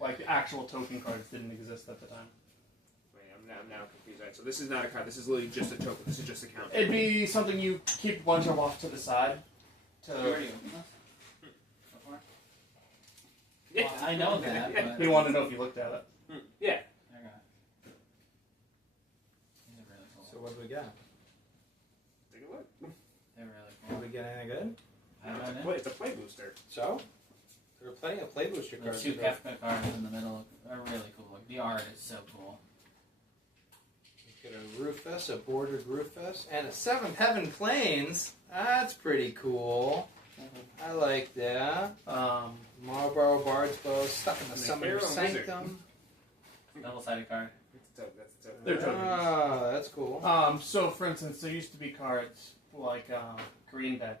Like, the actual token cards didn't exist at the time. Wait, I'm now confused. Right, so this is not a card. This is literally just a token. This is just a counter. It'd be something you keep a bunch of off to the side. You already opened this? Before? Yeah. Well, I know that, but... You want to know if you looked at it. Yeah. Okay. These are really cool. So what do we got? Take a look. They're really cool. Did we get anything good? It's a play booster. So? There are plenty of play booster The cards. two Kefka cards in the middle are really cool. Like, the art is so cool. We get a Rufus, a bordered Rufus, and a 7th Heaven Plains. That's pretty cool. I like that. Marlboro Bard's Bow stuck in the Summoner's Sanctum. Double-sided card. They're tokens. Ah, that's cool. So, for instance, there used to be cards like Green Dead.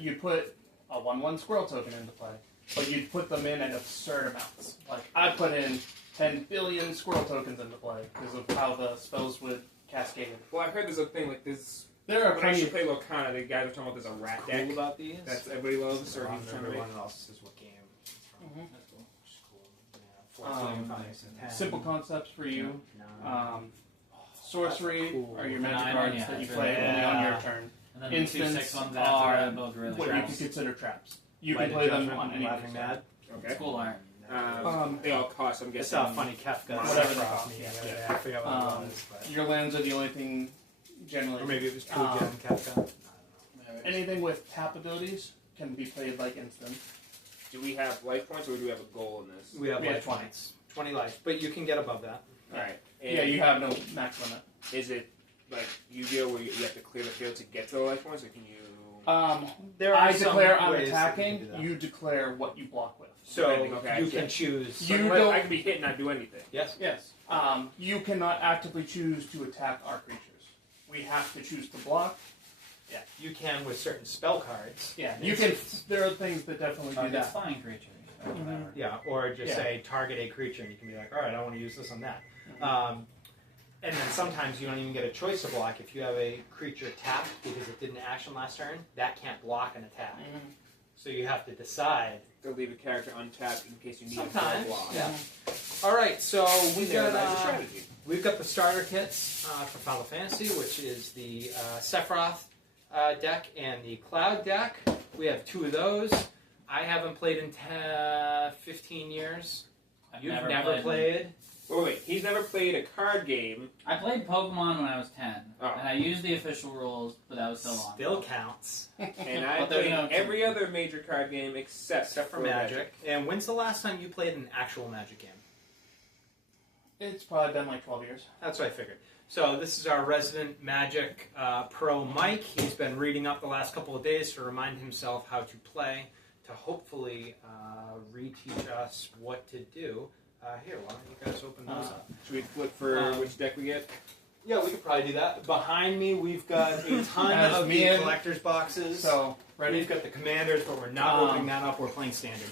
You'd put a 1/1 squirrel token into play, but you'd put them in at absurd amounts. Like, I put in 10 billion squirrel tokens into play because of how the spells would cascade. Well, I heard there's a thing like this. There are when I used to play Locana, the guys were talking about there's a rat deck. Cool about these? That's everybody loves. Or everyone else is what game it's from. Mm-hmm. That's cool. Which is cool. Yeah, simple concepts for you. No. Sorcery Cool. are your magic 9, cards yeah, that you that's play really only cool. on your turn. And then the Instants 2/6 ones are after that, both really what you cool. can consider traps. You Light can play them Judgment on and any Laughing Mad. Okay. It's cool art. They all cost. I'm It's guessing. a funny Kefka. Whatever Sephiroth they cost, me. yeah. I forgot what it was. But... Your lands are the only thing generally. Or maybe it was True Gem Kefka. I don't know. Anything with tap abilities can be played like instant. Do we have life points or do we have a goal in this? We have We have life 20. points. 20 life. But you can get above that. Alright. Yeah, you have no max limit. Is it like Yu-Gi-Oh where you have to clear the field to get to the life points, or can you... There are I some declare I'm ways that you can attacking, do that. you declare what you block with. So Okay, you can choose. You So don't- I can be hit and not do anything. Yes. Yes. You cannot actively choose to attack our creatures. We have to choose to block. Yeah. You can with certain spell cards. Yeah, you can. There are things that definitely do Target's that. flying creatures. Or whatever. Yeah. Or just Yeah. say target a creature, and you can be like, all right, I want to use this on that. And then sometimes you don't even get a choice to block. If you have a creature tapped because it didn't action last turn, that can't block an attack. So you have to decide. They'll leave a character untapped in case you need Sometimes, a block. yeah. All right, so we've That's a got strategy. we've got the starter kits for Final Fantasy, which is the Sephiroth deck and the Cloud deck. We have 2 of those. I haven't played in 15 years. You've never played. Wait, he's never played a card game. I played Pokemon when I was 10, Oh. and I used the official rules, but that was so long. Still counts. And I But there's played no every other major card game except For Magic. And when's the last time you played an actual Magic game? It's probably been like 12 years. That's what I figured. So this is our resident Magic pro Mike. He's been reading up the last couple of days to remind himself how to play, to hopefully reteach us what to do. Here, why don't you guys open those up? Should we flip for which deck we get? Yeah, we could probably do that. Behind me, we've got a ton As of me the and- collector's boxes. So, ready? We've got the commanders, but we're not opening that up. We're playing standard.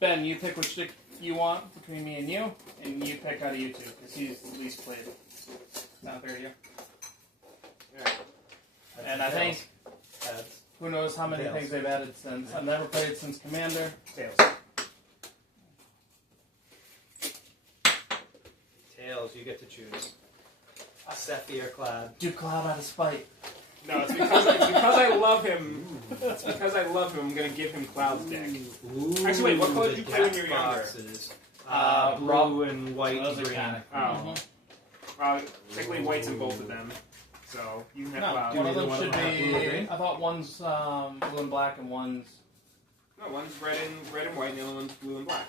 Ben, you pick which deck you want between me and you pick out of you two, because he's the least played. Not fair to you. Alright. And I think, Heads. who knows how many Tails. things they've added since. I've never played since Commander. Tails. Tails, you get to choose. A Sephiroth or Cloud. Do Cloud out of spite. No, it's because I love him. It's because I love him. I'm gonna give him Cloud's deck. Ooh, Actually, wait, what color did you the play when you were deck younger? boxes. Blue and white Those and are green. kind of Oh, technically white's in both of them, so you can have No, Cloud. one of them one should of them have blue or be. green? I thought one's blue and black and one's. No, one's red and white, and the other one's blue and black.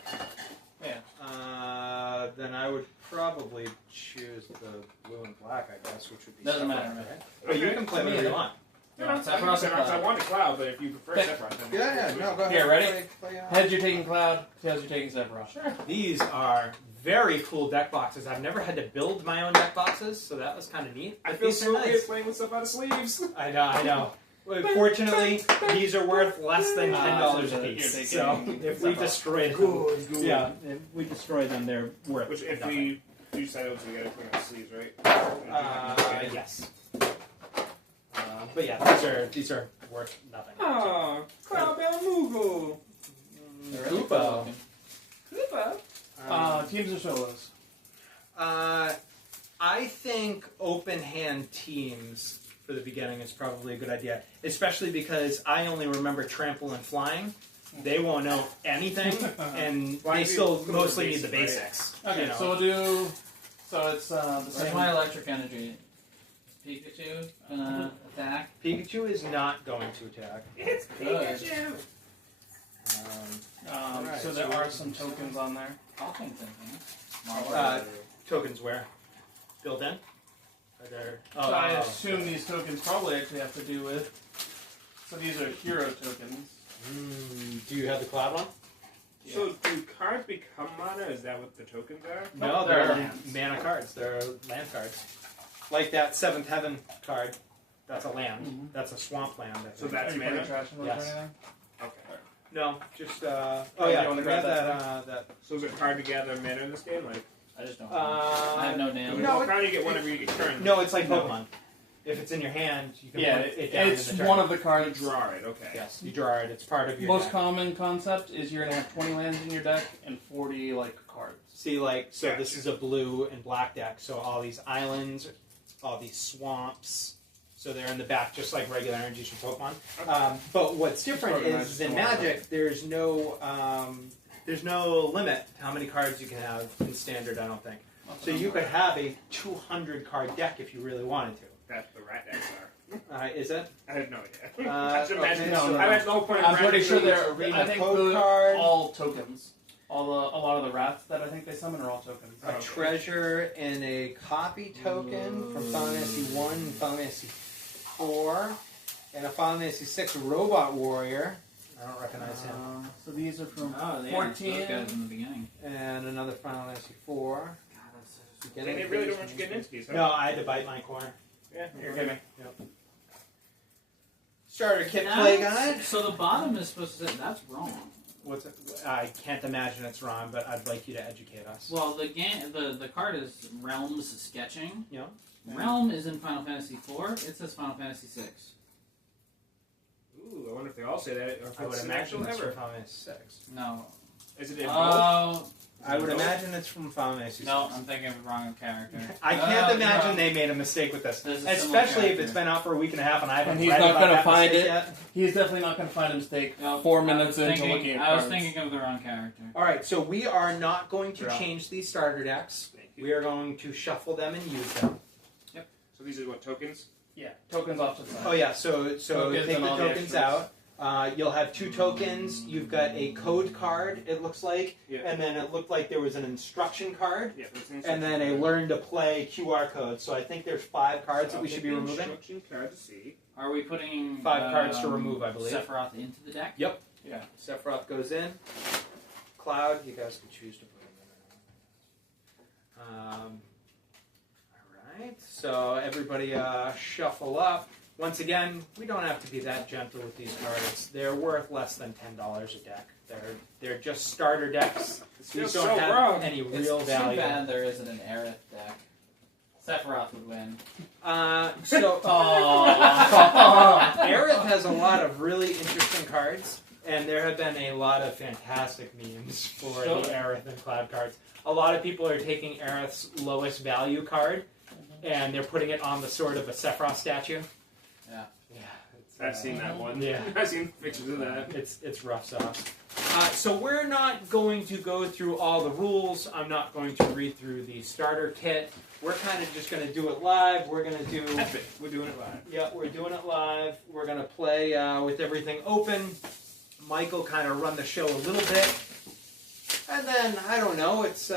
Yeah. Then I would probably choose the blue and black, I guess, which would be Doesn't Sephiroth, matter, right? man. But you Okay. can play whatever you want. No, Yeah, I Sephiroth's can a Cloud. I wanted Cloud, but if you prefer Okay. Sephiroth, then No, go ahead. Here, ready? Play, Heads, you're taking Cloud. Tails, you're taking Sephiroth. Sure. These are very cool deck boxes. I've never had to build my own deck boxes, so that was kind of neat. I But feel these so are weird nice. playing with stuff out of sleeves. I know. Well, fortunately, these are worth less than $10 so a you're piece. taking So if we Sephiroth. destroy them, Good. if we destroy them, they're worth. Which, if nothing. we do side outs, we gotta put on sleeves, right? Yes. But yeah, these are worth nothing. Oh, Cloud Bell Moogle. Koopa. Koopa. Teams or solos? I think open hand teams for the beginning is probably a good idea, especially because I only remember trample and flying. They won't know anything, and they still mostly need the basics. Okay, you know. so we'll do. So it's the Where's same. my electric energy? Pikachu gonna attack? Pikachu is not going to attack. It's Good. Pikachu. Alright, So there are some tokens on there. Talking thinking. Tokens where? Built in? Are there? So I assume these tokens probably actually have to do with. So these are hero tokens. Do you have the cloud one? So do cards become mana? Is that what the tokens are? No, they're they're lands. mana cards. They're land cards. Like that 7th Heaven card. That's a land. Mhm. That's a swamp land. I So think. that's Are you putting mana? trash in those Yes. or anything? Okay. No, just Oh, oh you yeah, wanna grab grab that. So is it hard to gather mana in this game? Like, I just don't know. I have no Uh, nails. No, what card do you get whenever you get turned? no, it's like Pokemon. If it's in your hand, you can Yeah, put it down it's in the turn. one of the You cards. draw it. Okay. Yes, you draw it. It's part of your Most deck. common concept is you're gonna have 20 lands in your deck and 40 like cards. See, like, so Gotcha. this is a blue and black deck. So all these islands, all these swamps. So they're in the back, just like regular energies from Pokemon. But what's different Probably is nice in to Magic, there's no limit to how many cards you can have in Standard. I don't think. So you could have a 200 card deck if you really wanted to. That's the rat decks are. Is it? I have no idea. Uh, I just imagine. okay, no, so no. I have no point. I'm pretty sure they're. they're. Arena I think code card. all tokens. A lot of the rats that I think they summon are all tokens. A treasure and a copy token from Final Fantasy 1 and Final Fantasy 4. And a Final Fantasy 6 Robot Warrior. I don't recognize him. So these are from Oh, they 14. those guys in the beginning. And another Final Fantasy 4. God, that's such a... They really don't want you getting into these. Huh? No, I had to bite my corner. Yeah. Here, give me. Starter kit Now, play guide. So the bottom is supposed to say that's wrong. What's it? I can't imagine it's wrong, but I'd like you to educate us. Well, the game, the card is Realms Sketching. Yeah. Realm is in Final Fantasy IV. It says Final Fantasy VI. Ooh, I wonder if they all say that. Or if I would it's an imagine actual it's from ever. Final Fantasy 6. No. Is it in both? Oh. I would imagine it's from Final Fantasy 6. No, I'm thinking of the wrong character. I can't imagine no. they made a mistake with this. There's a similar Especially if character. it's been out for a week and a half and I haven't And he's read not about gonna that find mistake it. yet. He's definitely not going to find a mistake Nope. 4 I minutes was into thinking- looking at I was cards. thinking of the wrong character. Alright, so we are not going to Yeah. change these starter decks. Thank you. We are going to shuffle them and use them. So these are what tokens? Yeah, tokens off to the side. Oh yeah, so Tokens take and the all the tokens extras. out. You'll have 2 tokens. You've got a code card, it looks like. Yeah. And then it looked like there was an instruction card. Yeah. That's an And then a learn to play QR code. So I think there's 5 cards that we should be removing. Instruction card to see. Are we putting 5 cards to remove, I believe. Sephiroth into the deck? Yep. Yeah. Sephiroth goes in. Cloud, you guys can choose to put him in. Alright, so everybody shuffle up. Once again, we don't have to be that gentle with these cards. They're worth less than $10 a deck. They're just starter decks. This These feels don't so have wrong. any It's real too value. bad there isn't an Aerith deck. Sephiroth would win. So Aww. Aerith has a lot of really interesting cards, and there have been a lot of fantastic memes for Sure. the Aerith and Cloud cards. A lot of people are taking Aerith's lowest value card, and they're putting it on the sword of a Sephiroth statue. Yeah. Yeah. It's, I've seen that one. Yeah. I've seen pictures of that. It's rough sauce. So we're not going to go through all the rules. I'm not going to read through the starter kit. We're kind of just going to do it live. We're going to do... Epic. We're doing it live. Yeah, we're doing it live. We're going to play with everything open. Mike will kind of run the show a little bit. And then, I don't know, it's...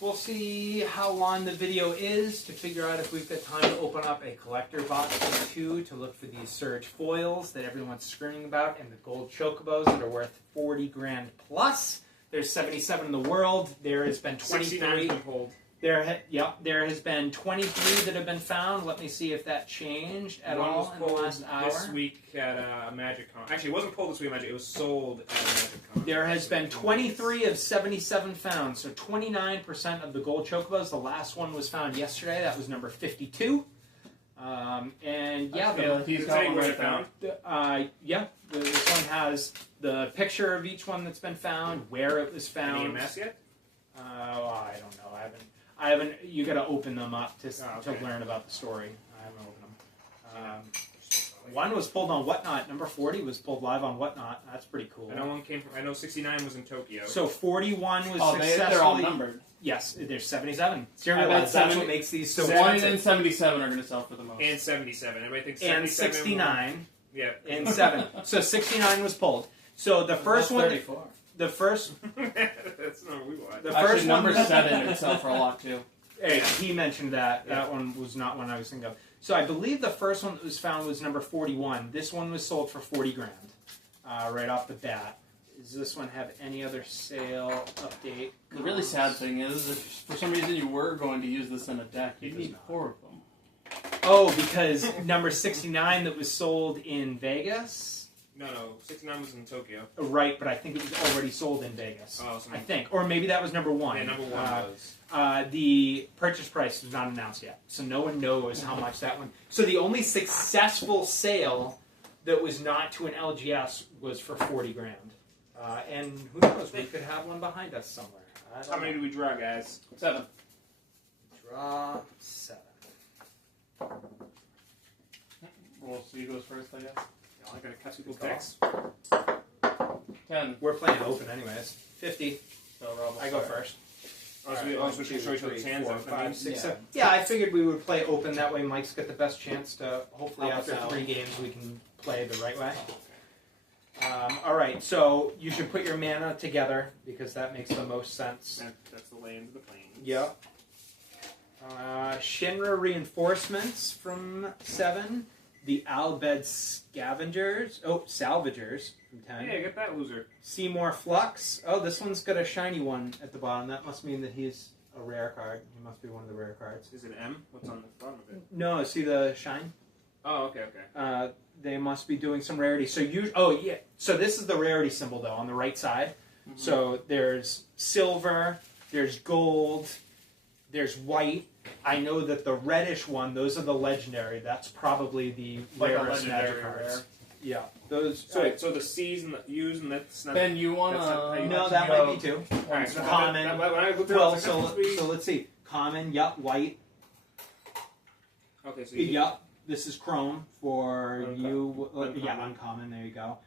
we'll see how long the video is to figure out if we've got time to open up a collector box or 2 to look for these Surge foils that everyone's screaming about and the gold chocobos that are worth 40 grand plus. There's 77 in the world. There has been 69 23. been pulled. There has been 23 that have been found. Let me see if that changed at One all was in the pulled last hour. this week at a Magic Con. Actually, it wasn't pulled this week at Magic. It was sold at a Magic Con. There has been 23 of 77 found, so 29% of the gold chocobos. The last one was found yesterday. That was number 52. And yeah, Yeah, he's Does it got tell you one where right it found? this one has the picture of each one that's been found, where it was Any found. EMS yet? I don't know. I haven't. You got to open them up to learn about the story. I haven't opened them. One was pulled on Whatnot. Number 40 was pulled live on Whatnot. That's pretty cool. I know one came from. I know 69 was in Tokyo. So 41 was they're all successfully. numbered. Yes, there's 77. I Serialized. bet That's 70 what makes these so 1 expensive. and 77 are going to sell for the most. And 77. Everybody thinks And 77 69. Yeah. And 7. So 69 was pulled. So the first one. 34. The first. That's not what we want. The Actually, first one. number 7 would sell for a lot too. Hey, he mentioned that. That one was not one I was thinking of. So I believe the first one that was found was number 41. This one was sold for 40 grand, right off the bat. Does this one have any other sale update? The really sad thing is, if for some reason you were going to use this in a deck, you'd need 4 of them. Oh, because number 69 that was sold in Vegas? No, 69 was in Tokyo. Right, but I think it was already sold in Vegas. Oh, so I think. Or maybe that was number 1. Yeah, number 1 was. The purchase price was not announced yet, so no one knows how much that one. So the only successful sale that was not to an LGS was for 40 grand. And who knows, we could have one behind us somewhere. I don't How many know. do we draw, guys? 7. Draw 7. We'll see who goes first, I guess. I gotta cut Good people's call. decks. 10. We're playing open anyways. 50. So Rob will I go start. first. Also, we Alright, should 1, 2, show each 3, other's hands 4, up. 5, 6, Yeah. 7. Yeah, I figured we would play open. That way Mike's got the best chance to, hopefully Help us after out. 3 games, we can play the right way. Alright, so you should put your mana together because that makes the most sense. That's the lands of the plains. Yep. Shinra reinforcements from 7. The Albed Salvagers from 10. Hey, get that loser. Seymour Flux. Oh, this one's got a shiny one at the bottom. That must mean that he's a rare card. He must be one of the rare cards. Is it M? What's on the bottom of it? No, see the shine? Oh, okay. They must be doing some rarity. So So this is the rarity symbol though on the right side. Mhm. So there's silver, there's gold, there's white. I know that the reddish one, those are the legendary. That's probably the Like a rarest magic legendary cards. rare. Yeah, those. So wait, so the C's and the U's and that's not. Ben, you want That's not- to... no, that might be two. Alright, so Common. when I looked at it, I Well, was like, so that's supposed to be- let's see. Common, yup. White, Okay, so you yup. This is chrome for Uncommon. you. Yeah, uncommon. There you go.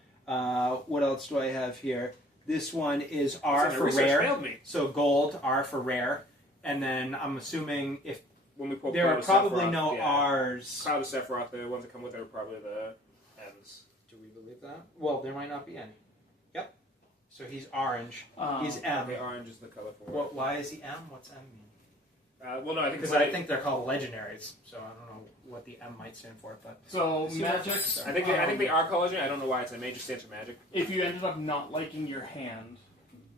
What else do I have here? This one is R So for research rare. failed me. So gold, R for rare, and then I'm assuming if When we pulled there are Cloud of probably Sephiroth, no yeah. R's. Cloud of Sephiroth, the ones that come with it are probably the M's. Do we believe that? Well, there might not be any. Yep. So he's orange. Um, He's M. Okay, orange is the color for it. Why is he M? What's M mean? Well, no, I think Because what I think they're called legendaries, so I don't know what the M might stand for. But So, See, magic... I think they are color. I don't know why it's a major stands for magic. If you ended up not liking your hand,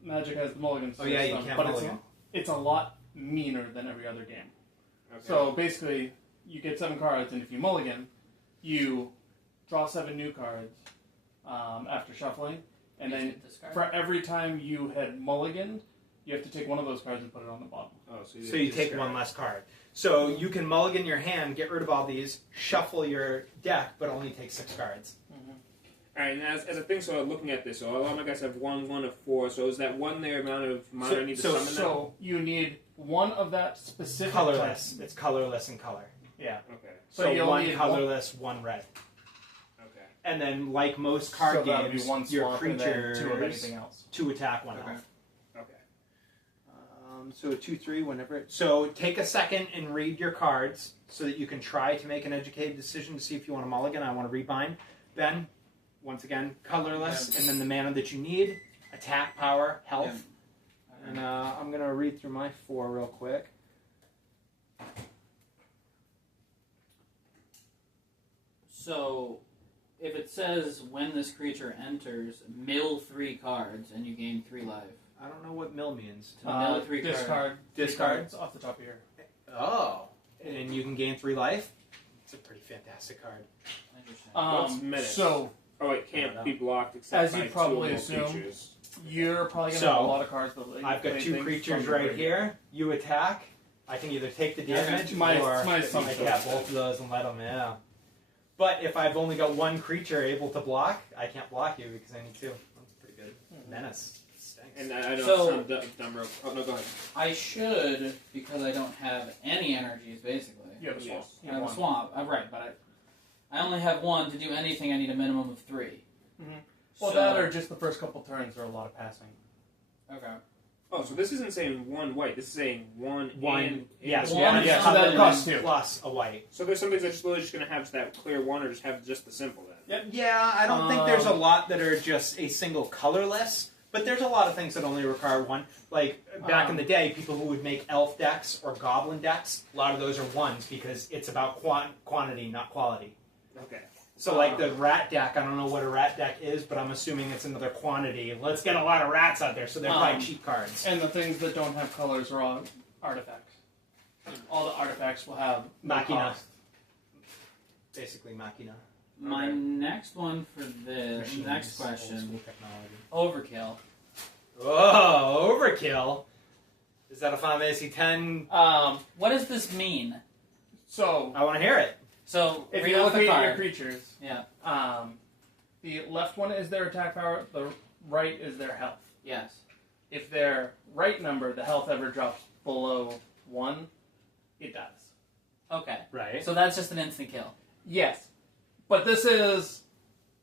Magic has the mulligan system, Oh, yeah, you can't but mulligan. it's a lot meaner than every other game. Okay. So basically, you get 7 cards, and if you mulligan, you draw 7 new cards after shuffling, and You then get this card? for every time you had mulliganed, you have to take one of those cards and put it on the bottom. oh, so you take discard. one less card. So you can mulligan your hand, get rid of all these, shuffle your deck, but only take 6 cards. All right, and as a thing, so looking at this, so a lot of my guys have 1 of 4. So is that one there amount of mana I need to summon that? So you need one of that specific Colorless. type. It's colorless in color. Yeah. Okay. So you'll one need colorless, one red. Okay. And then, like most card so that would games, be one your swamp and then 2 of creatures anything else. 2 attack, 1 Okay. health. Okay. So 2-3 whenever. So take a second and read your cards so that you can try to make an educated decision to see if you want to mulligan. I want to rebind. Ben, once again, colorless, and then the mana that you need, attack, power, health. And I'm going to read through my 4 real quick. So, if it says when this creature enters, mill 3 cards and you gain 3 life. I don't know what mill means. To mill 3 cards. Discard. Discard. Cards off the top of your... Oh. And you can gain 3 life? It's a pretty fantastic card. Interesting. What's menace? So, Oh, it can't I don't know. be blocked except As by you 2 probably or more assume, creatures. you're probably going to So, have a lot of cards that let you I've got play 2 things creatures from right the here. You attack. I can either take the damage my or I assumption. cap both of those and let them, yeah. But if I've only got 1 creature able to block, I can't block you because I need 2. That's pretty good. Menace. Stinking. And I don't So- sound dumb. Oh no, go ahead. I should, because I don't have any energies, basically. You have a swamp. Yes. You I have a one. swamp. Right, but I only have one. To do anything, I need a minimum of 3. Well, So- that or just the first couple turns are a lot of passing. Okay. Oh, so this isn't saying 1 white. This is saying one. Yes, One one is yeah, so something that costs 2. plus a white. So there's some things that just literally just going to have just that clear 1, or just have just the simple then. Yeah, I don't think there's a lot that are just a single colorless, but there's a lot of things that only require 1. Like, back in the day, people who would make elf decks or goblin decks, a lot of those are 1s because it's about quantity, not quality. Okay. So, like the rat deck, I don't know what a rat deck is, but I'm assuming it's another quantity. Let's get a lot of rats out there, so they're probably cheap cards. And the things that don't have colors are all artifacts. All the artifacts will have no Machina. cost. Basically, machina. My next one for the Machines, next old question: school technology. overkill. Oh, overkill! Is that a Final Fantasy X? What does this mean? So, I want to hear it. So if read you off look the at card. your creatures, Yeah. The left one is their attack power, the right is their health. Yes. If their right number, the health ever drops below 1, it dies. Okay. Right. So that's just an instant kill. Yes. But this is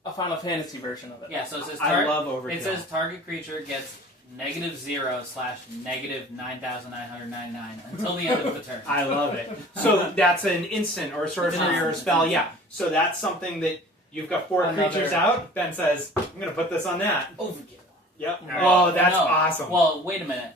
a Final Fantasy version of it. Yeah. So it says I love overkill. it says target creature gets -0/- 9,999 until the end of the turn. I love it. So that's an instant or sorcery or a spell. Yeah. So that's something that you've got 4 Another- creatures out. Ben says, "I'm going to put this on that." Overkill. Yep. Well, Oh, that's no. awesome. Well, wait a minute.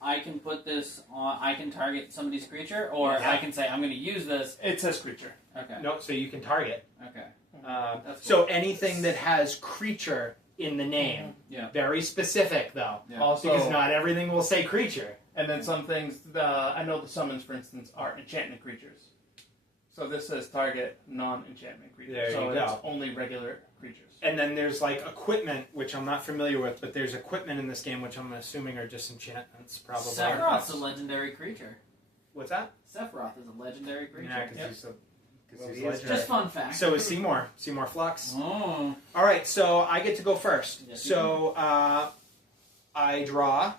I can put this on. I can target somebody's creature, or Yeah. I can say I'm going to use this. It says creature. Okay. No, so you can target. Okay. That's So anything that has creature in the name. Yeah. Very specific, though. Yeah. Also, Because not everything will say creature. and then some things, I know the summons, for instance, are enchantment creatures. So this says target non-enchantment creatures. There so you it's go. only regular creatures. And then there's like equipment, which I'm not familiar with, but there's equipment in this game, which I'm assuming are just enchantments, probably. Sephiroth's a legendary creature. What's that? Sephiroth is a legendary creature. Yeah, because Yep. he's, Well, he's he is legendary. Just fun fact. So is Seymour. Seymour Flux. Oh. All right, so I get to go first. Yes, you So I draw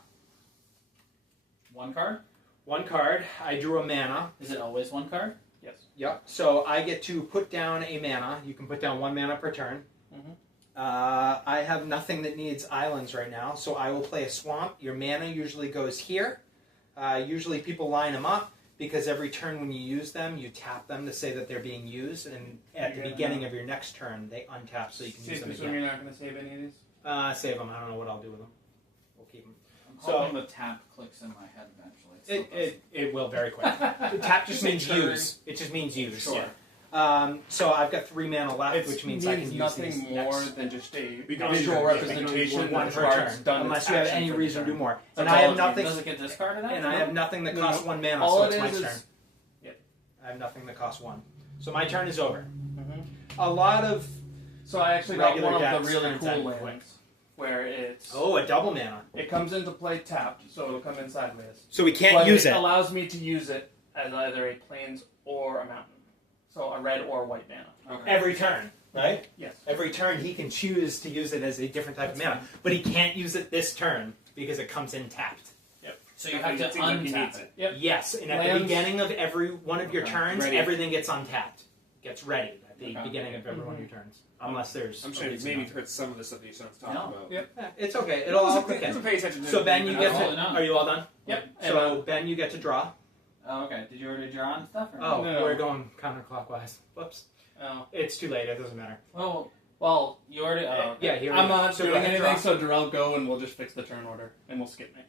One card? 1 card. I drew a mana. Is it always 1 card? Yes. Yep. So I get to put down a mana. You can put down 1 mana per turn. Mhm. I have nothing that needs islands right now, so I will play a swamp. Your mana usually goes here. Usually people line them up because every turn when you use them, you tap them to say that they're being used, and at the Yeah. beginning of your next turn, they untap so you can use Safe them to assume again. you're not going to save any of these? Save them. I don't know what I'll do with them. We'll keep them. I'm So- hoping the tap clicks in my head eventually. It still It will very quick. Tap just means Turn. use. It just means use. Sure. So I've got 3 mana left, It which means I can use nothing these more next. than just a Because visual you- representation One that per cards turn, done unless its you have action any for the reason to turn. do more. That's And all I have it- nothing. Does it get discarded after? And I have nothing that costs 1 mana, All so it it's my is turn. Yep. I have nothing that costs 1. So my turn is over. Mhm. A lot of So I actually got Regular one of decks the really turns cool out lands quick. where it's a double mana. it comes into play tapped, so it'll come in sideways. So we can't But use it it allows me to use it as either a plains or a mountain. So a red or white mana. Okay. every turn, right? Yes. Every turn he can choose to use it as a different type That's of mana, but he can't use it this turn because it comes in tapped. So you have to It seems like he untap needs it. Yep. Yes, and at the Lands- beginning of every one of your Okay. turns, Ready. everything gets untapped. Gets ready at the Okay. beginning of every one of your turns. Unless there's... I'm sure a you've reason maybe not. heard some of the stuff that your son's talking No. about. Yep. It's okay. It'll all click Doesn't in. pay attention to So Ben, you get all to... done. Are you all done? Yep. So Ben, you get to draw. Oh, okay. Did you already draw on stuff? Or Oh, No. we're going counterclockwise. Whoops. Oh. It's too late. It doesn't matter. Well, you already. Oh, okay. Yeah, here we I'm go. not So doing go ahead, anything, draw. so Darrell go and we'll just fix the turn order and we'll skip me.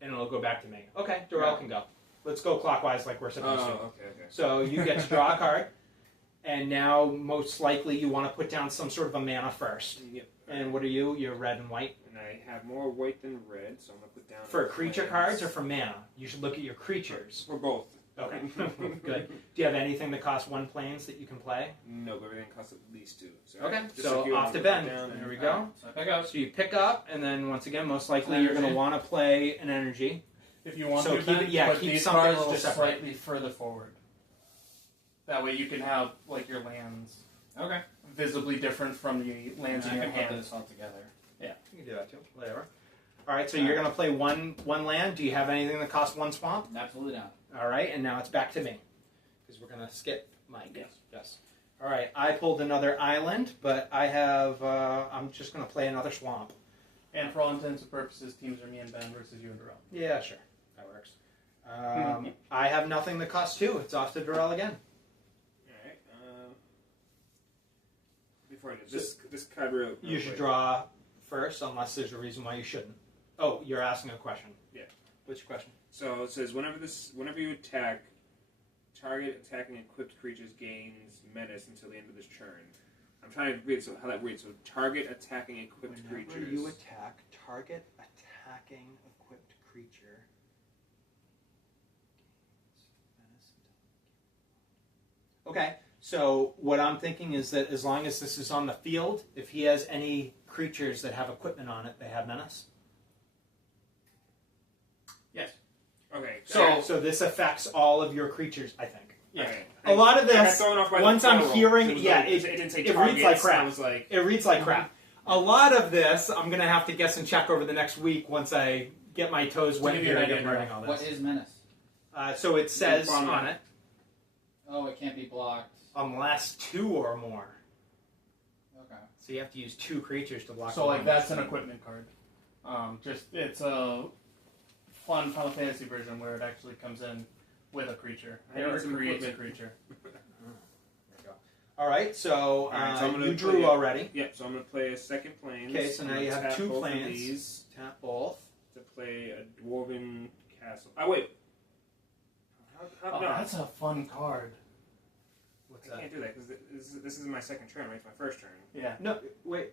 And it'll go back to me. Okay, Darrell can go. Let's go clockwise like we're supposed to. okay. So you get to draw a card. And now, most likely, you want to put down some sort of a mana first. Yep. And what are you? You're red and white. And I have more white than red, so I'm gonna put down For creature plants. cards or for mana? You should look at your creatures. For both. Okay, good. Do you have anything that costs 1 planes that you can play? No, but everything costs at least 2. So Okay, just so secure off to and Ben. put down There and- we go. So I pick up. So you pick up, and then once again, most likely you're going to want to play an energy. If you want So to, keep Ben, it- yeah, put keep these something a cards little just separate. slightly further forward. That way you can have like your lands Okay. visibly different from the lands I in your can put hand. this all together. You can do that too. Whatever. All right, so you're going to play one land. Do you have anything that costs 1 swamp? Absolutely not. All right, and now it's back to me because we're going to skip Mike. Yes. All right, I pulled another island, but I have. I'm just going to play another swamp. And for all intents and purposes, teams are me and Ben versus you and Darrell. Yeah, sure, that works. I have nothing that costs 2. It's off to Darrell again. All right. Before I do this card real You should quick. draw first, unless there's a reason why you shouldn't. Oh, you're asking a question. Yeah. What's your question? So it says whenever you attack, target attacking equipped creatures gains menace until the end of this turn. I'm trying to read how that reads. So target attacking equipped creatures. You attack, target attacking equipped creature. Okay, so what I'm thinking is that as long as this is on the field, if he has any creatures that have equipment on it, they have menace. Yes. Okay. So this affects all of your creatures, I think. Yeah. Okay. A lot of I got this, thrown off by once the I'm plural. hearing, It was yeah, like, it didn't say reads targets, like crap. I was like, It reads like crap. A lot of this, I'm going to have to guess and check over the next week once I get my toes wet give you here an and get idea, learning all this. What is menace? So it says Bottom on line. it, Oh, it can't be blocked. unless 2 or more. Okay. So you have to use 2 creatures to block. So like one. that's an equipment card. It's a fun Final Fantasy version where it actually comes in with a creature. I Or need it some creates a equipment. creature. There you go. All right, so, All right, so I'm gonna you drew play- already. Yep. So I'm going to play a second plane. Okay, so now you have 2 both of planes. these Tap both. to play a dwarven castle. Oh wait. Oh, No, that's a fun card. What's I that? can't do that because this is my second turn. Right? It's my first turn. Yeah. No, wait.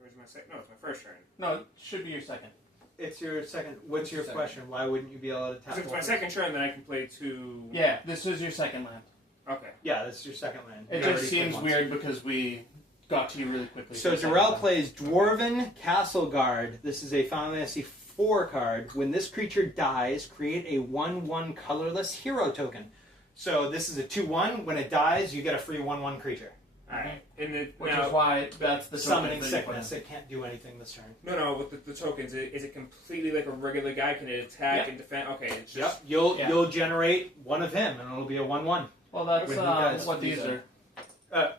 Or is it my second? No, it's my first turn. No, it should be your second. It's your second. What's your Second. question? Why wouldn't you be able to tap If it's both? my second turn, then I can play 2. Yeah, this is your second land. Okay. Yeah, this is your second land. It You just already played seems once. weird because we got to you really quickly. So for the second Darrell time. plays Dwarven Castle Guard. This is a Final Fantasy 4 card. When this creature dies, create a 1/1 colorless hero token. So this is a 2/1. When it dies, you get a free 1/1 creature. All right. And Which now, is why that's the Summoning token that you put in. sickness. It can't do anything this turn. no, with the tokens, is it completely like a regular guy? Can it attack Yep. and defend? Okay, it's Yep. just You'll generate one of him, and it'll be a 1/1. Well, that's When he dies, what these these are.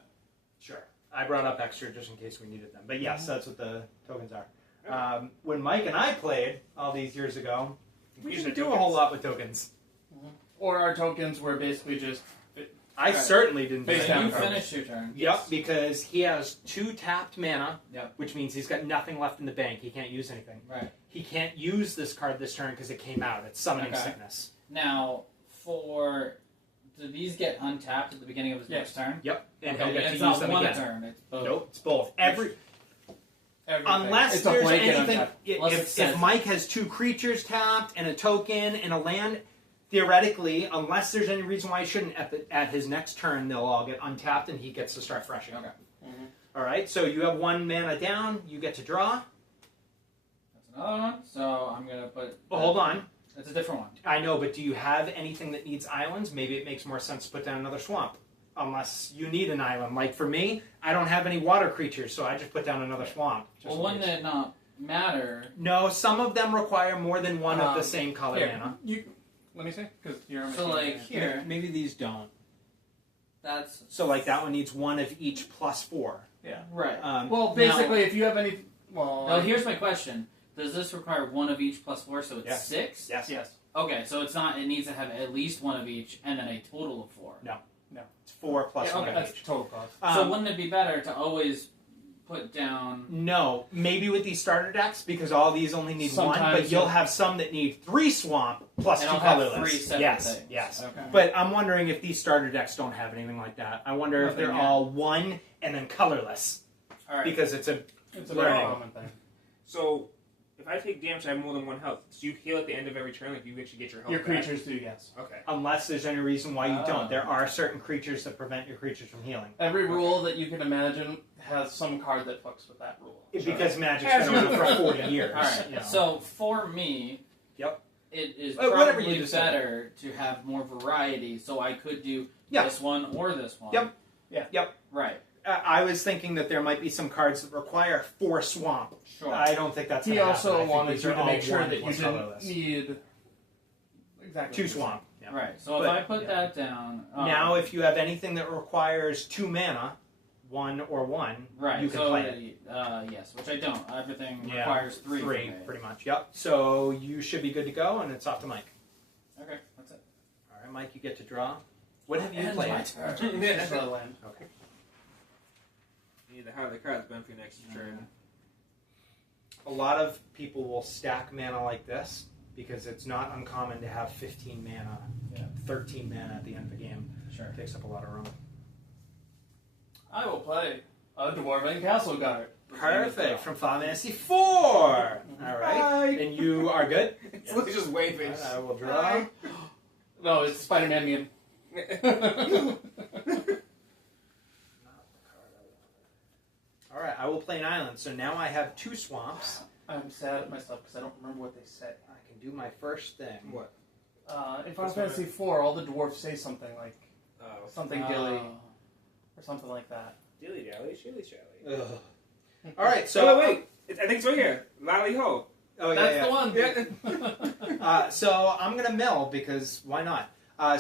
Sure. I brought up extra just in case we needed them. But yes, that's what the tokens are. When Mike and I played all these years ago, we Using didn't do a tokens. whole lot with tokens. Or our tokens were basically just. I Right. certainly didn't do Face that. down You cards. finish your turn. Yep, because he has 2 tapped mana, Yep. which means he's got nothing left in the bank. He can't use anything. Right. He can't use this card this turn because it came out. It's Summoning Okay. Sickness. Now, do these get untapped at the beginning of his next turn? Yep, and Okay, he'll get it's to use not them one again. turn. It's both. Nope, it's both. Everything. Unless It's a there's blanket anything, untap. Unless it if says- Mike has 2 creatures tapped and a token and a land, theoretically, unless there's any reason why he shouldn't, at his next turn, they'll all get untapped and he gets to start fresh again. Okay. All right, so you have 1 mana down. You get to draw. That's another one. So I'm gonna put. Oh, hold on. It's a different one. I know, but do you have anything that needs islands? Maybe it makes more sense to put down another swamp. Unless you need an island. Like for me, I don't have any water creatures, so I just put down another swamp. Just Well, in wouldn't case. it not matter? No, some of them require more than one of the same color Here, mana. let me see, because you're on my So, team. like, here. Maybe these don't. That's So like that one needs 1 of each plus 4. Yeah. right. Well, basically, if you have any. Well, Now, here's my question: does this require 1 of each plus 4? So it's Yes. 6. Yes. Yes. Okay, so it's not. It needs to have at least 1 of each, and then a total of 4. It's 4 plus Yeah, 1 okay. of That's each. total cost. So wouldn't it be better to always put down? No, maybe with these starter decks because all these only need 1, Sometimes but you'll you'll- have some that need 3 swamp plus And 2 I'll have colorless. 3 separate yes, things. yes. Okay. But I'm wondering if these starter decks don't have anything like that. I wonder if they're Nothing yet. all 1 and then colorless All right. because it's a It's a learning. very common thing. so. If I take damage, I have more than 1 health. Do you heal at the end of every turn? Like you actually get your health Your back? creatures do, yes. Okay. unless there's any reason why you Oh. don't. There are certain creatures that prevent your creatures from healing. Every rule that you can imagine has some card that fucks with that rule. Because Magic's As been around you- for 40 years. All right. you know. So for me, Yep. it is Whatever you probably decide. better to have more variety. So I could do Yeah. this one or this one. Yep. Yeah. Yep. Right. I was thinking that there might be some cards that require 4 swamp. Sure. I don't think that's He going to also happen. I think wanted these you are to all make sure 1 that you plus didn't colorless. need exactly 2 swamp. Yeah. Right. So But- if I put that down, Now, if you have anything that requires 2 mana, 1 or 1, right, you can so play it. Yes, which I don't. Everything Yeah, requires 3. 3, for me. pretty much. Yep. So you should be good to go, and it's off to Mike. Okay, that's it. All right, Mike, you get to draw. What have you And played? my turn. Just for the land. Okay. You need to have the cards Ben for your next turn. A lot of people will stack mana like this because it's not uncommon to have 15 mana, Yeah. 13 mana at the end of the game. Sure. It takes up a lot of room. I will play a Dwarven Castle Guard. Perfect. From Final Fantasy 4. All right. Hi. And you are good? It's literally just waving. All right, I will draw. No, it's Spider-Man meme. All right, I will play an island. So now I have 2 swamps. I'm sad at myself because I don't remember what they say. I can do my first thing. What? In Final Fantasy IV, all the dwarves say something like Oh. something dilly or something like that. Dilly dally, shilly shally. Ugh. All right, so So wait, I think it's right here. Lally ho. Oh yeah, That's yeah. the one. So I'm gonna mill because why not?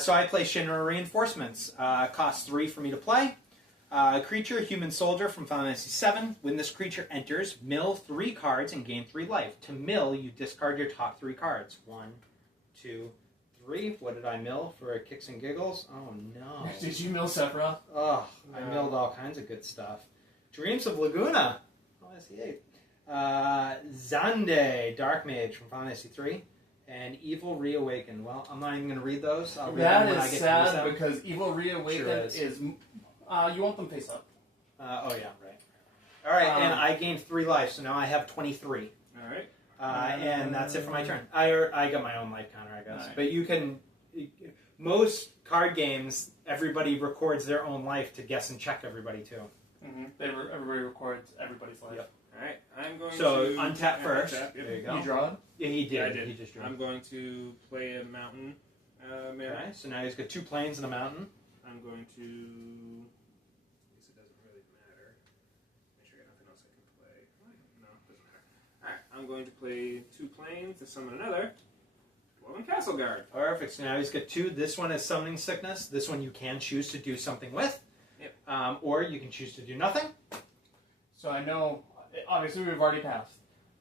So I play Shinra Reinforcements. Costs 3 for me to play. Creature, human soldier from Final Fantasy VII. When this creature enters, mill 3 cards and gain 3 life. To mill, you discard your top 3 cards. 1, 2, 3. What did I mill for kicks and giggles? Oh no. Did you mill Sephiroth? Oh, I No. milled all kinds of good stuff. Dreams of Laguna. Oh, I see 8. Zande, Dark Mage from Final Fantasy 3. And Evil Reawakened. Well, I'm not even going to read those. I'll read them That when I is get to use sad them. because Evil Reawakened Sure is. is. You want them face up. Oh, yeah, right. All right, and I gained 3 life, so now I have 23. All right. And that's it for my turn. I got my own life counter, I guess. Right. But you can... Most card games, everybody records their own life to guess and check everybody, too. Mm-hmm. Everybody records everybody's life. Yep. All right. I'm going So, to untap first. Untap, yep. There you go. You draw it? Yeah, he did. Yeah, I did. He just drew. I'm going to play a mountain. Mirror. Okay, so now he's got 2 plains and a mountain. I'm going to. I guess it doesn't really matter. Make sure I got nothing else I can play. No, it doesn't matter. All right. I'm going to play 2 planes to summon another Dwarven Castle Guard. Perfect. So now he's got 2. This one is Summoning Sickness. This one you can choose to do something with. Yep. Or you can choose to do nothing. So I know, obviously we've already passed.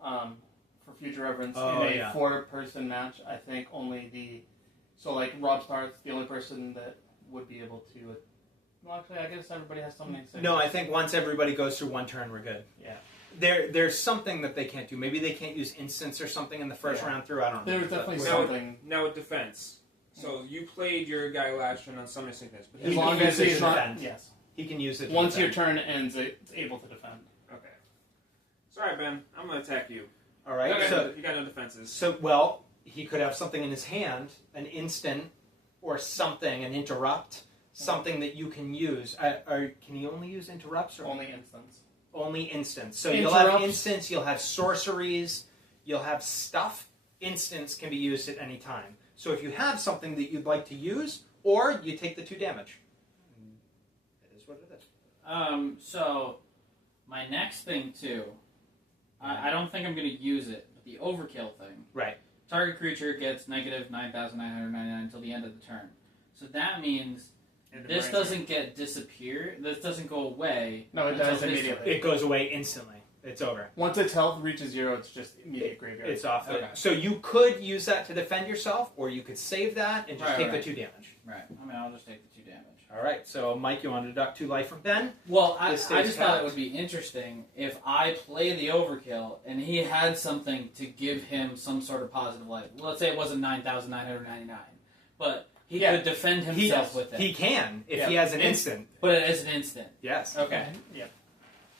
For future reference, Oh, in a yeah. 4-person match, I think only the... So like Rob Stark's the only person that would be able to... Well, actually, I guess everybody has something to say. No, I think once everybody goes through 1 turn, we're good. Yeah. There's something that they can't do. Maybe they can't use instants or something in the first Yeah. round through. I don't know. There was definitely No, something... Now with defense. So you played your guy last turn on Summoning Sickness, but As He long can as use it he's to not... defend. Yes. He can use it. to Once your defend. turn ends, it's able to defend. okay. So all right, Ben, I'm going to attack you. All right. You got no defenses. So well, he could have something in his hand, an instant, or something, an interrupt, something that you can use. Or can he only use interrupts or Only instance. only instants? So you'll have Interrupts. instants, you'll have sorceries, you'll have stuff. Instants can be used at any time. So if you have something that you'd like to use, or you take the 2 damage. It is what it is. So my next thing too, I don't think I'm going to use it, but the overkill thing. Right. Target creature gets negative 9,999 until the end of the turn. So that means this doesn't get disappear. This doesn't go away. No, it until does his immediately. turn. It goes away instantly. It's over. Once its health reaches 0, it's just immediate graveyard. It's off. Okay. So you could use that to defend yourself, or you could save that and just Right, take right. the 2 damage. Right. I mean, I'll just take the 2 damage. All right. So Mike, you want to deduct 2 life from Ben? Well, I This just stays thought capped. it would be interesting if I play the overkill and he had something to give him some sort of positive life. Let's say it wasn't 9,999, but he Yeah. could defend himself with it. He can if he Yeah. has an instant. But it is an instant. Yes. Okay. Yep.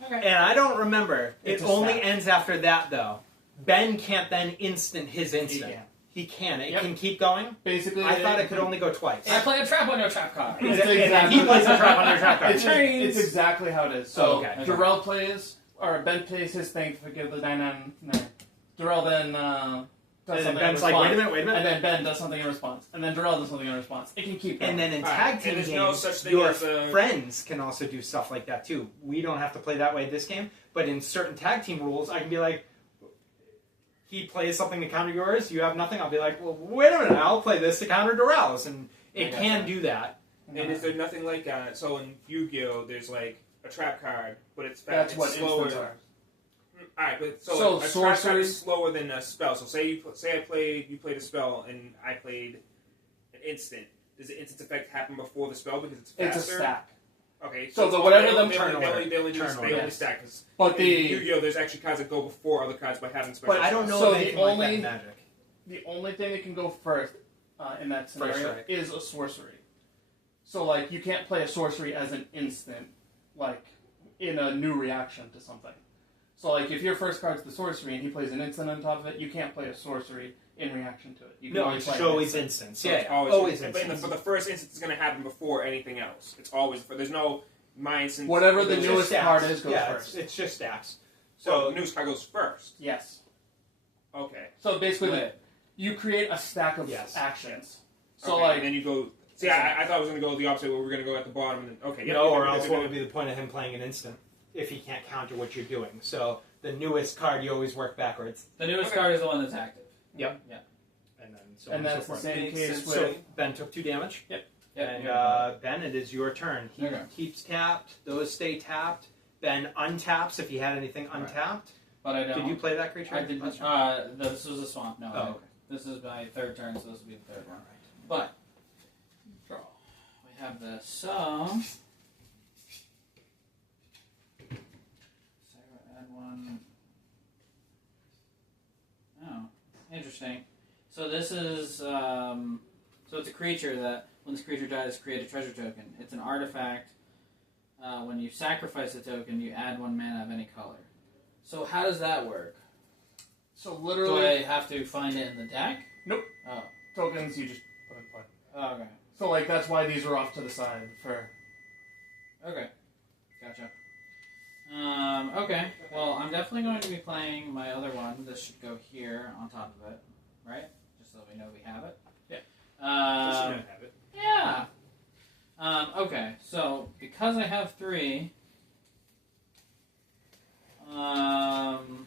Okay. And I don't remember. It's It a only stat. ends after that, though. Ben can't then instant his instant. can. He can. It Yep. can keep going. Basically, I thought it could only go twice. I play a trap on your trap card. It's And then exactly- he plays a trap on your trap card. It's exactly how it is. So Okay. Darrell plays, or Ben plays his thing to forgive the 999. Darrell then does And then something Ben's in like, response. wait a minute. And then Ben does something in response. And then Darrell does something in response. It can keep going. And then in Alright, tag team and there's games, no such thing your as a- friends can also do stuff like that too. We don't have to play that way this game, but in certain tag team rules, I can be like, he plays something to counter yours, you have nothing, I'll be like, well, wait a minute, I'll play this to counter Darrell's, and it can do that. And is there nothing like so in Yu-Gi-Oh, there's like a trap card, but it's That's it's what slower. instants are. All right, but So a trap card sorcery- is slower than a spell. So say you played a spell and I played an instant. Does the instant effect happen before the spell because it's faster? It's a stack. Okay, So it's whatever they them only- turn they order. only do Turn this, order, they only yes. stack. 'Cause But in the Yu-Gi-Oh, there's actually cards that go before other cards by having special. But I don't know So of the anything like that only- in Magic. only thing that can go first in that scenario strike. is a sorcery. So like you can't play a sorcery as an instant, like in a new reaction to something. So like if your first card's the sorcery and he plays an instant on top of it, you can't play a sorcery in reaction to it. You can No, only it's play always an instants. So Yeah, it's always but instants. for the first instance, it's going to happen before anything else. It's always there's no mind since Whatever the there's just newest stats. card is goes yeah, first. it's just stacks. So So the newest card goes first. Yes. Okay. So basically, Wait. you create a stack of Yes. actions. So Okay, like and then you go. See, I thought I was going to go the opposite, where we're going to go at the bottom. And then, okay. Yep, no, yep, or yep, else yep, what yep. would be the point of him playing an instant if he can't counter what you're doing? So the newest card, you always work backwards, The newest Okay. card is the one that's active. and then so on and and that's so the forth. same Makes case sense. with So Ben took 2 damage. Yep. And Ben, it is your turn. He Okay. keeps tapped. Those stay tapped. Ben untaps if he had anything Alright. untapped. But I don't. Did you play that creature? I did. last turn? This was a swamp. No. Oh, I- okay. This is my third turn, so this will be the third one. But draw. We have this. So add one. Oh, interesting. So this is so it's a creature that when this creature dies, create a treasure token. It's an artifact. When you sacrifice a token, you add 1 mana of any color. So how does that work? so Do literally I have to find it in the deck? Nope. Oh. tokens you just put in play. Oh, okay. So like that's why these are off to the side for. Okay. Gotcha. Okay. Well, I'm definitely going to be playing my other one. This should go here on top of it, right? Just so we know we have it. Yeah. Just so you don't have it. Yeah. Okay. So because I have 3, I'm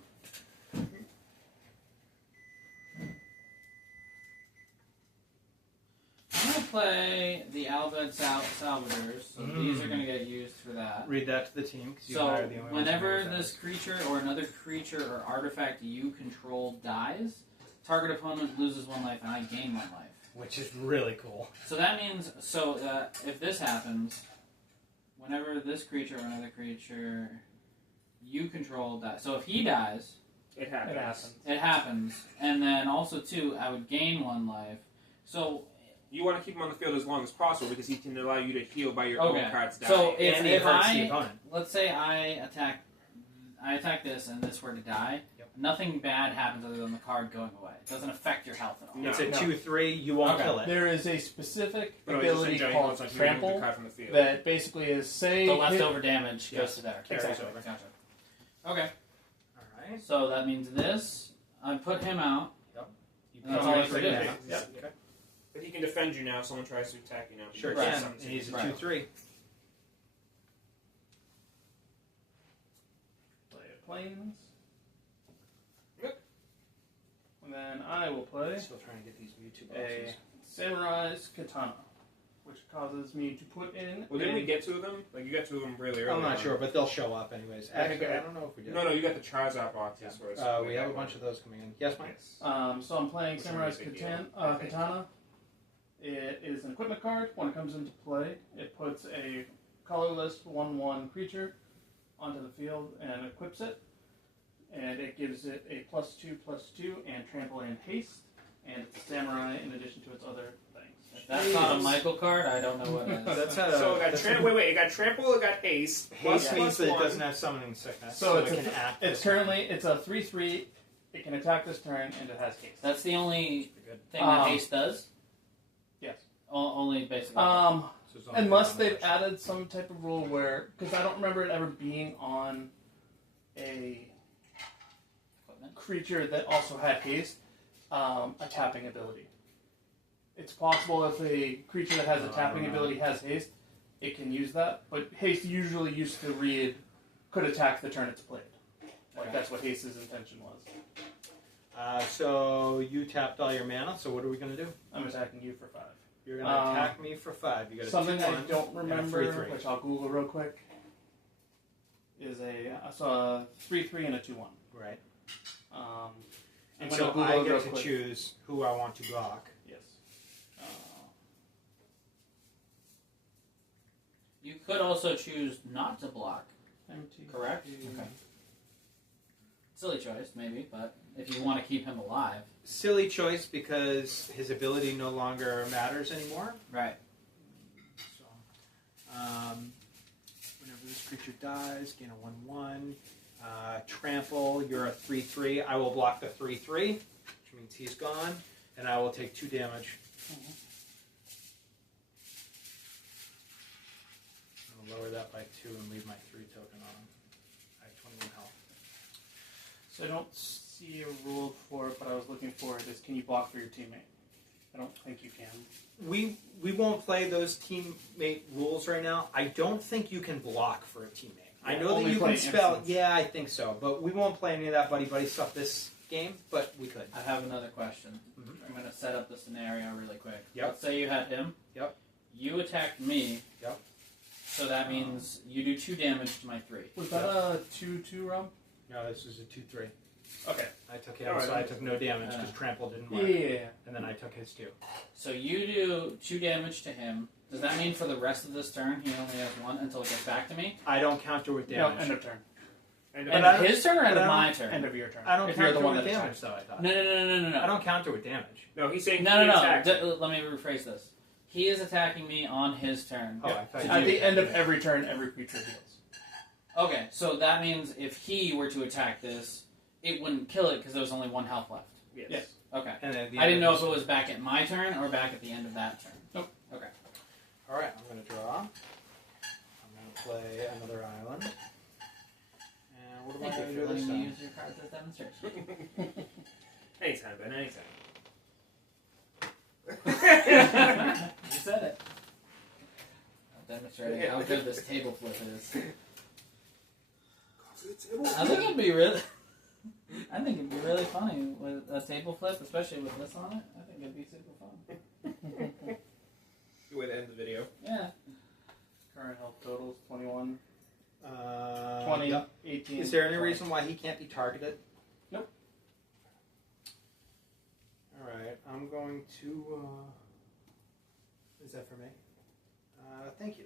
gonna play the Alved Salvadors. So these are gonna get used for that. Read that to the team because you So, are the only whenever ones who know this creature or another creature or artifact you control dies, target opponent loses 1 life and I gain 1 life. which is really cool. So that means, if this happens, whenever this creature or another creature you control dies, so if he dies, It happens. It happens. it happens, and then also too, I would gain 1 life. So You want to keep him on the field as long as possible because he can allow you to heal by your Okay. own cards dying. So if And it hurts the I, opponent. let's say I attack this and this were to die, Yep. nothing bad happens other than the card going away. It doesn't affect your health at all. No. It's a No. 2/3. You won't Okay. kill it. There is a specific No, it's just ability in general, called it's like you remove the Trample card from the field. that basically is say The hit- leftover damage Yes. goes to there. Carries Exactly. over. Gotcha. Okay. All right. So that means this. I put him out. You That's put all I him have to right do. now. Yep. Okay. But he can defend you now if someone tries to attack you now. Sure Right. can. And he's a Right. 2/3. play a planes. Yep. And then I will play Still trying to get these YouTube a boxes. Samurai's Katana, which causes me to put in. Well, didn't we get 2 of them? Like, you got 2 of them really early. I'm not on. sure, but they'll show up anyways. I think Actually, I- I don't know if we did. No, you got the Charizard boxes. where it's We have a bunch of those coming in. Yes, Mike? Yes. So I'm playing Which one Samurai's is the Katana. It is an equipment card. When it comes into play, it puts a colorless 1/1 creature onto the field and equips it. And it gives it a +2/+2 and trample and haste. And it's a samurai in addition to its other things. If that's not a Michael card, I don't know what it is. That's So it got that's wait, it got trample, it got haste. Haste plus means that it +1. doesn't have summoning sickness, So it it's can act. It's a 3/3. It can attack this turn and it has haste. That's the only Good. thing that haste does? Yes. Only basically. So it's only Unless one they've damage. added some type of rule where, because I don't remember it ever being on a Equipment. creature that also had haste. a tapping ability. It's possible if a creature that has a tapping ability has haste, it can use that. But haste usually used to read could attack the turn it's played. Like that's what haste's intention was. So you tapped all your mana. So what are we going to do? I'm attacking you for 5. You're going to attack me for 5. You got a Something 2/1 I don't remember, and a 3/3. which I'll Google real quick, is a 3/3 and a 2/1. Right. And And so Google I it real get to quick. choose who I want to block. Yes. You could also choose not to block. Correct? Okay. Silly choice, maybe, but if you want to keep him alive. Silly choice because his ability no longer matters anymore. Right. So, whenever this creature dies, gain a 1/1. Trample, you're a 3/3. I will block the 3/3, which means he's gone, and I will take 2 damage. I'll lower that by 2 and leave my 3 token on. I have 21 health. So I don't see a rule for it, but I was looking for it. Is can you block for your teammate? I don't think you can. We won't play those teammate rules right now. I don't think you can block for a teammate. I know that only you play can spell. instants. Yeah, I think so. But we won't play any of that buddy stuff this game. But we could. I have another question. Mhm. I'm going to set up the scenario really quick. Yep. Let's say you had him. Yep. You attacked me. Yep. So that means you do 2 damage to my 3. Was that a 2/2 realm? No, this is a 2/3. Okay. I took him, so I took no damage because trample didn't work. Yeah. And then I took his 2. So you do 2 damage to him. Does that mean for the rest of this turn he only has 1 until it gets back to me? I don't counter with No, damage. end of turn. End I of his turn or end but of I my don't- turn? End of your turn. I don't if you're counter the one with that damage, attacks. though. I thought. No. I don't counter with damage. No, he's saying No. attack. Let me rephrase this. He is attacking me on his turn. Oh, I thought you At the did. end of every turn, every creature heals. Okay, so that means if he were to attack this, it wouldn't kill it because there was only 1 health left. Yes. Okay. And at the I end didn't of know if this- it was back at my turn or back at the end of that turn. Nope. Okay. All right, I'm going to draw. I'm going to play another island. And what am I Thank going you to for do this letting me time? use your cards as demonstration. Anytime, Ben. Anytime. You said it. I'm demonstrating how good this table flip is. I think it'd be really. I think it'd be really funny with a table flip, especially with this on it. I think it'd be super fun. Good way to end the video. Yeah. Current health totals 21, 20. 20, Yeah. 18. Is there any 20. reason why he can't be targeted? Nope. All right, I'm going to. Is that for me? Thank you.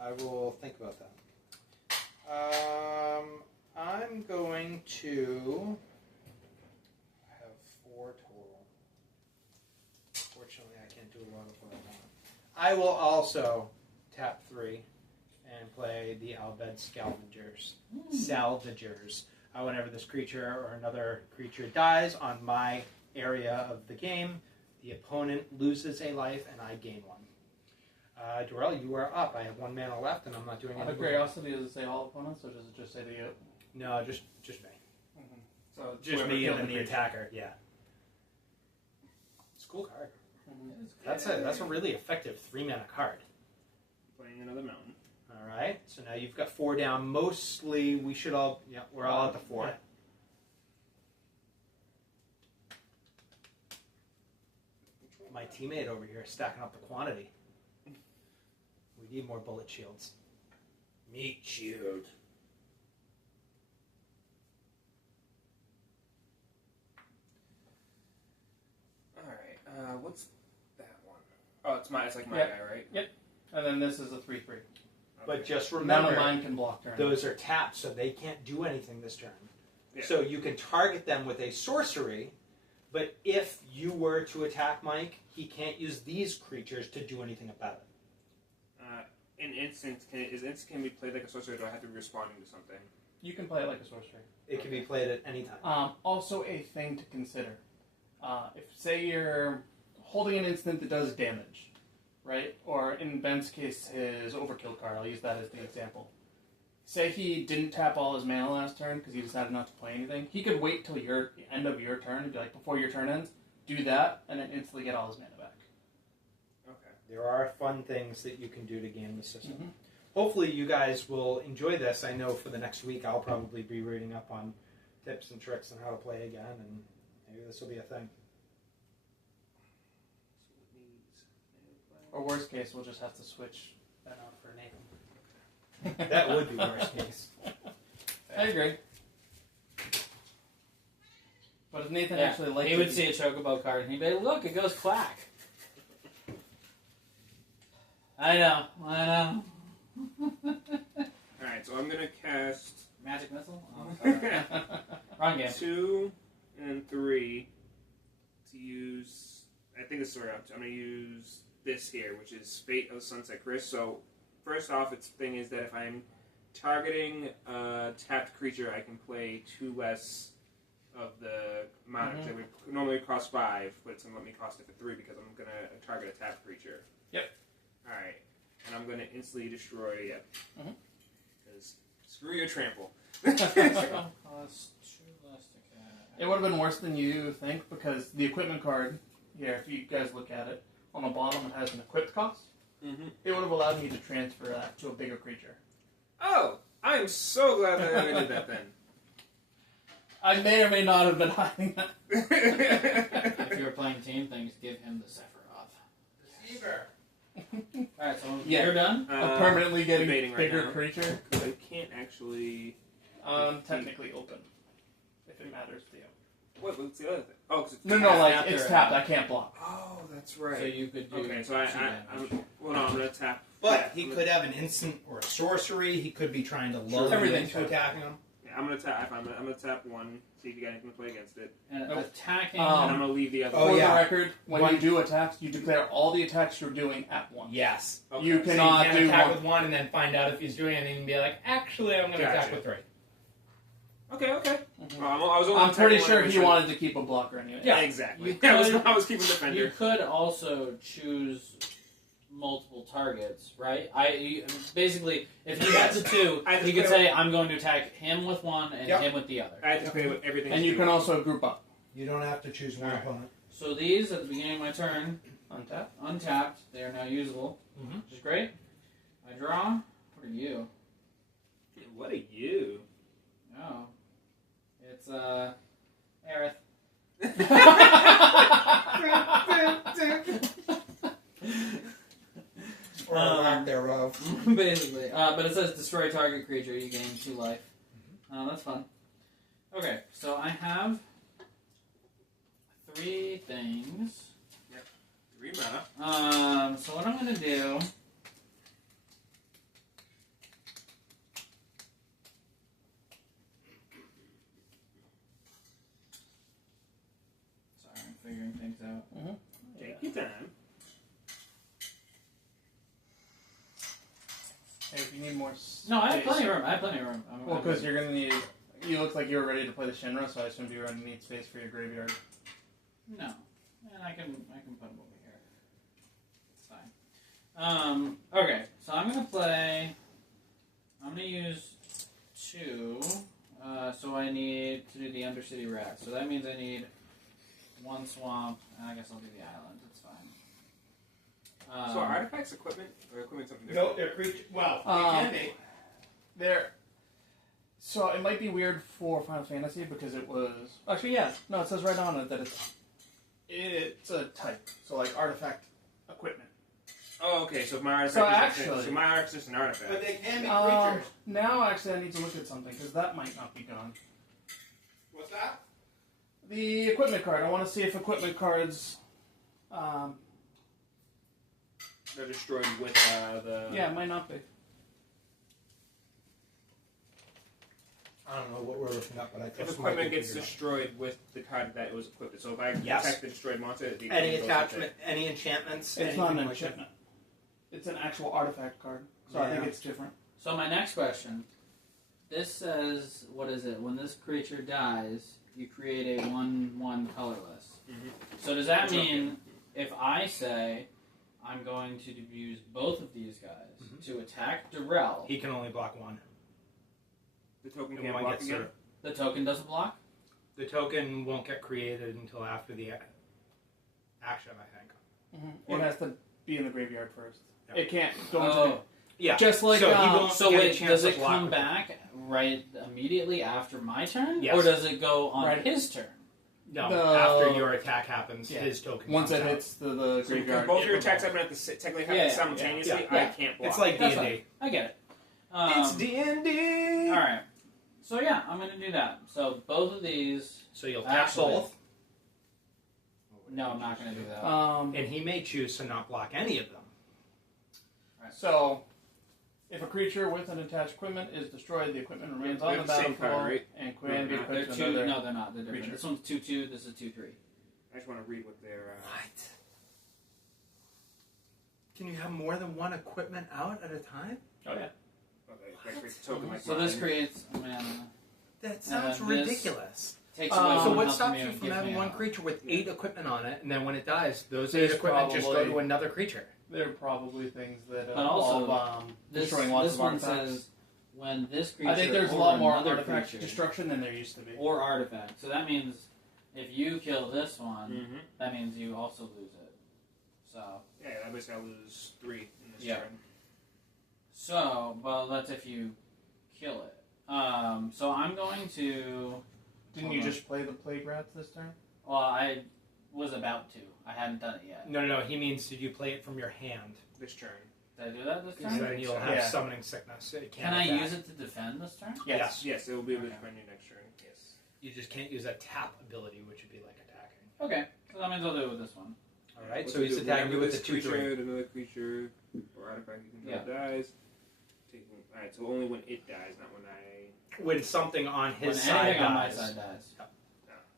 I will think about that. I'm going to have 4 total. Fortunately, I can't do a lot of what I want. I will also tap 3 and play the Albed Salvagers. Salvagers. Whenever this creature or another creature dies on my area of the game, the opponent loses a life and I gain 1. Durrell, you are up. I have 1 mana left and I'm not doing Out of anything. curiosity, does it say all opponents, or does it just say the... No, just me. So Just whoever me killed and then the creature. attacker. Yeah. It's a cool card. Mhm. That's a really effective 3 mana card. Playing another mountain. All right. So now you've got 4 down. Mostly, we should all. Yeah, we're all at the 4. Yeah. My teammate over here is stacking up the quantity. We need more bullet shields. Meat shield. Alright, what's that one? Oh, it's like my Yeah. guy, right? And then this is a 3/3. But just None remember, of mine can block turn. those are tapped, so they can't do anything this turn. Yeah. So you can target them with a sorcery, but if you were to attack Mike, he can't use these creatures to do anything about it. In instant, can be played like a sorcerer, or do I have to be responding to something? You can play it like a sorcery. It can be played at any time. Also, a thing to consider. If, say, you're holding an instant that does damage, right? Or in Ben's case, his overkill card. I'll use that as the example. say he didn't tap all his mana last turn because he decided not to play anything, he could wait till your end of your turn and be like, before your turn ends, do that, and then instantly get all his mana back. Okay. There are fun things that you can do to game the system. Mm-hmm. Hopefully you guys will enjoy this. I know for the next week I'll probably be reading up on tips and tricks on how to play again, and maybe this will be a thing. Or worst case, we'll just have to switch that out for Nathan. That would be worst case. I agree. But if Nathan Yeah, actually liked he it, would see a chocobo card and he'd be like, look, it goes quack. I know. Alright, so I'm going to cast Magic missile? Oh, sorry. Wrong game. 2 and 3 to use. I think it's sorry. I'm going to use this here, which is Fate of Sunset Chris. So, first off, its thing is that if I'm targeting a tapped creature, I can play 2 less of the amount. That would normally cost 5, but it's going to let me cost it for 3 because I'm going to target a tapped creature. Yep. Alright. And I'm going to instantly destroy it. Because screw your trample. Cost 2 less to cast. it would have been worse than you think because the equipment card here, if you guys look at it, on the bottom it has an equipped cost. It would have allowed me to transfer that to a bigger creature. Oh! I'm so glad that I did that then. I may or may not have been hiding that. If you were playing team things, give him the Sephiroth. Deceiver. Alright, so Yeah. you're done? Permanently getting debating right bigger now. creature. I can't actually... Technically open, if it matters to you. What's the other thing? Oh, because it's No, tapped. like after it's it. tapped. I can't block. Oh, that's right. So you could do Okay, so 2 damage. I'm going to tap. But he could have an instant or a sorcery. He could be trying to lull you Everything's into attacking him. Yeah, I'm going to tap. I'm going to tap 1. See if you got anything to play against it. And Nope. attacking... And I'm going to leave the other. Oh, For yeah. the record, when One- you do attacks, you declare all the attacks you're doing at once. Yes. Okay. You So you cannot can do attack one. with 1 and then find out if he's doing anything and be like, actually, I'm going to attack Gotcha. with 3. Okay. Mhm. I was only I'm pretty attacking sure when I he was- wanted to keep a blocker anyway. Yeah, exactly. You I was keeping You defender. could also choose multiple targets, right? Basically, if you got to 2, I you could just say, I'm going to attack him with 1 and Yep. him with the other. I have to play with everything. And you can also group up. You don't have to choose one Alright. opponent. So these, at the beginning of my turn, Untap. untapped, they are now usable, which is great. I draw. What are you? What are you? Oh. It's, Aerith. Or a lack thereof. Basically. But it says destroy target creature, you gain 2 life. That's fun. Okay, so I have 3 things. 3 mana. So what I'm gonna do... Sorry, I'm figuring things out. Take your time. Hey, if you need more space. No, I have plenty of room. I'm Well, because you're going to need... You look like you were ready to play the Shinra, so I assumed you were going to need space for your graveyard. No. And I can put them over here. It's fine. Okay, so I'm gonna play... I'm gonna use 2. So I need to do the Undercity Rack. So that means I need 1 swamp, and I guess I'll do the island. It's fine. So are artifacts equipment? Or equipment something No, different? they're creature. Well, they Um, can be. There... So it might be weird for Final Fantasy because it was... Actually, yeah. No, it says right on it that it's a type. So, like, artifact equipment. Oh, okay. So my artifact So is actually- so my artifact's just an artifact. But they can be Um, creatures. now, actually, I need to look at something because that might not be gone. What's that? The equipment card. I want to see if equipment cards... They're destroyed with the. yeah, it might not be. I don't know what we're looking up, but I If trust equipment Mike gets to figure it out. destroyed with the card that it was equipped with. So if I Yes. attack the destroyed monster, the Any equipment goes with attachment, any enchantments, It's not an anything like that. enchantment. It's an actual artifact card. So I think Yeah. it's different. So my next question. This says, what is it? When this creature dies, you create a 1/1 colorless. So does that That's mean if I say I'm going to use both of these guys to attack Darrell, He can only block 1. The token And can't one block gets again? The token doesn't block? The token won't get created until after the action, I think. Mm-hmm. It has to be in the graveyard first. Yeah. It can't go into Oh. Yeah. Just like, so he won't So get a wait, chance does to it block come with back right immediately after my turn? Yes. Or does it go on Right. his turn? No, The- after your attack happens, Yeah. his token once comes it out. hits the So graveyard. both your it attacks revolves. happen at the technically happen Yeah, yeah, simultaneously. yeah. I can't block. It's like That's D&D. I get it. It's D&D! Alright. So yeah, I'm going to do that. So both of these... So you'll tap Actually- both. No, I'm not going to do that. And he may choose to not block any of them. So, if a creature with an attached equipment is destroyed, the equipment remains on They're the the same battlefield, card, right? and can be They're equipped They're to two... another. No, they're not. They're different. creature. This one's 2/2, this is 2/3. I just want to read what they're. What? Can you have more than one equipment out at a time? Oh yeah. Okay, that creates a token like So this mine. creates... mana. That sounds this- ridiculous. Takes away So from what helping stops me you and from gives having me one out. creature with 8 equipment on it, and then when it dies, those There's 8 equipment just go to probably- another creature? There are probably things that But also, involve This, destroying lots this of one artifacts. says when this creature I think there's a or lot more another artifact creature destruction than there used to be. or artifact. So that means if you kill this one, Mm-hmm. that means you also lose it. So Yeah, I basically I lose 3 in this Yeah. turn. well, that's if you kill it. So I'm going to. Didn't you just play the plague rats this turn? Well, I was about to. I hadn't done it yet. No, he means did you play it from your hand? This turn. Did I do that this Because turn? then you'll have Yeah. summoning sickness. It Can can't I attack. use it to defend this turn? Yes. Yes, it will be with Okay. my new next turn. Yes. You just can't use a tap ability, which would be like attacking. Okay, so that means I'll do it with this one. Alright, What's so it he's do? attacking you Whenever with the this 2/3. creature, another creature, or artifact you control dies. Alright, so only when it dies, not when I. When something on his When side anything on my dies. side dies. Oh,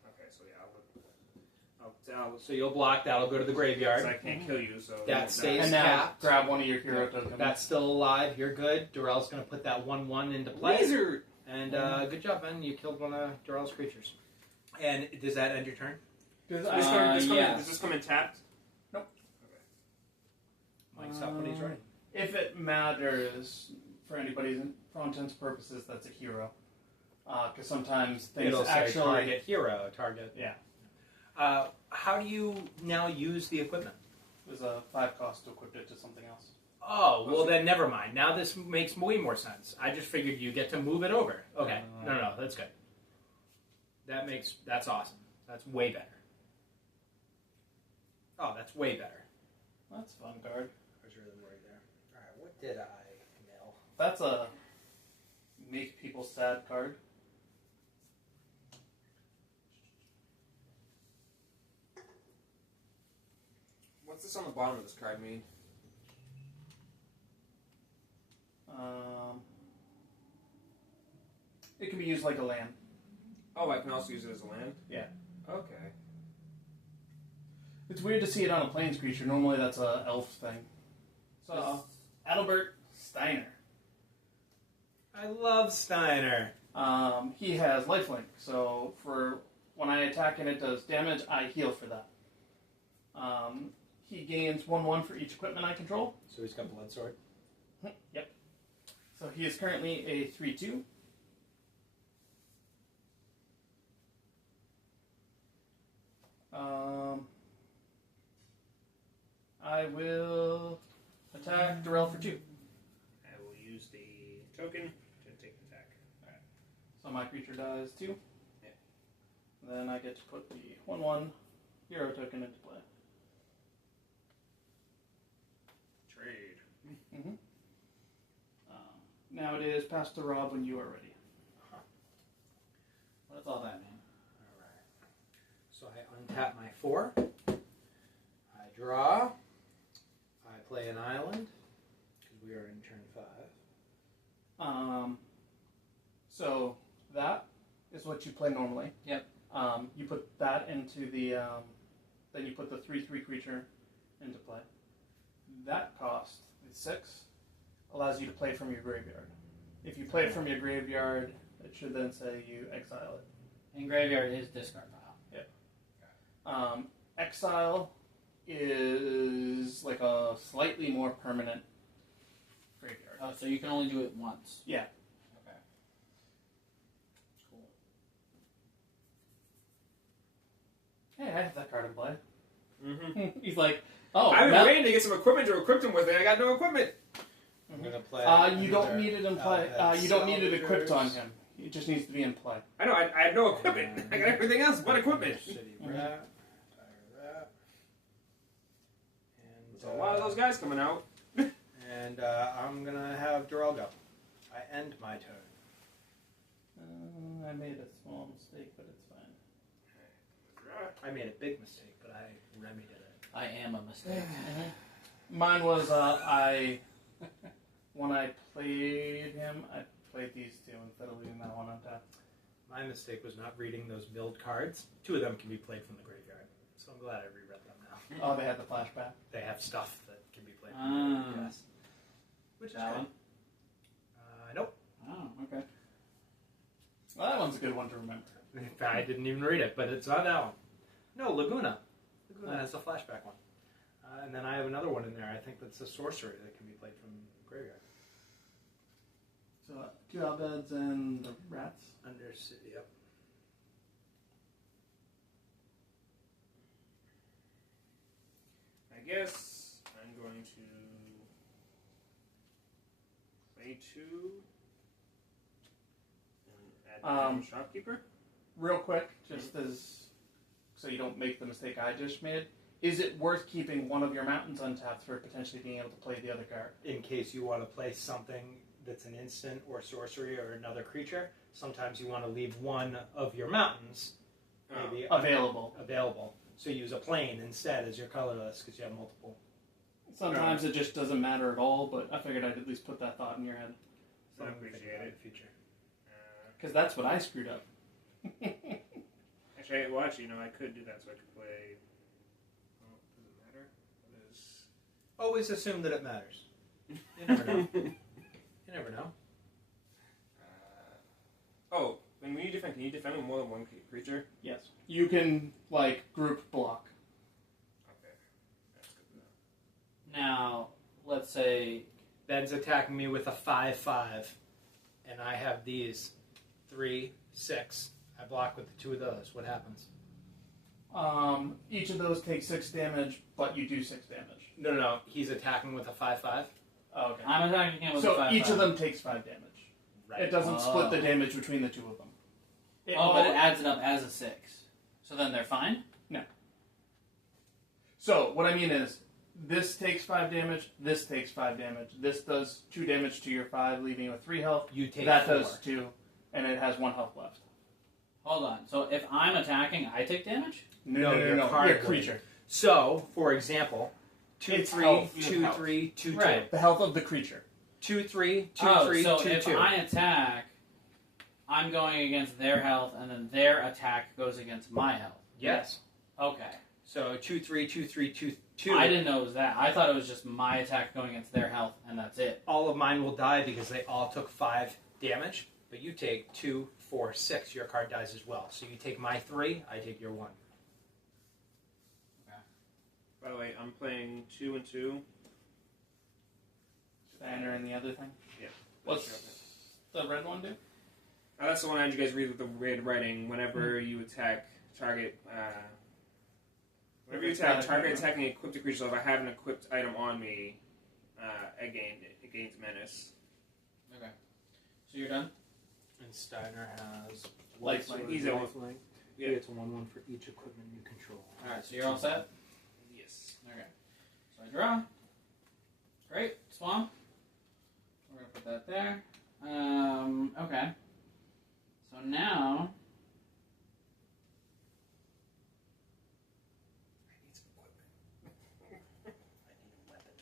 okay, so yeah, I'll So you'll block, that'll go to the graveyard. I can't kill you, so. That stays And now tapped. grab one of your hero tokens. That's still alive, you're good. Darrell's going to put that 1/1 into play. Laser! And good job, Ben. You killed one of Darrell's creatures. And does that end your turn? Does Does this come in tapped? Mike's up when he's ready. If it matters for anybody's, for all intents and purposes, that's a hero. Because sometimes things It'll say actually. target hero, target. Yeah. How do you now use the equipment? There's a 5 cost to equip it to something else. Oh, well then never mind. Now this makes way more sense. I just figured you get to move it over. Okay. No, that's good. That's awesome. That's way better. Oh, that's way better. That's a fun card. I was really worried there. Alright, what did I mail? That's a make people sad card. What's this on the bottom of this card mean? It can be used like a land. Oh, I can also use it as a land? Yeah. Okay. It's weird to see it on a plains creature. Normally that's a elf thing. So, Adalbert Steiner. I love Steiner. He has lifelink, so for when I attack and it does damage, I heal for that. He gains 1/1 for each equipment I control. So he's got blood sword. Yep. So he is currently a 3/2. I will attack Darrell for 2. I will use the token to take an attack. So my creature dies 2. Yeah. Then I get to put the 1/1 hero token into play. Trade. Mm-hmm. Now it is pass to Rob when you are ready. What does all that mean? Alright. So I untap my 4. I draw. I play an island. Because we are in turn 5. So that is what you play normally. Yep. You put that into the, then you put the 3/3 creature into play. That cost, the 6, allows you to play from your graveyard. If you play it from your graveyard, it should then say you exile it. And graveyard is discard pile. Yep. Exile is like a slightly more permanent graveyard. Oh, so you can only do it once. Yeah. Okay. hey, I have that card in play. Mm-hmm. He's like, oh, I've been now- waiting to get some equipment to equip him with, and I got no equipment. I'm gonna play. You don't need it in play. You don't need it equipped on Salvagers. him. It just needs to be in play. I know, I have no equipment. I got everything else but equipment. City Mhm. rat. Tire that. And There's a lot of those guys coming out. And I'm gonna have Durrell go. I end my turn. I made a small mistake, but it's fine. I made a big mistake, but I remedied it. I am a mistake. Mine was when I played him, I played these two instead of leaving that one on top. My mistake was not reading those milled cards. 2 of them can be played from the graveyard, so I'm glad I reread them now. Oh, they had the flashback. They have stuff that can be played from the graveyard, yes. Which is That good. one? Nope. Oh, okay. Well, that one's a good one to remember. I didn't even read it, but it's not that one. No, Laguna. Laguna has the flashback one. And then I have another one in there. I think that's a sorcery that can be played from the graveyard. So 2 Albeds and the rats. Undercity, yep. I guess I'm going to play 2 and add the shopkeeper. Real quick, just as so you don't make the mistake I just made. Is it worth keeping one of your mountains untapped for potentially being able to play the other card? In case you want to play something that's an instant or sorcery or another creature, sometimes you want to leave one of your mountains maybe Available. So use a plane instead as your colorless because you have multiple. Sometimes it just doesn't matter at all, but I figured I'd at least put that thought in your head. So I Something to think appreciate about it. in the future. Because that's what I screwed up. Actually, I could do that so I could play. Oh, does it matter? What is... Always assume that it matters. You never know. You never know. Oh, when you defend, can you defend with more than one creature? Yes. You can, group block. Okay, that's good to know. Now, let's say Ben's attacking me with a 5/5, and I have these 3, 6. I block with the 2 of those. What happens? Each of those takes 6 damage, but you do 6 damage. No. He's attacking with a 5/5. Oh, okay. I'm attacking him with a So 5/5. each of them takes 5 damage. Right. It doesn't split the damage between the 2 of them. But it adds it up as a 6. So then they're fine? So, what I mean is, this takes 5 damage, this takes 5 damage, this does 2 damage to your 5, leaving you with 3 health. You take that 4. does 2, and it has 1 health left. Hold on. So if I'm attacking, I take damage? No, your card your would. creature. So, for example, 2, It's 3, health. 2, 3, 2, 2. Right. The health of the creature. 2, 3, 2, Oh, 3, so 2, if 2. I attack, I'm going against their health, and then their attack goes against my health. Yes. Okay. So 2, 3, 2, 3, 2, 2. I didn't know it was that. I thought it was just my attack going against their health, and that's it. All of mine will die because they all took 5 damage, but you take 2, 4, 6. Your card dies as well. So you take my 3, I take your 1. By the way, I'm playing 2 and 2. Banner and the other thing. Yeah. What's the red one do? That's the one I had you guys read with the red writing. Whenever you attack target, attacking equipped creature. So if I have an equipped item on me, it gains menace. Okay. So you're done? And Steiner has Lifelink. He's a lifelink. Yeah. It's a 1/1 for each equipment you control. Alright, so you're all set? Yes. Okay. So I draw. Great. Swamp. We're going to put that there. Okay. So now... I need some equipment. I need a weapon.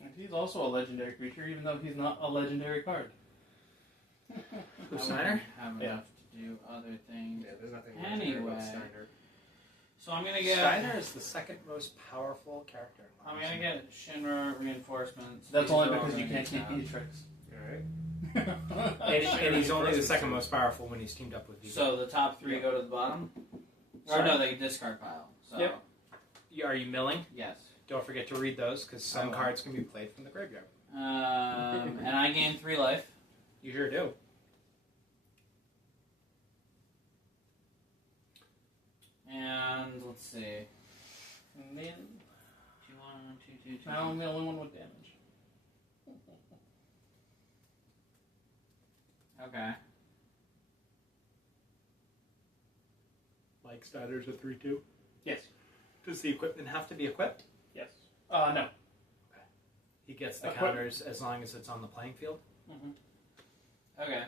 And he's also a legendary creature, even though he's not a legendary card. Who's Steiner? Have Yeah. enough to do other things. Yeah, there's nothing Anyway. about Steiner. So I'm gonna get. Steiner is the second most powerful character. I'm gonna get Shinra reinforcements. That's These only are all because you gonna can't get keep tapped. E-Tricks. Alright. And he's only the second most powerful when he's teamed up with you. So the top 3 go to the bottom. Or Sorry? no, they discard pile. So Yep. Are you milling? yes. Don't forget to read those because some Oh. cards can be played from the graveyard. And I gain 3 life. You sure do. let's see. And then 2, 1, 2, 2, 2. now I'm the only one with damage. Okay. Like Steiner's a 3/2. Yes. Does the equipment have to be equipped? Yes. No. He gets the Equip- counters as long as it's on the playing field. Mm-hmm. Okay.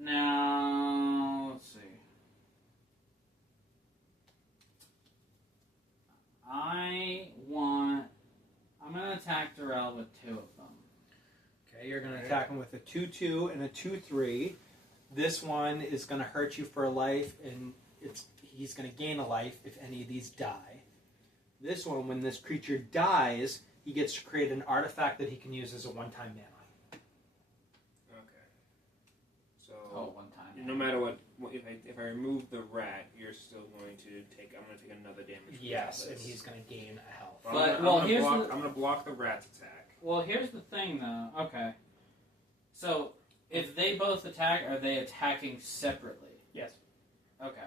Now, let's see. I'm going to attack Darrell with 2 of them. Okay, you're going to attack him with a 2/2 and a 2/3. This one is going to hurt you for a life, and he's going to gain a life if any of these die. This one, when this creature dies, he gets to create an artifact that he can use as a one-time mana. Okay. So One time. no matter what if I remove the rat, you're still going to take. I'm going to take another damage. Yes, and he's going to gain a health. But, I'm going to block the rat's attack. Well, here's the thing, though. Okay. So, if they both attack, are they attacking separately? Yes. Okay.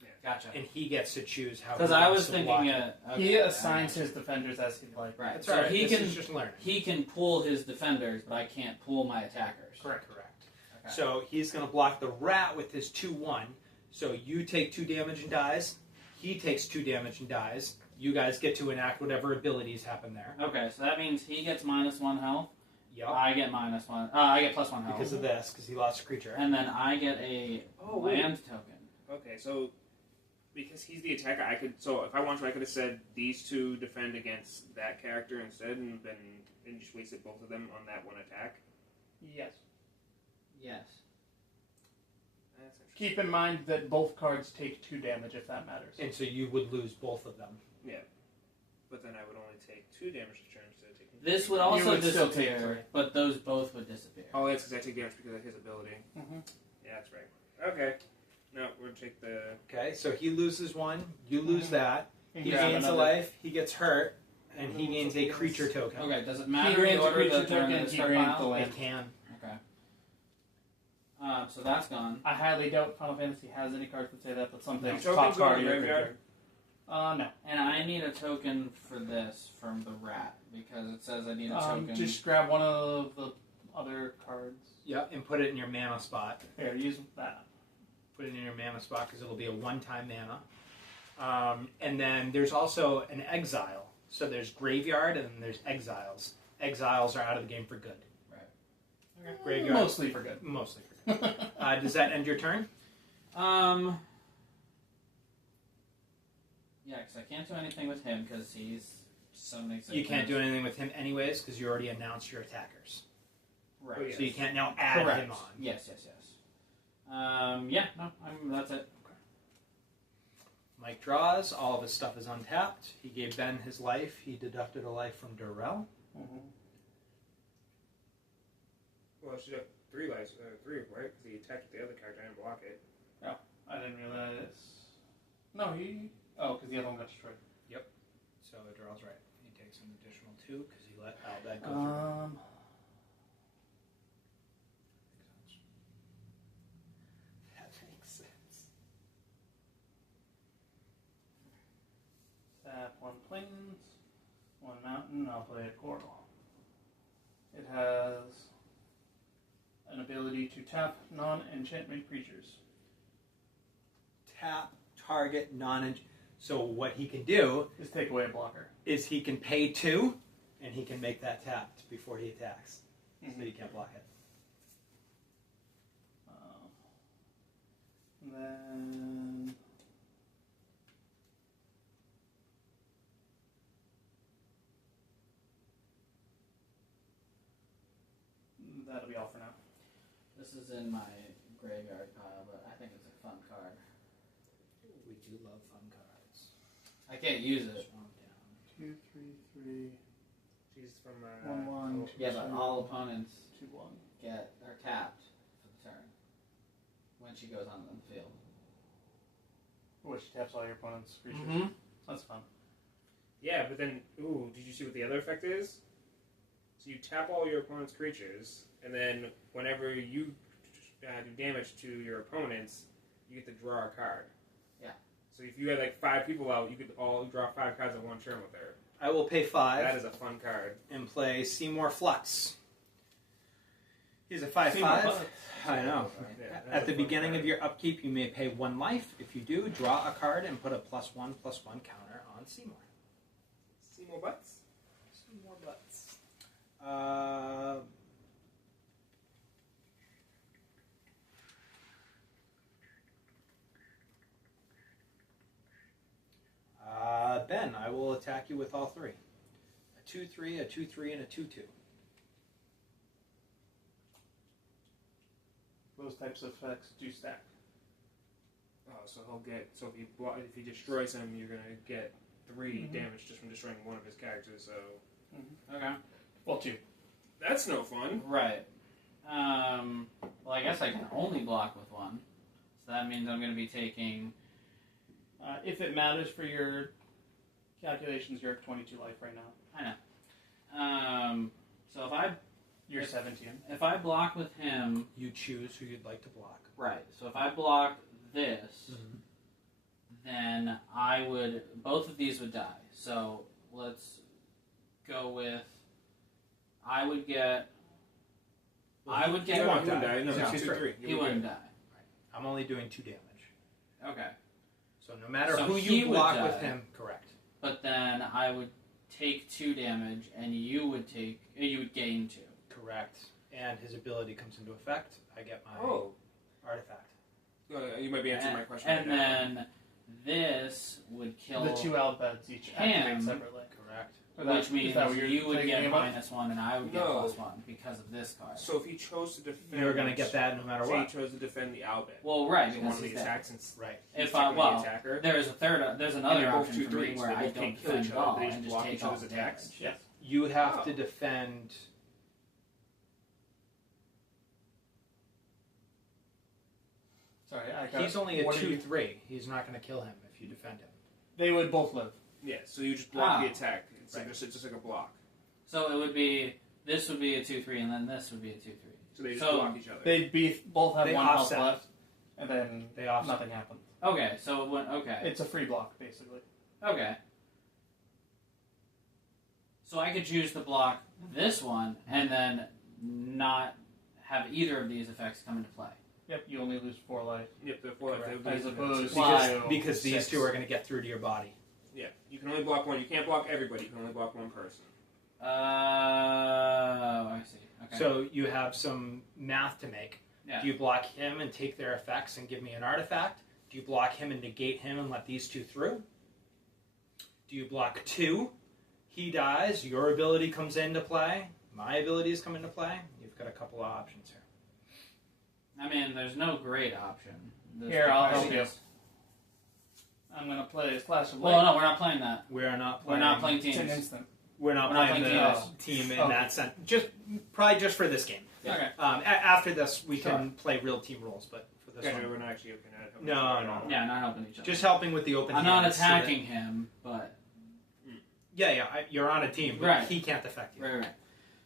Yeah. Gotcha. And he gets to choose how. Because he I wants was to thinking, block it. He assigns his defenders as he'd like. right. That's So all right. he This can is just learning. he can pull his defenders, but I can't pull my attackers. Correct. Okay. So he's going to block the rat with his 2/1. So you take 2 damage and dies. He takes 2 damage and dies. You guys get to enact whatever abilities happen there. Okay, so that means he gets -1 health. Yup. I get -1. I get +1 health. Because of this, because he lost a creature. And then I get a land token. Okay, so because he's the attacker, I could. So if I wanted to, I could have said these 2 defend against that character instead, and just wasted both of them on that one attack. Yes. Yes. That's interesting. Keep in mind that both cards take 2 damage if that matters. And so you would lose both of them. Yeah, but then I would only take 2 damage returns instead of taking. This would You also would still take disappear, 3. but those both would disappear. Oh, that's because I take damage because of his ability. Mm-hmm. Yeah, that's right. Okay. No, we're gonna take the. Okay, so he loses 1. You lose that. He grab gains a another. life. He gets hurt. And he gains a creature token. Okay, does it He matter grants the a order creature that they're in token, the he start grants the pile? land. It can. Okay. So that's gone. I highly doubt Final Fantasy has any cards that say that, but something No. top Tokens card on of the your graveyard? creature. No. And I need a token for this from the rat because it says I need a token. Just grab one of the other cards. Yep, and put it in your mana spot. Here, use that. Put it in your mana spot because it'll be a one-time mana. And then there's also an exile. So there's graveyard and then there's exiles. Exiles are out of the game for good. Right. Okay. Graveyard. Mostly for good. Mostly for good. Does that end your turn? Yeah, because I can't do anything with him because he's summoning. You can't do anything with him anyways because you already announced your attackers. Right. Oh, yeah. So you can't now add Correct. him on. Yes. Yeah. No. That's it. Mike draws. All of his stuff is untapped. He gave Ben his life. He deducted a life from Durrell. Mm-hmm. Well, she got 3 lives, 3, right? Because he attacked the other character and block it. I didn't realize. No, he. Oh, because the other one got destroyed. So Durrell's right. He takes an additional 2 because he let Albed go through. That makes sense. Tap 1 plains, 1 mountain, I'll play a Coral. It has an ability to tap non-enchantment creatures. Tap, target, So what he can do Just take away a blocker. is he can pay 2, and he can make that tapped before he attacks. So you can't block it. And then that'll be all for now. This is in my graveyard pile, but I think it's a fun card. We do love fun cards. I can't use it. Swamp down. 2, 3, 3. She's from. 1, 1. Yeah, but all opponents 2, 1. are tapped for the turn when she goes on the field. Which taps all your opponent's creatures. Mm-hmm. That's fun. Yeah, but then, ooh, did you see what the other effect is? So you tap all your opponent's creatures, and then whenever you do damage to your opponents, you get to draw a card. Yeah. So if you had like 5 people out, you could all draw 5 cards at one turn with her. I will pay 5. That is a fun card. And play Seymour Flux. He's a Seymour 5/5. Flux. I know. Yeah, that's At the a fun beginning card. of your upkeep, you may pay 1 life. If you do, draw a card and put a +1/+1 counter on Seymour. Seymour Butts? Seymour Butts. Ben, I will attack you with all 3. A 2/3, a 2/3, and a 2/2. Those types of effects do stack. Oh, so he'll get. So if he destroys him, you're gonna get 3 damage just from destroying one of his characters. So Okay. Well, 2. that's no fun. Right. Well, I guess I can only block with 1. So that means I'm going to be taking... If it matters for your calculations, you're at 22 life right now. I know. So You're If- 17. if I block with him... You choose who you'd like to block. Right. So if I block this, then I would... Both of these would die. So let's go with... I would get... I would get... He won't die. No, No, it's 2/3. He wouldn't die. I'm only doing 2 damage. Okay. So no matter So who he you would block die. with him, correct. But then I would take 2 damage, and you would gain 2. Correct. And his ability comes into effect. I get my Oh. artifact. You might be answering my question. And right now. then this would kill The 2 outbeds each him. activate separately. Correct. which means you would get -1. -1 and I would get +1 because of this card. So if he chose to defend, You're going to get that no matter say what. he chose to defend the Albed. Well, right, So because one of the he's dead. attacks and Right. he's If I technically well, the attacker. there's And another they're both option for me 2/3s, where they I both don't can't kill defend each at other, all they just and just block take each all other's the attacks. damage. Yes. You have Oh. to defend. Sorry, I got. He's only a what are you- 2/3. He's not going to kill him if you defend him. They would both live. Yeah, so you just block the Ah. attack. It's, Right. like, it's just like a block. So it would be this would be a 2/3 and then this would be a 2/3. So they just So block each other. They'd be both have They 1 offset. health left, and then They offset. nothing happens. Okay, so it went okay. It's a free block, basically. Okay. So I could choose to block this one and then not have either of these effects come into play. Yep, you only lose 4 life. Yep, therefore, Correct. As opposed Why? to Because these 6. two are going to get through to your body. Yeah, you can only block one. You can't block everybody. You can only block one person. I see. Okay. So you have some math to make. Yeah. Do you block him and take their effects and give me an artifact? Do you block him and negate him and let these 2 through? Do you block 2? He dies. Your ability comes into play. My abilities come into play. You've got a couple of options here. I mean, there's no great option. Here, I'll help you. I'm going to play Clash of Well, Light. no, we're not playing that. We're not We're playing. not playing It's an teams. instant. We're not We're not playing playing the team in Okay. that sense. Probably just for this game. Okay. After this, we can play real team roles, but for this Okay, one, we're not actually opening that. No. Yeah, not helping each other. just helping with the open. I'm not hands so that- attacking him, but You're on a team, but Right. he can't affect you. right.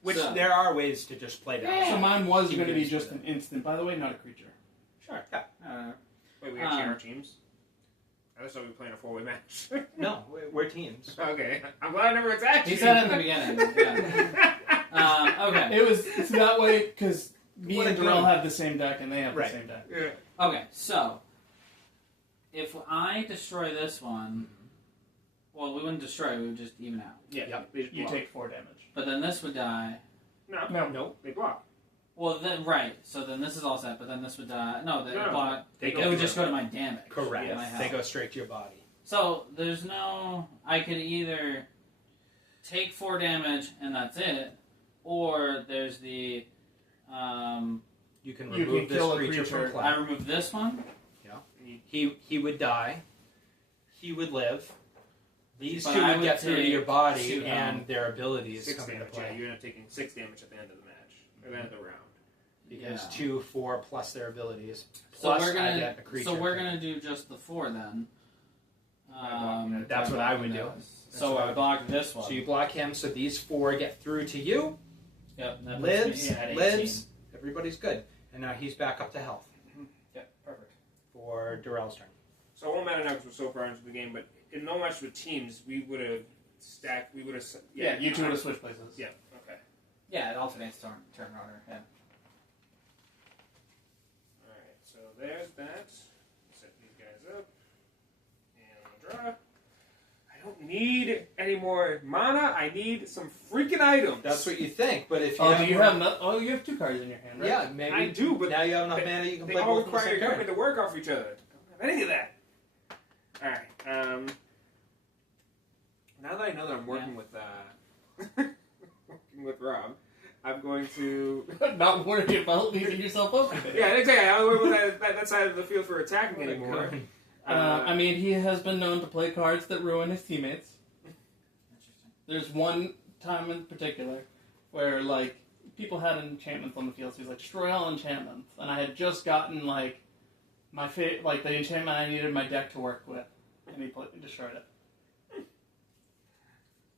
Which So- there are ways to just play that. Yeah. So mine was Team going to be games just for an instant. By the way, not a creature. Sure. Wait, we actually Um, are teams? I just thought we were playing a 4-way match. No, we're teams. Okay. I'm glad I never attacked He you. said it in the beginning. Yeah. Okay. It's that way because me What and a Darrell good- have the same deck and they have Right. the same deck. Yeah. Okay. So, if I destroy this one, well, we wouldn't destroy. We would just even out. Yeah. Yep. They just You block. take 4 damage. But then this would die. No. No. Nope. They block. Well, then right. So then this is all set. But then this would die. No, the No. block. They It go would just go to my damage. correct. My health. They go straight to your body. So there's no. I could either take 4 damage and that's it, or there's the. You can You remove can this kill a creature creature. from I play. remove this one. He would die. He would live. These But 2 I would would get through to take your body, 2 and health. their abilities 6 come into damage. Yeah, play. you end up taking 6 damage at the end of the match. Or the end of the round. Because Yeah. 2, 4 plus their abilities. So Plus we're I gonna. get a creature. So we're gonna do just the 4 then. That's what I would do. So what I I would block this one. So you block him, so these 4 get through to you. Yep. That puts Lives, me at 18. lives. Everybody's good. And now he's back up to health Yep. Perfect. for Darrell's turn. So it won't matter now because we're so far into the game. But in no match with teams, we would have stacked. We would have. Yeah, you two would have switched places. Yeah. Okay. Yeah, it alternates turn order. Yeah. All right. So there's that. Set these guys up. And draw. I don't need any more mana. I need some freaking items. That's what you think, but if you Oh, have do you more- have you have 2 cards in your hand, right? Yeah, maybe. I do, but now you have enough mana you can they play all both of the require same turn. equipment to work off each other. I don't have any of that. All right. Now that I know that I'm working with working with Rob, I'm going to. Not worry about leaving yourself open. Yeah, exactly. I don't worry about that side of the field for attacking anymore. I mean, he has been known to play cards that ruin his teammates. Interesting. There's one time in particular where, like, people had enchantments on the field, so he's like, destroy all enchantments. And I had just gotten, like, the enchantment I needed my deck to work with. And he destroyed it.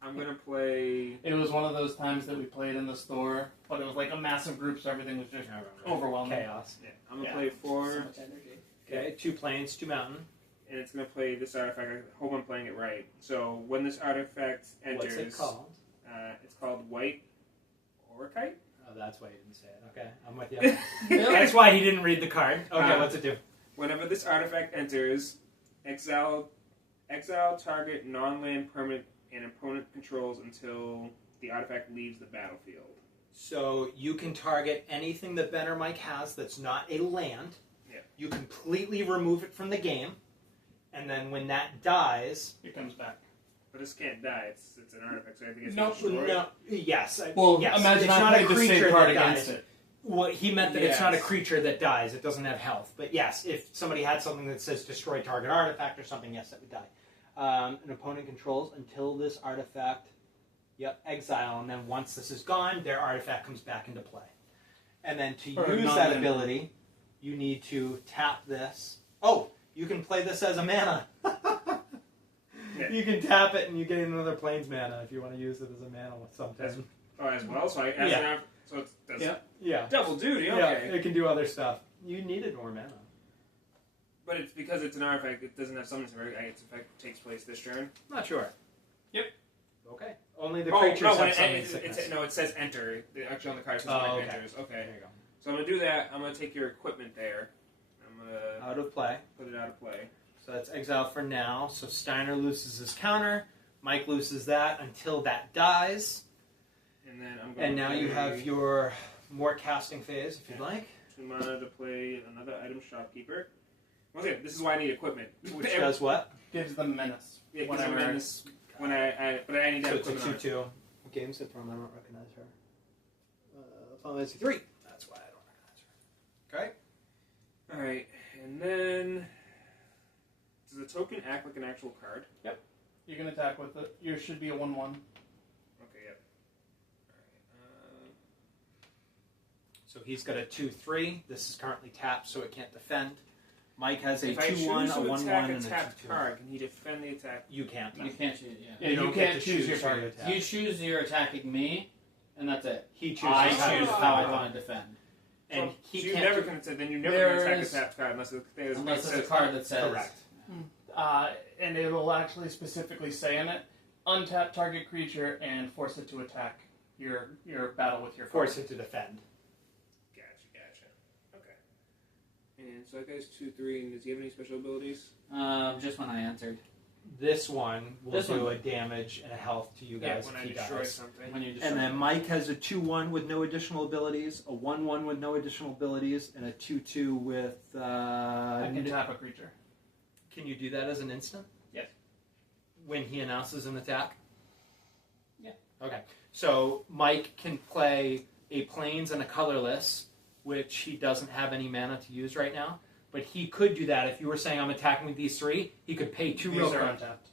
I'm going to play. It was one of those times that we played in the store, but it was like a massive group, so everything was just overwhelming. Chaos. Yeah, I'm going to play 4. So much energy. Okay, 2 plains, 2 mountain. And it's going to play this artifact. I hope I'm playing it right. So when this artifact enters. What's it called? It's called White Orchite. Oh, that's why you didn't say it. Okay, I'm with you. That's why he didn't read the card. Okay, what's it do? Whenever this artifact enters, exile target non-land permanent and opponent controls until the artifact leaves the battlefield. So you can target anything that Ben or Mike has that's not a land. Yeah. You completely remove it from the game, and then when that dies, It comes back. But this can't die. It's an artifact, so I think it's No, destroyed. yes. Well, yes. imagine it's I not a played the creature same card that against dies. it. Well, he meant that it's not a Yes. creature that dies. It doesn't have health. But yes, if somebody had something that says destroy target artifact or something, yes, that would die. An opponent controls until this artifact, exile, and then once this is gone, their artifact comes back into play. And then to Or use that non-land. ability, you need to tap this. Oh, you can play this as a mana. Yeah. You can tap it and you get another plains mana if you want to use it as a mana with something. Oh, as well. So so it does Yeah. double duty. Yeah, Okay. it can do other stuff. You needed more mana. But it's because it's an artifact. It doesn't have summoning power. Its effect takes place this turn. Not sure. Yep. Okay. Only the Oh creatures no! have summoning sickness. No, it says enter. Actually, on the card it says Oh, okay. enters. Okay. There you go. So I'm gonna do that. I'm gonna take your equipment there. I'm gonna Out of play. put it out of play. So that's exile for now. So Steiner loses his counter. Mike loses that until that dies. And then I'm going And to now play you have your more casting phase, if you'd like. 2 mana to play another item shopkeeper. Okay, this is why I need equipment. Which does what? Gives them menace. Yeah, because whenever- I'm in this, but I need to So have it's a equipment on it. 2-2. What game is it from? I don't recognize her. Final Fantasy 3. That's why I don't recognize her. Okay. Alright, and then... Does the token act like an actual card? You can attack with it. Yours should be a 1/1. Okay, yep. Alright, So he's got a 2-3. This is currently tapped, so it can't defend. Mike has a if I 2-1, choose a to 1-1, attack and a a tapped 2-2. card, can he defend the attack? You can't. You can't choose. Yeah. Yeah, you don't can't get to choose your for target. attack. You choose you're attacking me, and that's it. He chooses I how to choose defend. how I want to defend. And So he you can't never do- can attack, then you never can attack a There's- tapped card unless Unless it's a card that says. Correct. And it'll actually specifically say in it, untap target creature and force it to attack your battle with your Force card. it to defend. Gotcha. Okay. And so that guy's 2-3, and does he have any special abilities? Just when I entered. This one will This do one. a damage and a health to you guys when if I he destroy dies. something. When you just And then Mike has a 2-1 with no additional abilities, a 1-1 with no additional abilities, and a 2-2 with. I can tap a creature. Can you do that as an instant? Yes. When he announces an attack? Yeah. Okay. So Mike can play a plains and a colorless, which he doesn't have any mana to use right now. But he could do that if you were saying I'm attacking with these 3. He could pay 2 real These are cards. untapped.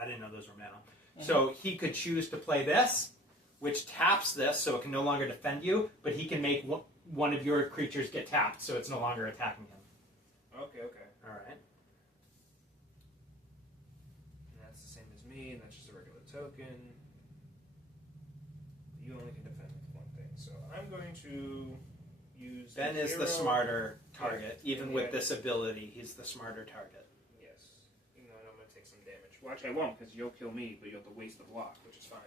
I didn't know those were mana. So he could choose to play this, which taps this, so it can no longer defend you, but he can make one of your creatures get tapped, so it's no longer attacking him. Okay. All right. And that's the same as me, and that's just a regular token. You only can defend with one thing, so I'm going to use. Ben is the hero. smarter target. Yeah. Even with this ability, he's the smarter target. Yes. Well, actually, I won't, because you'll kill me, but you'll have to waste the block, which is fine.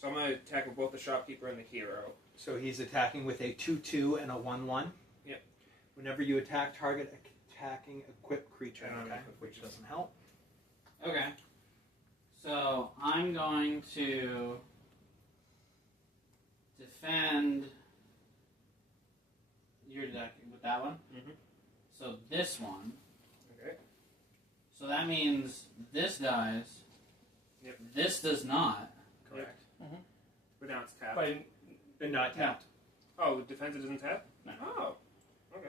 So I'm going to attack with both the shopkeeper and the hero. So he's attacking with a 2/2 and a 1/1. Yep. Whenever you attack, target attacking equipped creature. I don't have Okay, equipped which creatures. doesn't help. Okay. So I'm going to defend your deck with that one. Mm-hmm. So this one. Okay. So that means this dies. Yep. This does not. Correct. Mm-hmm. But now it's tapped. But And not tapped. Oh, defense it doesn't tap? No. Oh. Okay.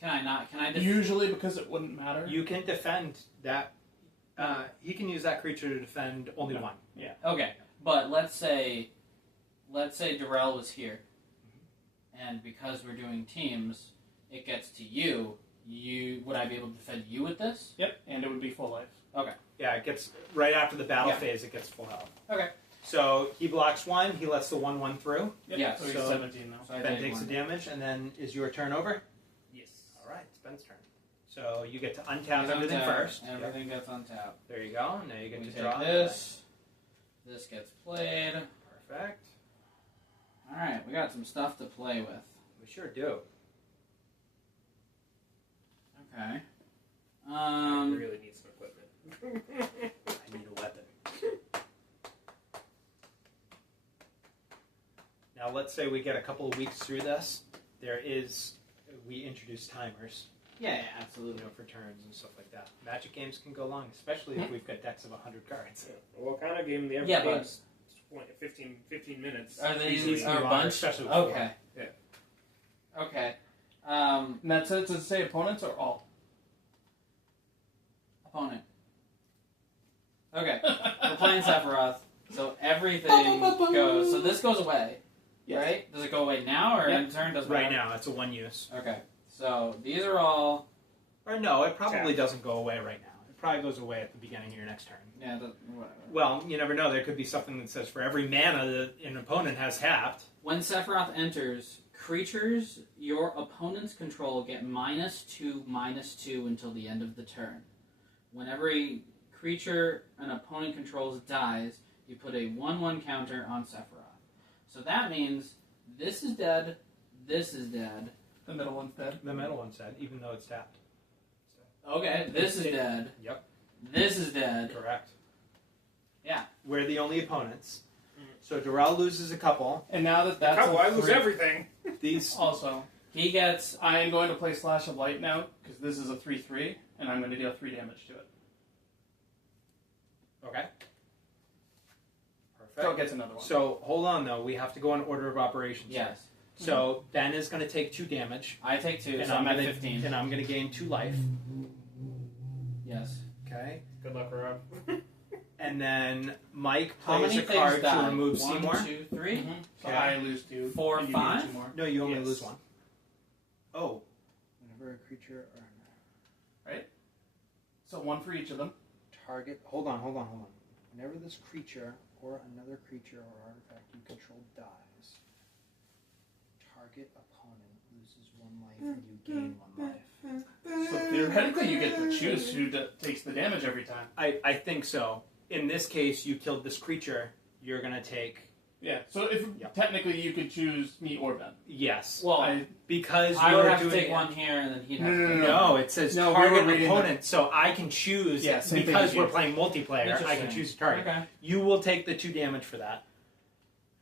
Can I not? Can I? usually, because it wouldn't matter. You can defend that. He can use that creature to defend only No. one. Okay, but let's say Darrell was here, and because we're doing teams, it gets to you. Would I be able to defend you with this? Yep, and it would be full life. Yeah, it gets right after the battle Yeah. phase. It gets full health. Okay. So he blocks one. He lets the 1/1 through. Yep. Yeah, So he's so- 17 now. So I Ben take takes the one. damage, and then is your turn over? Yes. All right, it's Ben's turn. So you get to untap everything Untap, first. Everything gets untapped. There you go. Now you get We to take draw this. This gets played. Perfect. All right, we got some stuff to play with. We sure do. Okay. I really need some equipment. I need a weapon. Now let's say we get a couple of weeks through this. We introduce timers, Yeah, you absolutely. know, for turns and stuff like that. Magic games can go long, especially if we've got decks of 100 cards. Well, kind of game the Yeah, but- game's 15 minutes. Are these Easily. are a longer, bunch? especially with Okay. Yeah. Okay. And that's it to say opponents or all? Opponent. Okay. We're playing Sephiroth, so everything goes. So this goes away, Yes. right? Does it go away now or in turn? Does Right now, it's a one use. Okay. So these are all. Or no, it probably Tap. doesn't go away right now. It probably goes away at the beginning of your next turn. Yeah. Whatever. Well, you never know. There could be something that says for every mana that an opponent has tapped. When Sephiroth enters, creatures your opponents control get -2/-2 until the end of the turn. Whenever a creature an opponent controls dies, you put a 1/1 counter on Sephiroth. So that means this is dead, this is dead. The middle one's dead. The metal one said, even though it's tapped. Okay, this is dead. Yep. This is dead. Correct. Yeah. We're the only opponents. So Darrell loses a couple. And now that that's Couple, a I lose 3, everything. These Also, He gets. I am going to play Slash of Light now because this is a 3/3, and I'm going to deal 3 damage to it. okay. So it Perfect. gets another one. So hold on though, we have to go in order of operations. Yes. So Ben is going to take 2 damage, I take 2, and so I'm at gonna 15. and I'm going to gain 2 life. Yes. Okay. Good luck, Rob. And then Mike How plays many a things card die? to remove 1, Seymour. 2, 3. Mhm. So Okay. I lose 2. 4, and you gain 5? 2 more. No, you only Yes. lose 1. Oh. Whenever a creature or So 1 for each of them. target. Hold on. Whenever this creature or another creature or artifact you control dies, target opponent loses 1 life and you gain 1 life. So theoretically, you get to choose who takes the damage every time. I think so. In this case, you killed this creature. You're going to take. Yeah. So if technically you could choose me or Ben. Yes. Well, Because I you're would have to doing take 1 here, and then he'd have No, to take No, it says No, we target were reading opponent, so I can choose. Yeah, same thing because as you. we're playing multiplayer, I can Interesting. choose a target. Okay. You will take the 2 damage for that.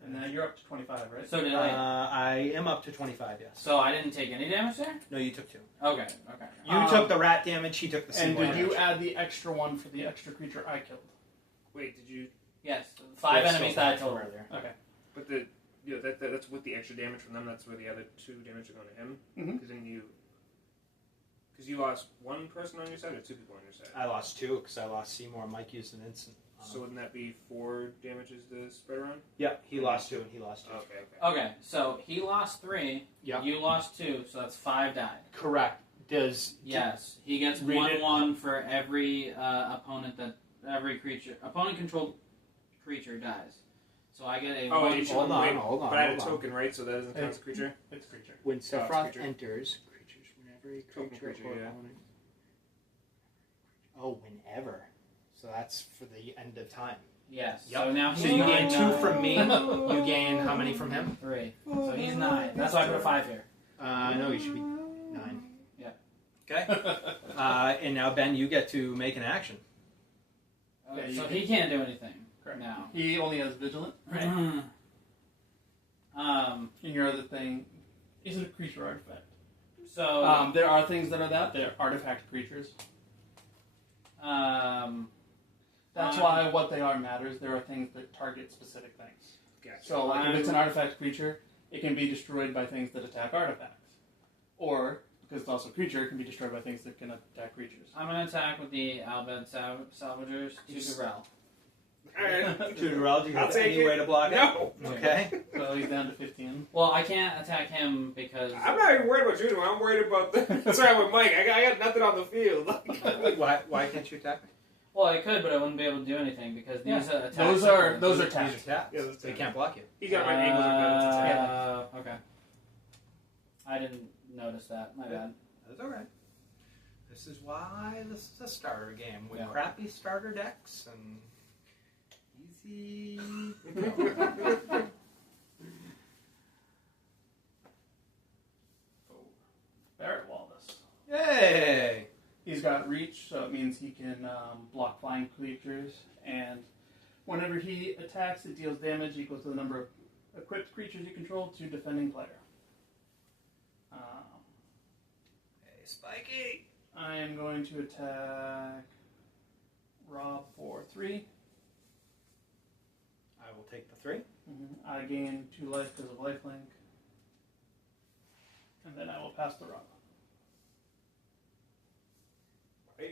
And then you're up to 25, right? So did I. I am up to 25. Yes. So I didn't take any damage there? No, you took 2. Okay. You took the rat damage. He took the. And Seymour did you damage. add the extra 1 for the extra creature I killed? Wait, did you? Yes. 5 Yes, enemies so died far. total earlier. Okay. But that's with the extra damage from them. That's where the other 2 damage are going to him. Mhm. Because then you lost 1 person on your side or 2 people on your side. I lost 2 because I lost Seymour. Mike used an instant. So wouldn't that be 4 damages to spread around? Yeah, he lost 2 and he lost 2. Okay. Okay, so he lost 3. Yeah. You lost 2, so that's 5 died. Correct. Does Yes. He gets Read 1/1 it. for every every creature. Opponent controlled creature dies. So I get a Oh, 1. you should Hold on, wait, hold on, But I had a hold on. token, right? So that doesn't count as a creature. It's creature. when it's Sephiroth creature. enters creatures whenever a Token creature creature, or yeah. opponent. Oh, whenever. So that's for the end of time. Yes. Yep. So now So he's you gain 2 9. from me. You gain how many from him? 3. So he's 9. That's why I put a 5 here. No, you should be 9. Yeah. Okay. And now, Ben, you get to make an action. Yeah, you So can- he can't do anything Correct. now. He only has vigilant. Right. And your other thing isn't a creature artifact. So There are things that are that. They're artifact creatures. That's why what they are matters. There are things that target specific things. Gotcha. So, like, if it's an artifact creature, it can be destroyed by things that attack artifacts. Or, because it's also a creature, it can be destroyed by things that can attack creatures. I'm going to attack with the Albed Salvagers to Durrell. Alright. Tutorel, do you I'll have take any it. way to block it? No! Okay. So he's down to 15. Well, I can't attack him because... I'm not even worried about you, I'm worried about the... Sorry, with Mike. I got nothing on the field. Why can't you attack me? Well, I could, but I wouldn't be able to do anything because these attacks... Those are These are taps. taps. Yeah, those They taps. can't block you. He's got right angles with that. Okay. I didn't notice that. My bad. That's alright. This is why this is a starter game with Yeah. crappy starter decks and easy. Barrett Wallace. Yay! He's got reach, so it means he can block flying creatures, and whenever he attacks, it deals damage equal to the number of equipped creatures you control to defending player. Hey, Spiky! I am going to attack Rob for 3. I will take the 3. I gain 2 life because of lifelink, and then I will pass the Rob.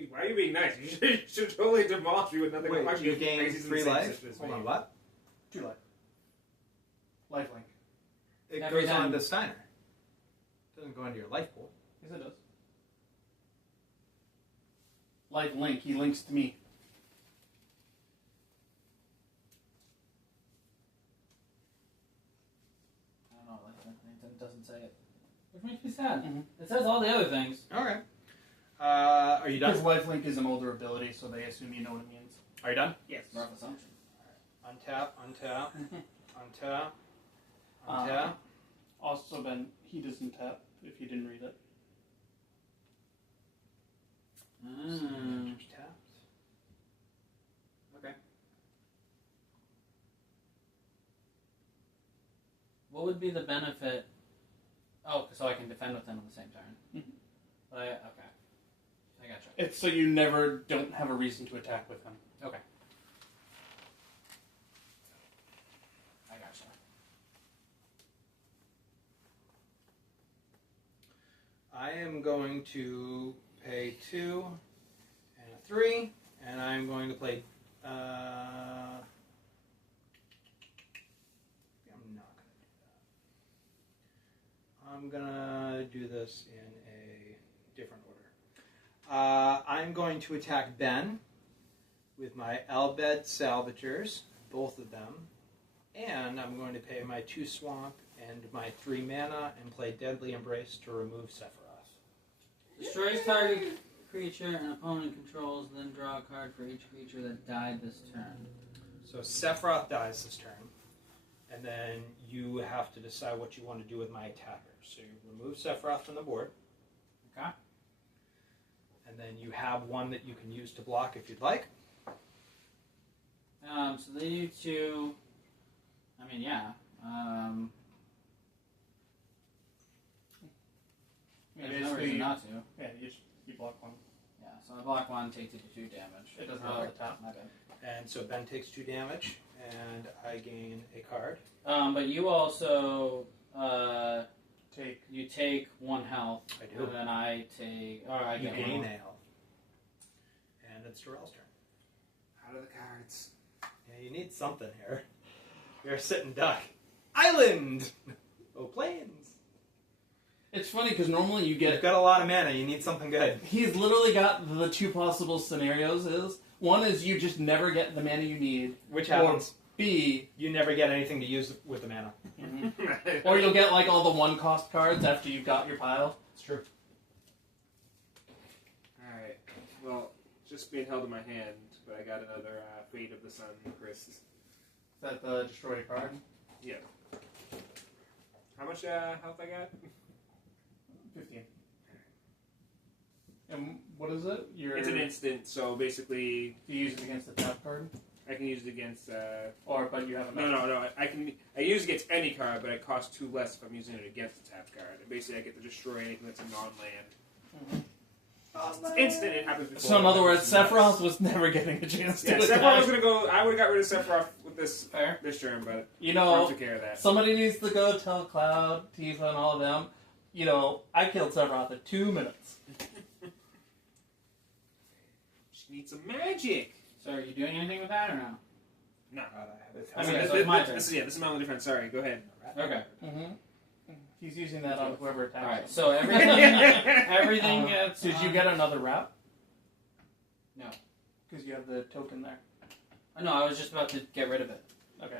Why are you being nice? You should totally demolish me with nothing. Wait, Why you should gain crazy 3 in the same life? position as Hold me? on, what? 2 life. Lifelink. It Every goes time. on to Steiner. It doesn't go into your life pool. Yes, it does. Life link. He links to me. I don't know. It doesn't say it. Which makes me sad. Mhm. It says all the other things. Alright. Are you done? Because lifelink is an older ability, so they assume you know what it means. Are you done? Yes. Rough assumption. Untap, untap, untap, untap. Also, Ben, he doesn't tap if you didn't read it. Just tapped. Okay. What would be the benefit? Oh, so I can defend with him on the same turn. Mhm. But okay. I gotcha. It's so you never don't have a reason to attack with him. Okay. I gotcha. I am going to pay 2 and a 3, and I'm going to play. I'm not going to do that. I'm gonna do this in a different order. I'm going to attack Ben with my Albed Salvagers, both of them, and I'm going to pay my 2 swamp and my 3 mana and play Deadly Embrace to remove Sephiroth. Destroys target creature an opponent controls, then draw a card for each creature that died this turn. So Sephiroth dies this turn, and then you have to decide what you want to do with my attacker. So you remove Sephiroth from the board, Okay. and then you have one that you can use to block if you'd like. So they need to. I mean, yeah. There's no reason not to. Yeah, you block one. Yeah. So I block one, take 2 damage. It doesn't have the top. My bad. And so Ben takes 2 damage, and I gain a card. But you also Take. you take 1 health. I do. And then I take. Or I You get gain 1. a health. And it's Darrell's turn. Out of the cards. Yeah, you need something here. You're a sitting duck. Island! Oh, plains. It's funny because normally you You've get. got a lot of mana. You need something good. He's literally got the 2 possible scenarios. One is you just never get the mana you need, Which happens. B, You never get anything to use with the mana. or you'll get like all the 1-cost cards after you've got your pile. It's true. Alright. Well, just being held in my hand, but I got another Fate of the Sun Crest. Is that the destroy card? Yeah. How much health I got? 15. And what is it? It's an instant, so basically... Do you use it against the tap card? I can use it against... But you have a... No. I use it against any card, but it costs 2 less if I'm using it against the tapped card. And basically, I get to destroy anything that's a non-land. It's instant, it happens before. So in other words, Sephiroth was never getting a chance to Yeah, attack. Sephiroth was going to go... I would have got rid of Sephiroth with this turn, but... You Ron know, took care of that. somebody needs to go tell Cloud, Tifa, and all of them, you know, I killed Sephiroth in 2 minutes. Just need some magic. So are you doing anything with that or no? No. I mean, so it's my turn. This is my only defense. Sorry, go ahead. Okay. Mm-hmm. He's using that on whoever attacks Alright, him. so everything gets... Did you get another wrap? No. Because you have the token there. No, I was just about to get rid of it. Okay.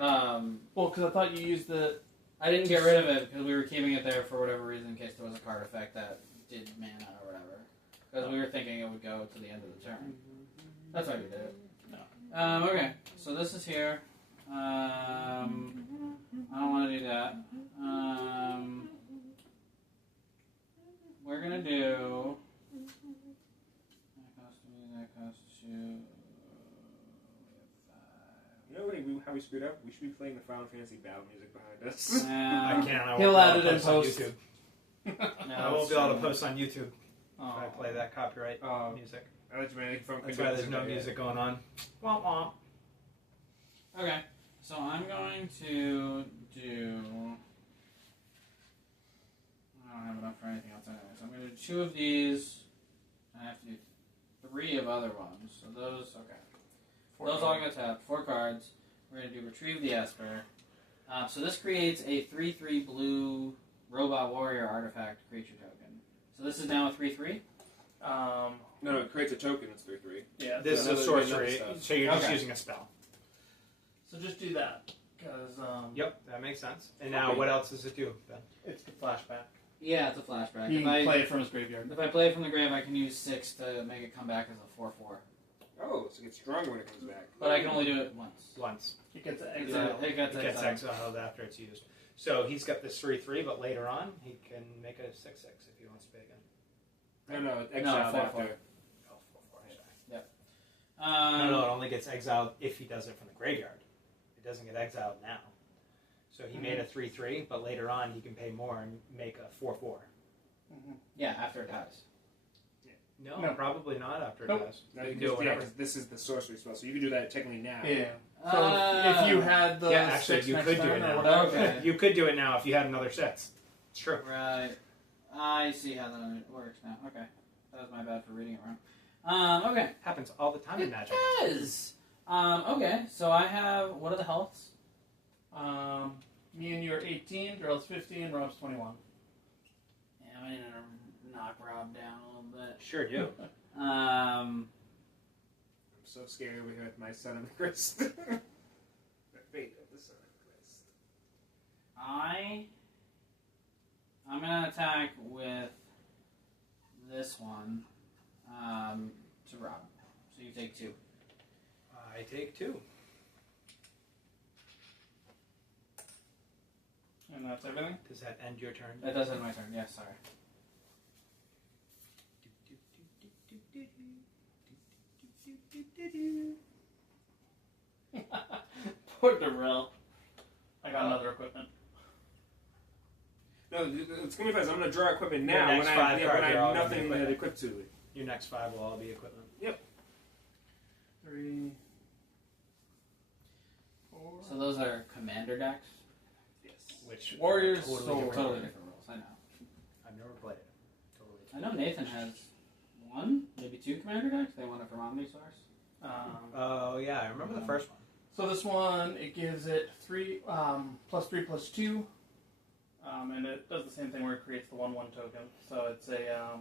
Well, because I thought you used the... I didn't get rid of it because we were keeping it there for whatever reason in case there was a card effect that did mana or whatever. Because we were thinking it would go to the end of the turn. That's why we did it. No. Okay, so this is here. I don't want to do that. We're going to do... That costs 2. That costs 2. You know how we screwed up? We should be playing the Final Fantasy battle music behind us. I can't. I won't He'll be add able it to in post on post. YouTube. No, I won't be able to post on YouTube if Oh. I play that copyright music. I let you make from That's why there's no music going on. Womp womp. Okay, so I'm going to do... I don't have enough for anything else anyway, so I'm going to do 2 of these, and I have to do 3 of other ones. So those, okay. Those all get tapped. 4 cards. We're going to do Retrieve the Esper. So this creates a 3/3 blue Robot Warrior artifact creature token. So this is now a 3/3? No, it creates a token. It's 3/3. Yeah. This is a another sorcery, stuff. so you're just Okay. using a spell. So just do that. Because Yep, that makes sense. And now, what else does it do, Ben? it's the flashback. Yeah, it's a flashback. He If can play it from his graveyard. if I play it from the grave, I can use 6 to make it come back as a 4/4. Oh, so it gets stronger when it comes back. But I can only do it once. Once. He gets It exile. gets It gets exiled. exiled after it's used. So he's got this 3/3, but later on, he can make a 6/6 if he wants to play again. No, exiled 4/4. after. Oh, 4/4, sorry. No, it only gets exiled if he does it from the graveyard. It doesn't get exiled now. So he made a 3/3, but later on he can pay more and make a 4/4. Mm-hmm. Yeah, after it dies. No, probably not after it Nope. does. No, You you can do it whenever. this is the sorcery spell, so you can do that technically now. Yeah. So if you had the Yeah, actually, 6 you next could do turn it or now. whatever. Okay. You could do it now if you had another 6. It's true. Right. I see how that works now. Okay. That was my bad for reading it wrong. Okay. Happens all the time in Magic. It does. Okay, so I have... What are the healths? Me and you are 18, Daryl's 15, Rob's 21. Yeah, I need to knock Rob down a little bit. Sure do. I'm so scared over here with my son on the crest. The fate of the son on the crest. I'm gonna attack with this one to Rob. So you take 2. I take 2. And that's everything? Does that end your turn? That does end my turn. Yes, sorry. Poor Darryl. I got another equipment. No, it's gonna be fast. I'm gonna draw equipment Your now next when 5 I cards are all have gonna be nothing equipment. that equipped to it. Your next 5 will all be equipment. 3, 4. So those are commander decks? Yes. Which Warriors, are totally so different. Totally different rules, I know. I've never played it. Totally. I know Nathan has 1, maybe 2 commander decks. They want it from Omnisource. Oh yeah, I remember the first one. So this one, it gives it 3, +3/+2, and it does the same thing where it creates the 1/1 token. So it's a,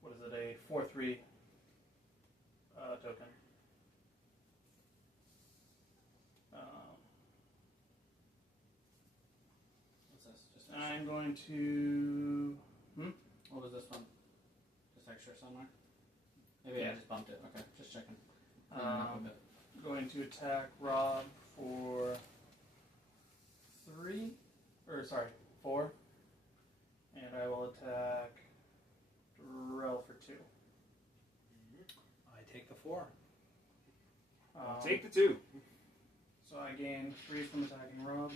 what is it, a 4/3 token. What's this? Just I'm going to, What was this one? Just extra somewhere? Maybe Yeah. I just bumped it. Okay, just checking. Going to attack Rob for 4. And I will attack Drell for 2. I take the 4. Take the 2. So I gain 3 from attacking Rob.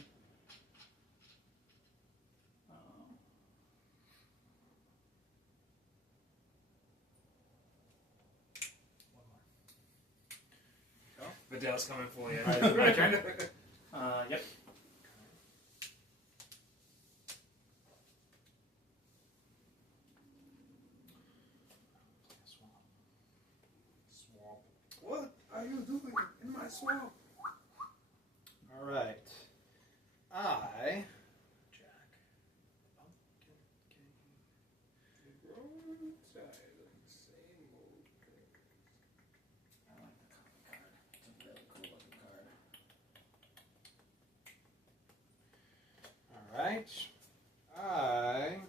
Vidal's coming for you. Alright, my turn? Yep. Swamp. What are you doing in my swamp? Alright. I... Jack. Pumpkin King. Grown silent, same old drink. I like the comic card. It's a really cool looking card. Alright. I...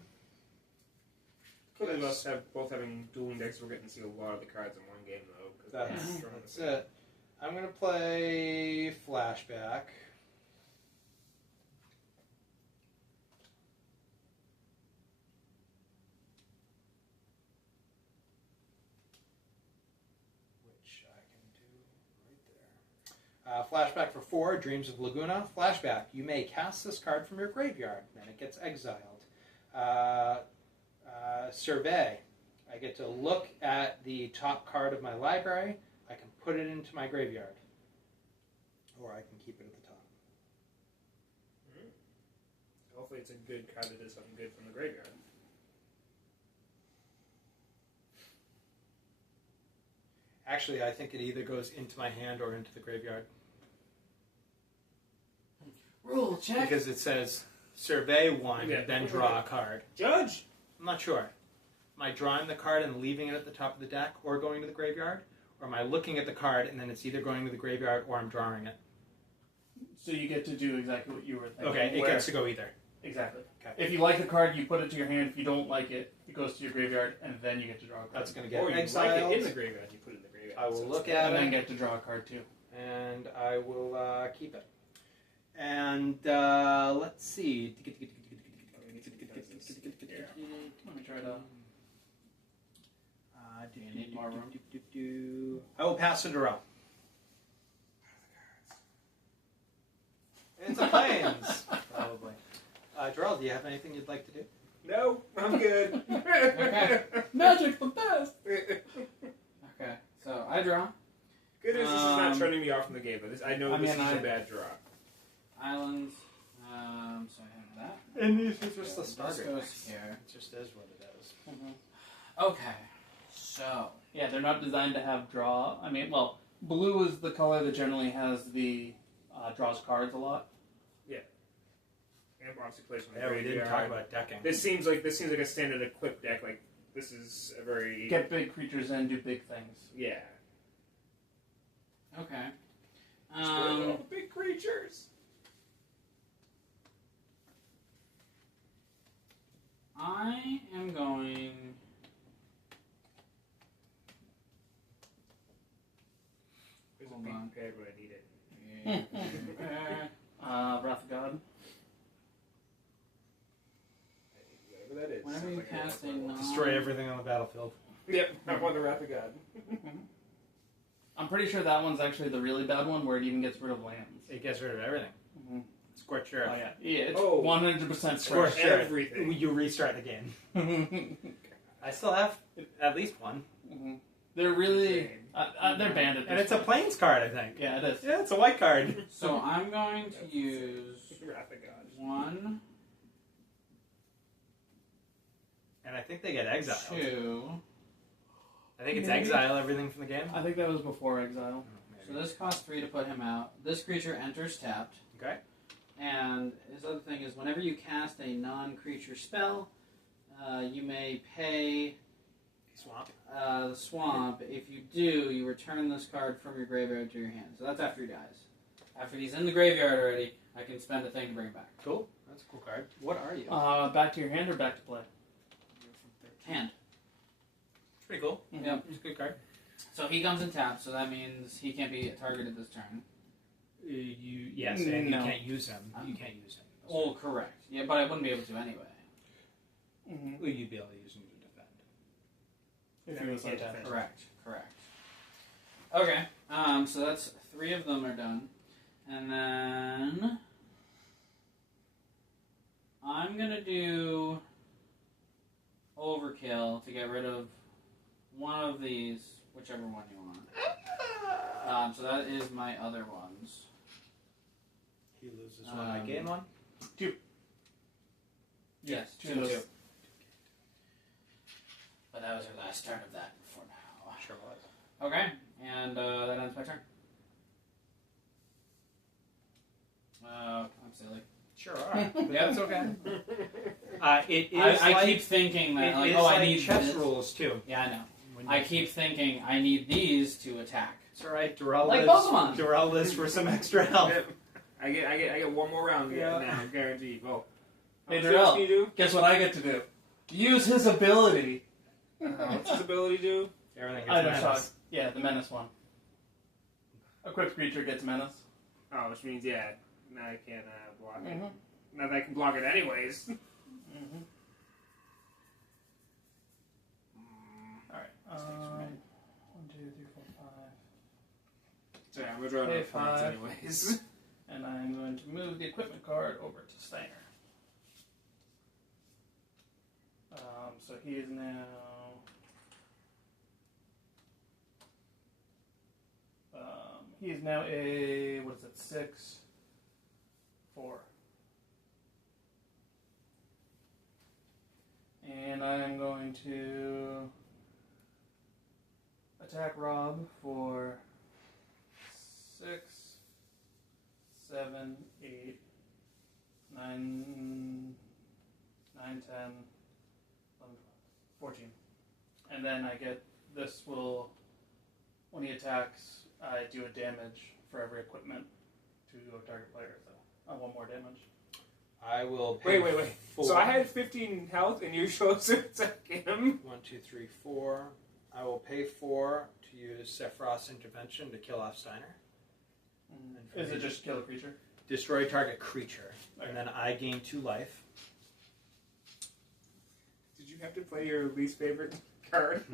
Could us both having dueling decks. We're getting to see a lot of the cards in one game, though. 'Cause That's it. I'm going to play Flashback. Which I can do right there. Flashback for 4, Dreams of Laguna. Flashback, you may cast this card from your graveyard, then it gets exiled. Survey, I get to look at the top card of my library. I can put it into my graveyard. Or I can keep it at the top. Hopefully it's a good card that does something good from the graveyard. Actually, I think it either goes into my hand or into the graveyard. Rule check. Because it says, survey 1, Yeah. then draw a card. Judge! I'm not sure. Am I drawing the card and leaving it at the top of the deck or going to the graveyard? Or am I looking at the card and then it's either going to the graveyard or I'm drawing it? So you get to do exactly what you were thinking. Okay, it where- gets to go either. Exactly. Okay. If you like the card, you put it to your hand. If you don't like it, it goes to your graveyard, and then you get to draw a card. That's going to get Or you exiled. like it in the graveyard, you put it in the graveyard. I will So look it's- at and then it, get to draw a card too. and I will keep it. And let's see. Let me try to. Do you need more room? I will pass it around. It's a plains, probably. Gerald, do you have anything you'd like to do? No, I'm good. Okay. Magic's the best. Okay, so I draw. Good news is this is not turning me off from the game, but this, I know this is a bad draw. Islands. So I have that. And this is just the This starter. goes here. It just is what it is. Okay, so Yeah, they're not designed to have draw. I mean, well, blue is the color that generally has the draws cards a lot. And obviously plays from the Yeah, we didn't graveyard. talk about decking. This seems like a standard equip deck. Like this is a very Get big creatures in, do big things. yeah. okay. Big creatures. I am going. There's Hold a big on. pad when I need it. Wrath of God. Whatever that is. Whenever Sounds you like cast a that's what I want. Destroy everything on the battlefield. Yep, I want the Wrath of God. I'm pretty sure that one's actually the really bad one where it even gets rid of lands. It gets rid of everything. Mm-hmm. Scorched earth. Oh yeah, yeah, it's Oh. 100% Scorched fresh. earth. Everything. You restart the game. I still have at least one. Mhm. They're really Insane. they're banned at And this it's a point. plains card, I think. Yeah, it is. Yeah, it's a white card. So I'm going to use Wrath of God. 1, And I think they get exiled. 2. I think it's Maybe. exile everything from the game. I think that was before Exile. So this costs 3 to put him out. This creature enters tapped. Okay. And his other thing is whenever you cast a non-creature spell, you may pay Swamp. the swamp. If you do, you return this card from your graveyard to your hand. So that's after he dies. After he's in the graveyard already, I can spend a thing to bring him back. Cool. That's a cool card. What are you? Back to your hand or back to play? Hand. It's pretty cool. Yep. It's a good card. So he comes and taps, so that means he can't be targeted this turn. Yes, and you can't use him. You can't use him. Oh, correct. Yeah, but I wouldn't be able to anyway. Mm-hmm. Well, you'd be able to use him to defend. If he was like that. Correct. Okay, so that's 3 of them are done. And then I'm going to do overkill to get rid of one of these, whichever one you want. So that is my other ones. He loses one, I gain one. 2. Yes, 2 and 2. But that was our last turn of that for now. Sure was. Okay, and that ends my turn. I'm silly. Sure, alright. Yeah, That's okay. It is I keep thinking that, it is I need chess this. rules, too. Yeah, I know. I keep thinking I need these to attack. It's alright, Durell Like lives, Pokemon. Durell lives for some extra help. I get one more round Yeah. now, guaranteed. Oh. Hey, How much damage Darrell. can you do? Guess what I get to do? Use his ability. What's his ability do? Everything I gets know, menace. shock. Yeah, the menace one. Equipped creature gets menace. Oh, which means, yeah, now I can't block it. Mm-hmm. Now that I can block it anyways. Mm-hmm. Alright. 1, 2, 3, 4, 5. So yeah, I'm going to draw Okay, another points 5. anyways. And I'm going to move the equipment card over to Steiner. So he is now... he is now a... what is it? 6, 4. And I'm going to attack Rob for 6, 7, 8, 9, 10, 11, 14. And then I get, this will, when he attacks, I do a damage for every equipment to a target player, so 1 more damage. I will pay Wait. 4. So I had 15 health and you chose to attack him? 1, 2, 3, 4. I will pay 4 to use Sephiroth's intervention to kill off Steiner. Is it just kill a creature? Destroy target creature. Okay. And then I gain 2 life. Did you have to play your least favorite card?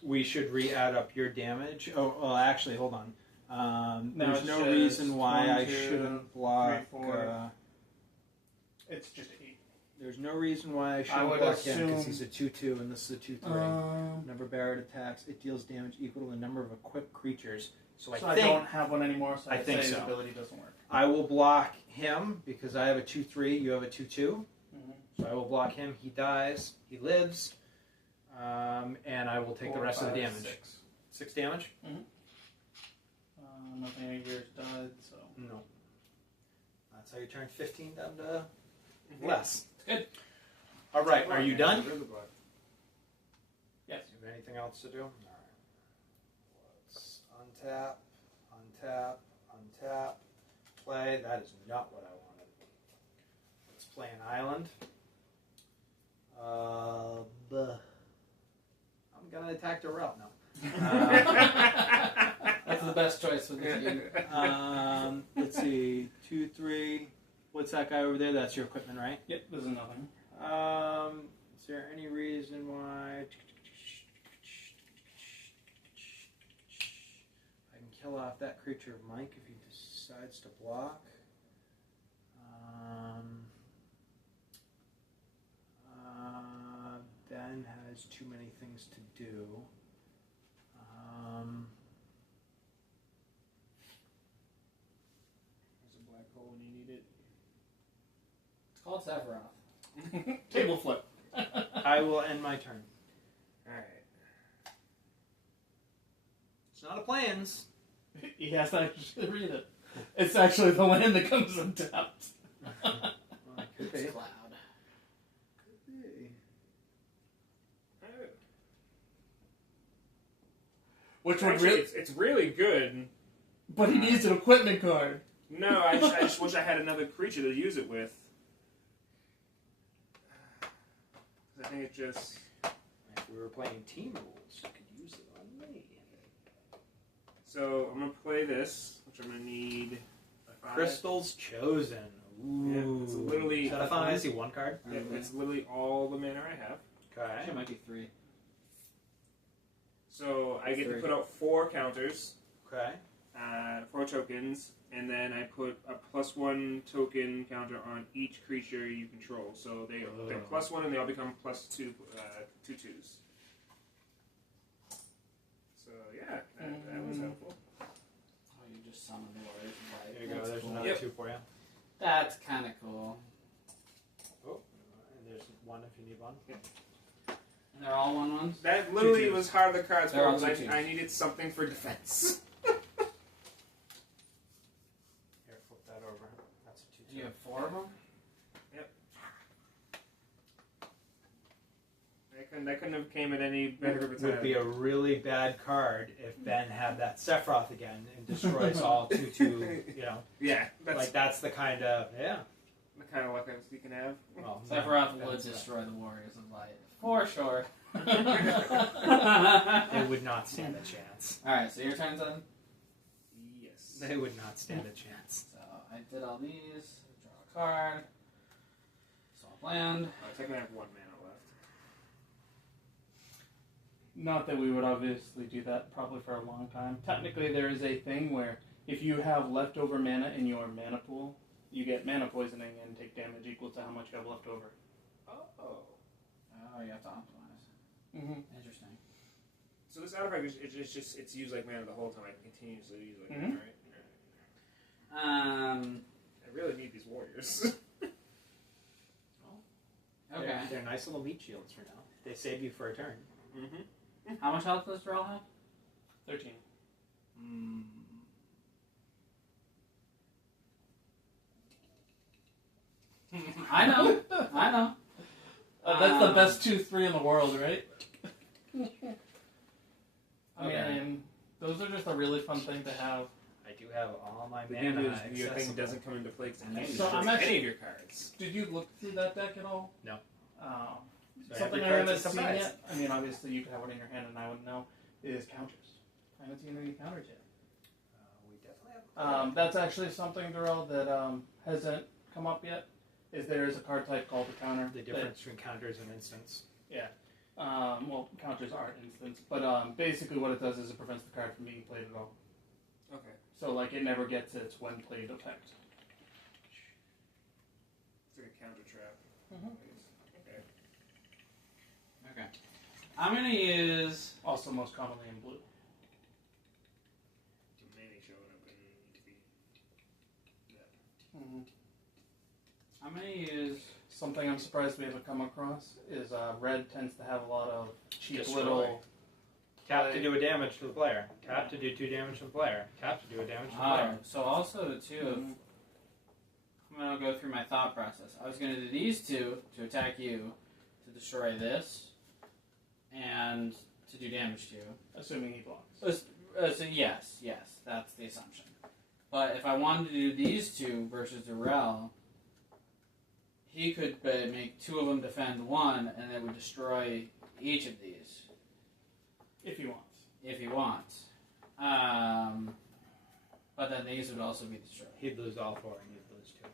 We should re-add up your damage. Oh, well, actually, hold on. No, There's it's no just reason why 1, I 2, shouldn't block. 3, 4. It's just 8. There's no reason why I I shouldn't would block him because assume- he's a 2/2 and this is a 2/3. Number of Barrett attacks, it deals damage equal to the number of equipped creatures. So I I think don't have one anymore, so I I think say his so. ability doesn't work. I will block him because I have a 2/3. You have a 2/2. Mm-hmm. So I will block him. He dies. He lives. And I will take the 4, rest of 5, the damage. 6. 6 damage? Nothing of yours died, so. No. That's how you turn 15 down to less. Good. All right. Are you done? Yes. Do you have anything else to do? All right. Let's untap, untap, untap, play. That is not what I wanted. Let's play an island. I'm going to attack Darrell. No. That's the best choice for this game. Let's see. 2, 3. What's that guy over there? That's your equipment, right? Yep, this is nothing. Is there any reason why I can kill off that creature of Mike if he decides to block? Ben has too many things to do. There's a black hole when you need it. It's called Sephiroth. Table flip. I will end my turn. Alright. It's not a plans. He has to actually read it. It's actually the land that comes untapped. Well, it could be. It's cloud. Could be. Which would Actually, really. it's really good. But he needs an equipment card. No, I just wish I had another creature to use it with. I think it just... If we were playing team rules, you could use So I'm gonna play this, which I'm gonna need a 5. Crystals Chosen. Ooh. Yeah, it's literally Is that a 5? I see 1 card. Yeah, it's literally all the mana I have. Okay. Actually, it might be 3. So I get to 3. put out 4 counters, Okay. 4 tokens, and then I put a +1 token counter on each creature you control. So they're +1 and they all become +2, 2/2s. So yeah, that was helpful. Oh, you just summoned the Warriors of Light. There you go. That's There's cool. another Yep. 2 for you. That's kind of cool. Oh, and there's 1 if you need 1. And they're all 1/1s? That literally 2/2s. was hard of the cards They're all because 2/2s. I needed something for defense. Here, flip that over. That's a 2/2. You have 4 of them? That couldn't have came at any better of a It time. would be a really bad card if Ben had that Sephiroth again and destroys all 2/2. You know, Yeah, that's that's the kind of the kind of luck I was thinking of. Well, Sephiroth would that's destroy the Warriors of Light. For sure. They would not stand a chance. Alright, so your turn's on. Yes. They would not stand a chance. So I did all these. Draw a card. Swap land. Technically, I have 1 mana left. Not that we would obviously do that probably for a long time. Technically, there is a thing where if you have leftover mana in your mana pool, you get mana poisoning and take damage equal to how much you have left over. Oh. Oh, you have to optimize. Mm-hmm. Interesting. So this artifact it's used like mana the whole time. I can continuously use like Mhm. mana, right? Um. I really need these warriors. Okay. They're nice little meat shields for now. They save you for a turn. Mm-hmm. How much health does Drell have? 13. I know. I know. That's the best 2/3 in the world, right? I Okay. mean, those are just a really fun thing to have. I do have all my The mana. good news is your thing accessible. doesn't come into play because I can't So use I'm any actually- of your cards. Did you look through that deck at all? No. So Something every I card's haven't a seen surprise. yet. I mean, obviously you could have one in your hand and I wouldn't know. Is counters. I haven't seen any counters yet. We definitely have. That's actually something, Darrell, that hasn't come up yet. Is there is a card type called the counter. The difference between counters and instants. Well, counters aren't instants, but basically what it does is it prevents the card from being played at all. Okay. So like it never gets its when played effect. It's like a counter trap. Mhm. Okay. Okay. I'm gonna use. Also most commonly in blue. Maybe showing up and need to be. I'm gonna use. Something I'm surprised we haven't come across is red tends to have a lot of cheap Destroy. little. Tap to do a damage to the player. Tap to do 2 damage to the player. Tap to do a damage to the player. So also too, I'm gonna go through my thought process. I was gonna do these 2 to attack you, to destroy this, and to do damage to you. Assuming he blocks. So yes, that's the assumption. But if I wanted to do these 2 versus Durrell, he could make 2 of them defend 1, and it would destroy each of these If he wants. if he wants. But then these would also be destroyed. He'd lose all 4 and you'd lose 2.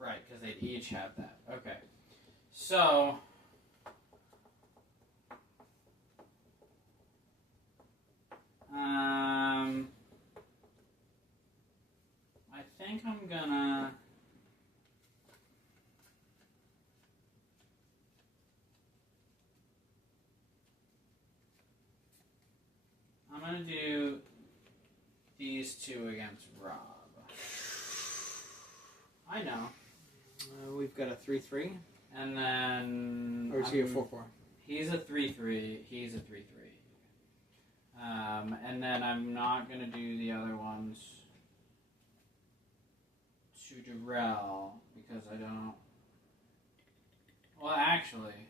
Right, because they'd each have that. Okay. So. I think I'm gonna. I'm gonna do these 2 against Rob. I know. We've got a 3/3. And then. Or is he a 4/4? He's a 3/3. He's a 3/3. And then I'm not gonna do the other ones to Durrell because I don't. Well, actually,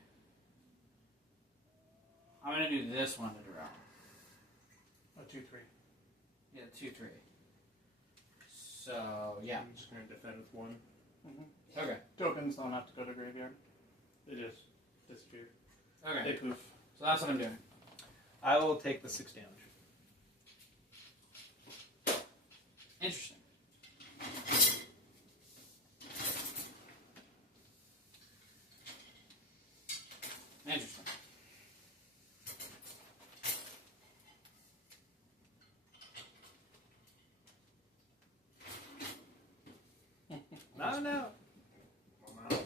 I'm gonna do this one to Durrell. A 2/3. Yeah, 2/3. So yeah. I'm just going to defend with 1. Okay. Tokens don't have to go to graveyard. They just disappear. Okay. They poof. So that's what I'm doing. I will take the 6 damage. Interesting. Interesting. No. More mana.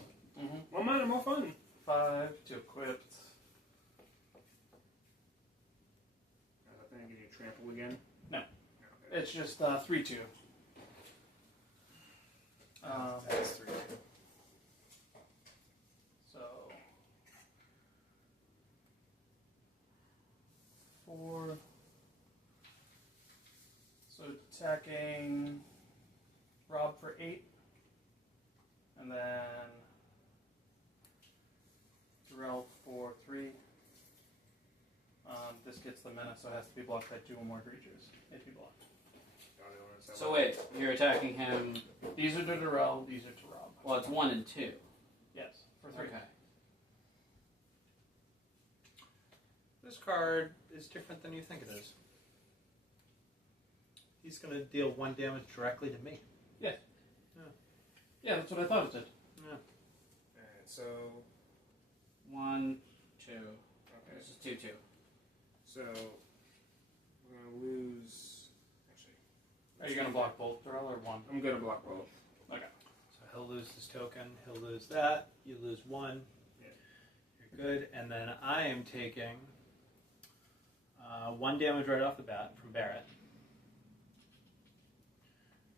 More mana, more fun. 5 to equip. I think I give you a trample again. No. Okay. It's just 3/2. That's 3. So 4. So attacking Rob for 8, and then Darrell for 3. This gets the menace, so it has to be blocked by 2 or more creatures if you block. So wait, you're attacking him. These are to Darrell, these are to Rob. Well, it's 1 and 2. Yes, for 3. Okay. This card is different than you think it is. He's going to deal 1 damage directly to me. Yeah, that's what I thought it did. Yeah. Alright, so 1, 2. okay. This is 2/2. So we're gonna lose. Actually, Are you going to block both, Darrell, or 1? I'm gonna block both. Okay. So he'll lose his token. He'll lose that. You lose 1. Yeah. You're good. And then I am taking 1 damage right off the bat from Barrett.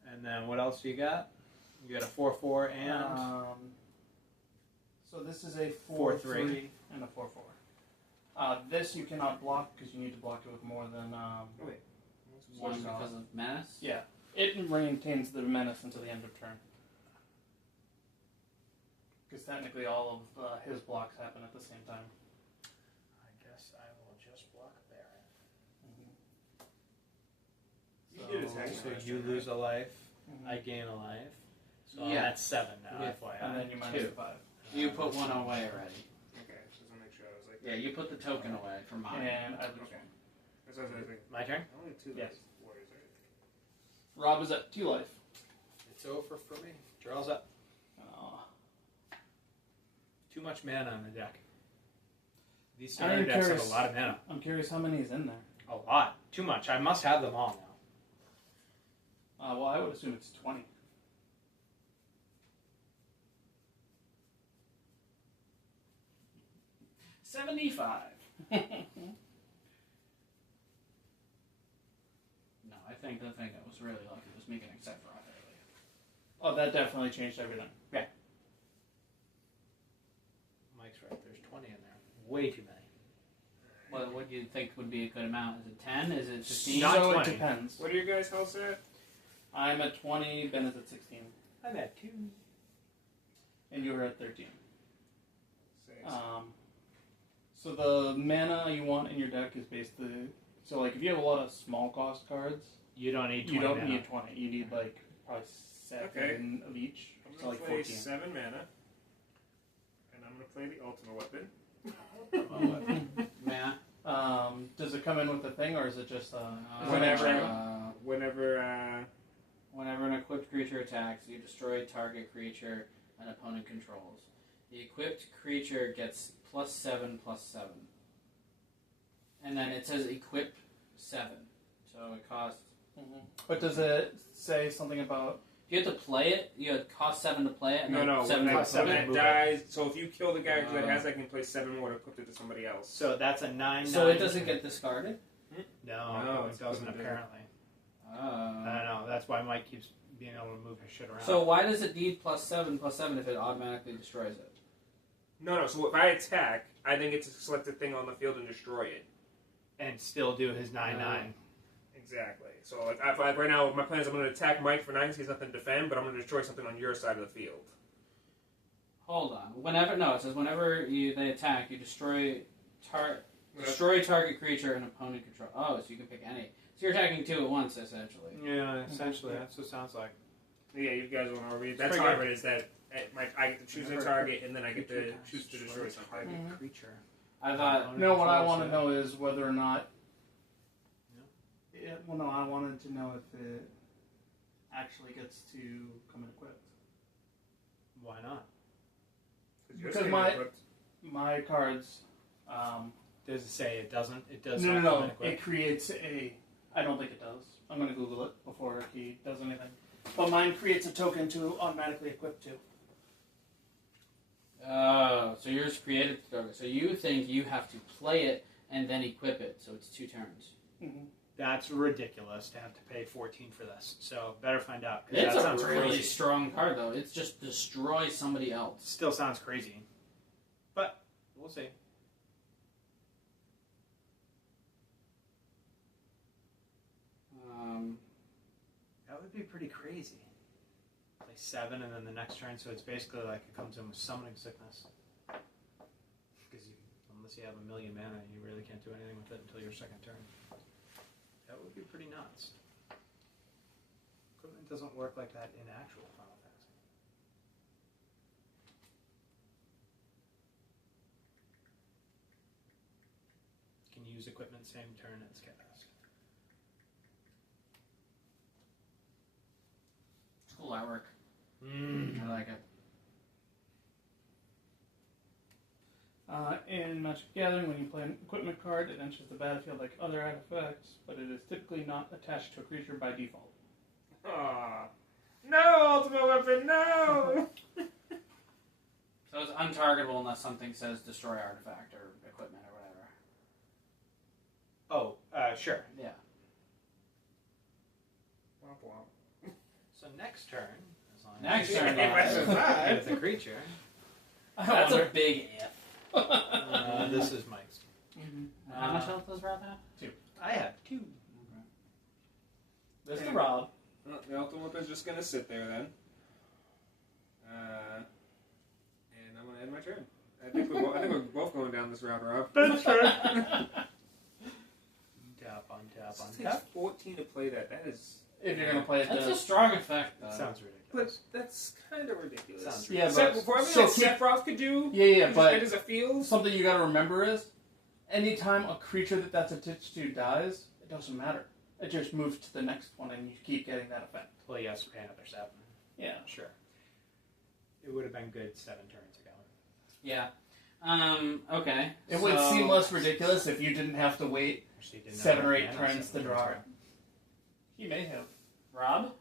And then what else do you got? You got a 4/4 and so this is a 4/3 4/3 and a 4/4. This you cannot block because you need to block it with more than wait. 1 because of menace? Yeah, it maintains the menace until the end of turn. Because technically all of his blocks happen at the same time. I guess I will just block Barrett. You did attack So last you turn, lose right? a life. Mhm. I gain a life. So Yeah. that's 7 now, Yeah. FYI. And then you minus 2. 5. You put 1 away already. Okay, just want to make sure I was like. Yeah, you put the token away from mine. And I lose Okay. 1. That's what I was thinking. My turn? I only have 2 Yes. warriors already. Rob is at 2 life. It's over for me. Draw's up. Too much mana on the deck. These I am standard decks have a curious. lot of mana. I'm curious how many is in there. A lot. Too much. I must have them all now. Well, I would assume it's 20. $75. No, I think the thing that was really lucky was me getting Sephiroth early. Oh, that definitely changed everything. Mike's right. There's 20 in there. Way too many. What do you think would be a good amount? Is it 10? Is it 15? Not So 20. it depends. What are your guys' health at? I'm at 20, Ben is at 16, I'm at 2. and you were at 13. 6. So the mana you want in your deck is basically... So, like, if you have a lot of small cost cards, You don't need 20 you don't mana. need 20. You need, like, probably 7 Okay. of each. I'm So, gonna like, play 14. 7 mana, and I'm gonna play the ultimate weapon. Man. Does it come in with a thing, or is it just Whenever- Whenever an equipped creature attacks, you destroy a target creature an opponent controls. The equipped creature gets +7/+7. And then it says equip 7. So it costs... But does it say something about... If you have to play it, it costs 7 to play it, and then No, 7 when to that, seven when play that move it. dies, so if you kill the guy that has, I can play 7 more to equip it to somebody else. So that's a 9/9. So it doesn't get discarded? No, No, it it's doesn't good. apparently. I Oh. don't know. That's why Mike keeps being able to move his shit around. So why does it need +7/+7 if it automatically destroys it? No, so if I attack, I then get to select a thing on the field and destroy it. and still do his 9/9. Exactly. So like, right now, my plan is I'm going to attack Mike for 9 because he has nothing to defend, but I'm going to destroy something on your side of the field. Hold on. It says whenever they attack, you destroy target creature and opponent control. Oh, so you can pick any. So you're attacking 2 at once, essentially. Yeah, essentially, that's what it sounds like. Yeah, you guys want to read. That's pretty how I good. read it, is that I get to choose a target and then I get to choose to destroy something. Creature. I thought. No, what I want to know is whether or not. Well, no, I wanted to know if it actually gets to come in equipped. Why not? Because my cards. Does it say it doesn't? It does No, not no, come no. in equipped? It creates a. I don't think it does. I'm going to Google it before he does anything. But mine creates a token to automatically equip to. Oh, so yours created the token. So you think you have to play it and then equip it, so it's 2 turns. Mm-hmm. That's ridiculous to have to pay 14 for this. So better find out. 'Cause It's that a sounds really crazy. strong card, though. It's just destroy somebody else. Still sounds crazy. But we'll see. That would be pretty crazy. Play 7 and then the next turn, so it's basically like it comes in with summoning sickness. Because unless you have a million mana, you really can't do anything with it until your second turn. That would be pretty nuts. Equipment doesn't work like that in actual Final Fantasy. Can use equipment same turn as cast. It's cool artwork. I like it. In Magic the Gathering, when you play an equipment card, it enters the battlefield like other artifacts, but it is typically not attached to a creature by default. Aw. No, ultimate weapon, no! So it's untargetable unless something says destroy artifact or equipment or whatever. Oh, sure. Yeah. Womp womp. So next turn, as long Next as turn, yeah. with the creature. That's a big if. This is Mike's. Mm-hmm. How much health does Rob have? I have 2. This is Rob. Well, the ultimate weapon's just gonna sit there then. And I'm gonna end my turn. I think we're both going down this route, Rob. That's true. Tap on tap It on takes tap. 14 to play that. That is. If you're going to play it, That's a strong effect, though. Sounds But ridiculous. that's kind of ridiculous. Sounds Yeah, Except but for everything so that Sephiroth could do. yeah, just but as a field. something you got to remember is, anytime a creature that's attached to dies, it doesn't matter. It just moves to the next one, and you keep getting that effect. Well, yes, pay another 7. Yeah. Sure. It would have been good 7 turns ago. Yeah. Okay. It would seem less ridiculous if you didn't have to wait Actually, didn't 7 have or enough 8 mana, turns to 7 draw turns it. You may have. Rob?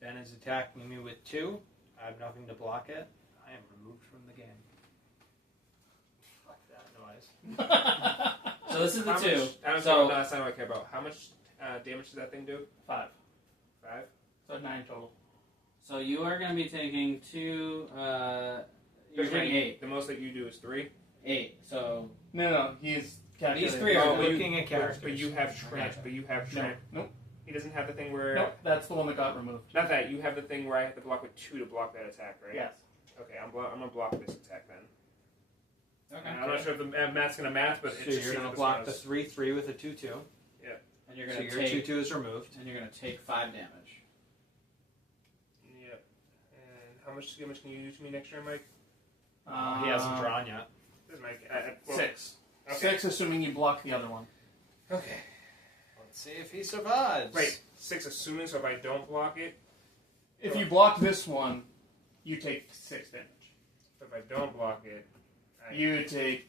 Ben is attacking me with 2. I have nothing to block it. I am removed from the game. Fuck that noise. So this is the How 2. much, I don't So- know. That's not what I care about. How much damage does that thing do? 5. 5? So 9 total. So you are going to be taking 2. You're taking 8. The most that you do is 3. 8. So No, he's calculating. These 3 are Oh, but looking at characters. But you have shrimp. But you have shrimp. Nope. He doesn't have the thing where. Nope, that's the one that got removed. Not that. You have the thing where I have to block with 2 to block that attack, right? Yes. Okay, I'm gonna block this attack then. okay. I'm not sure if the math's gonna math, but So it's just you're going to block the 3/3 with a 2/2. And you're So going to your take 2/2 is removed. and you're going to take 5 damage. Yep. And how much damage can you do to me next turn, Mike? He hasn't drawn yet. This is Mike. 6. Okay. 6, assuming you block the other one. Okay. Let's see if he survives. Wait, 6 assuming, so if I don't block it, If you block this one, you take 6 damage. if I don't block it, You take,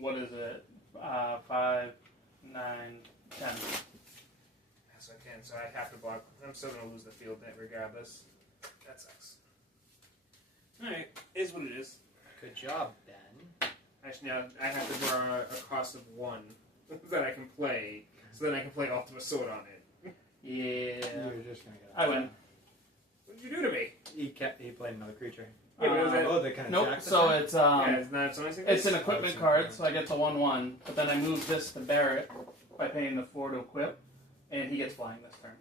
what is it? 5, 9, 10. Yes, I can, so I have to block. I'm still going to lose the field net regardless. That sucks. Alright, is what it is. Good job, Ben. Actually, now I have to draw a cost of 1 that I can play, so then I can play Ultimate Sword on it. Yeah. You're just going to get I win. What did you do to me? He played another creature. Yeah, but was that- Oh, they can Nope, attack the so turn? it's, yeah, it's not so nice. it's an equipment card, so I get the 1/1, but then I move this to Barrett by paying the 4 to equip, and he gets flying this turn.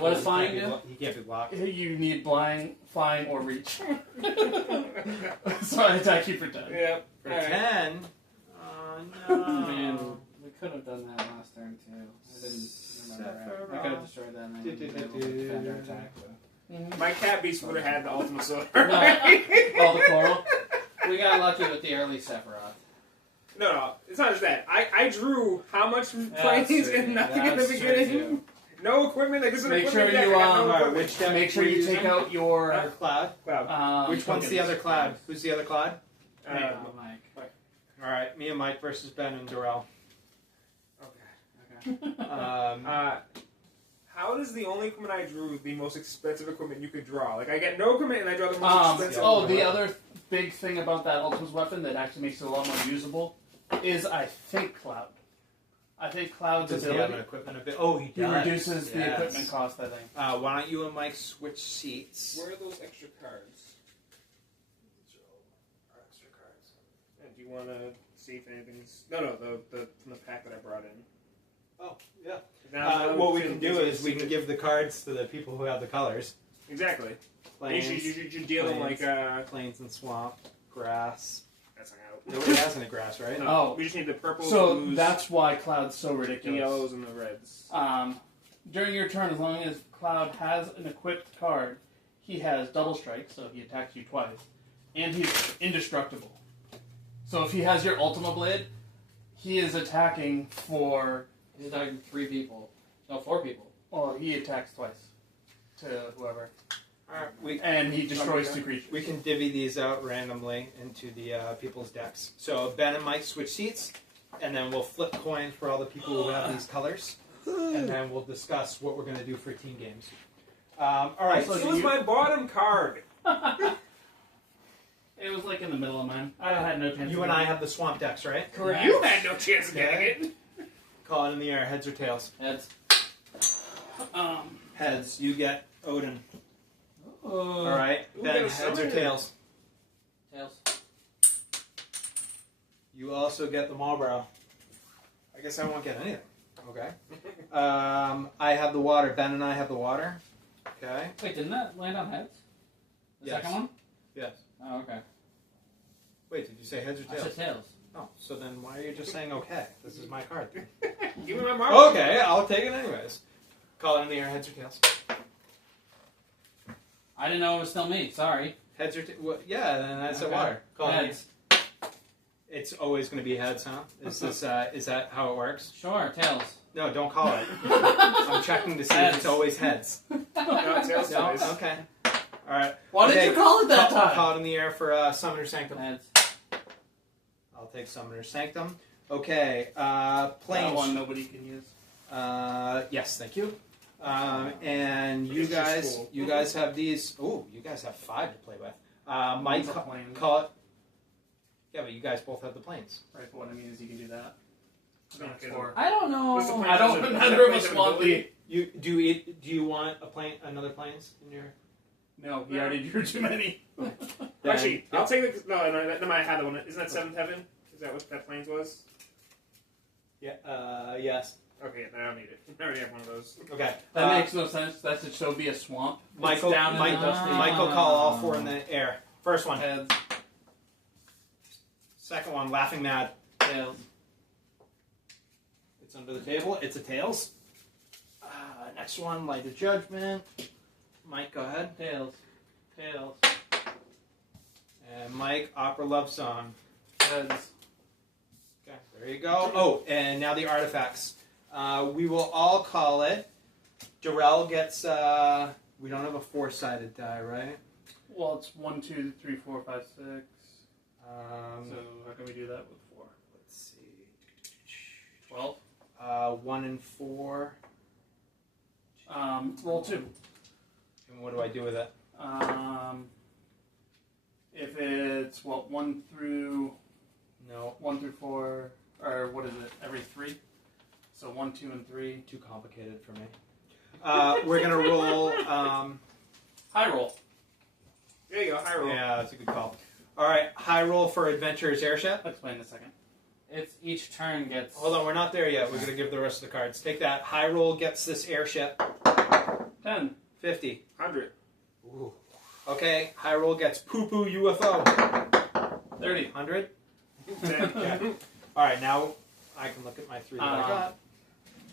What does flying He do? He can't be blocked. You need blind, flying, or reach. So I attack you for 10. Yep. For Alright. 10. Oh, no. Man, we could have done that last turn too. I didn't remember. Right. I could have destroyed that and I would have been able to defend our attack. So. Mhm. My cat beast would have had the Ultimate Sword. No. Oh, the coral? lucky with the early Sephiroth. No, it's not just that. I drew how much That's planes true. and nothing in the That's true, beginning. too. No equipment. Like this is Make equipment sure deck. you, I got no Alright, equipment. which deck Make sure you take out your cloud. Cloud. Which one's the other cloud? Who's the other cloud? Mike. All right, me and Mike versus Ben and Darrell. Okay. Um, How does the only equipment I drew the most expensive equipment you could draw? Like I get no equipment and I draw the most expensive. Oh, equipment. the other big thing about that Ultima's weapon that actually makes it a lot more usable is, I think, Cloud. I think Cloud's does he have an ability equipment a bit? Oh, he he does. reduces the Yes. equipment cost, I think. Why don't you and Mike switch seats? Where are those extra cards? Extra cards. And do you want to see if anything's? No, the from the pack that I brought in. Oh, yeah. Now, What we can do is we can give the cards to the people who have the colors. exactly. You Plains, should deal them like plains and swamp, grass. that's not out. Nobody has any grass, right? No, Oh. we just need the purples, So blues, that's why Cloud's so the ridiculous. yellows, and the reds. During your turn, as long as Cloud has an equipped card, he has double strike, so he attacks you twice, and he's indestructible. So if he has your Ultima Blade, he is attacking for... He's attacking 3 people. No, 4 people. Well, he attacks twice to whoever. Alright, And he destroys 2 creatures. we can divvy these out randomly into the people's decks. So Ben and Mike switch seats, and then we'll flip coins for all the people who have these colors, and then we'll discuss what we're going to do for team games. All right. Also, This was my bottom card. It was like in the middle of mine. I had no chance. You and I have the swamp decks, right? Correct. You had no chance of getting it. Call it in the air, heads or tails. Heads. Heads. You get Odin. All All right. Ooh, Ben, get a heads or summon. tails. Tails. You also get the Marlboro. I guess I won't get anything. Okay. I have the water. Ben and I have the water. Okay. Wait, didn't that land on heads? The Yes. second one? Yes. Oh, okay. Wait, did you say heads or I tails? said tails. Oh, so then why are you just saying okay? This is my card. Give me my marble. Okay, I'll take it anyways. Call it in the air, heads or tails. I didn't know it was still me. Sorry. Heads or tails? Yeah, then I said Okay. water. Call it in the Heads. air. It's always going to be heads, huh? Is this? Is that how it works? Sure, tails. No, don't call it. I'm checking to see if it's Heads. always heads. No, tails No? twice. Okay. All right. Why Okay, did you call it that time? Call it in the air for Summoner Sanctum. Heads. I'll take Summoner Sanctum. Okay. That Planes. one nobody can use. Yes, thank you. And you It's just guys, cool. you guys have these. Oh, you guys have 5 to play with. Mike, One's a plane. call it. Yeah, but you guys both have the planes. Right, but what I mean is you can do that. Okay, That's then. 4. I don't know. What's the plan? I don't. Does it- Neither of does us it want ability? the. You do you want a plane? Another planes in your? No, he already drew too many. Actually, Then- I'll take the. No, I had the one. Isn't that 7th Heaven? Is that what that planes was? Yeah. Yes. Okay, then I don't need it. I already have one of those. Okay. That makes no sense. That should so be a swamp. Michael. It's down in Mike, the dusty. Michael, call all 4 in the air. First one. Heads, Second one. Laughing mad. tails. It's under the table. It's a tails. Next one. Light of judgment. Mike, go ahead. Tails. Tails. And Mike, opera love song. Heads. Okay, there you go. Oh, and now the artifacts. We will all call it. Darrell gets. We don't have a 4-sided die, right? Well, it's 1, 2, 3, 4, 5, 6. So how can we do that with 4? Let's see. 12. 1 and 4. Roll 2. And what do I do with it? If it's 1 through No, 1 through 4, or what is it? Every 3. So 1, 2, and 3. too complicated for me. We're gonna roll. High roll. There you go. High roll. Yeah, that's a good call. All right, high roll for Adventurer's Airship. I'll explain in a second. It's each turn gets. Hold on, we're not there yet. We're gonna give the rest of the cards. Take that. High roll gets this airship. 10. 50. 100. Ooh. Okay, high roll gets poo poo UFO. 30. 100. 10. Okay. All right, now I can look at my 3 that I got.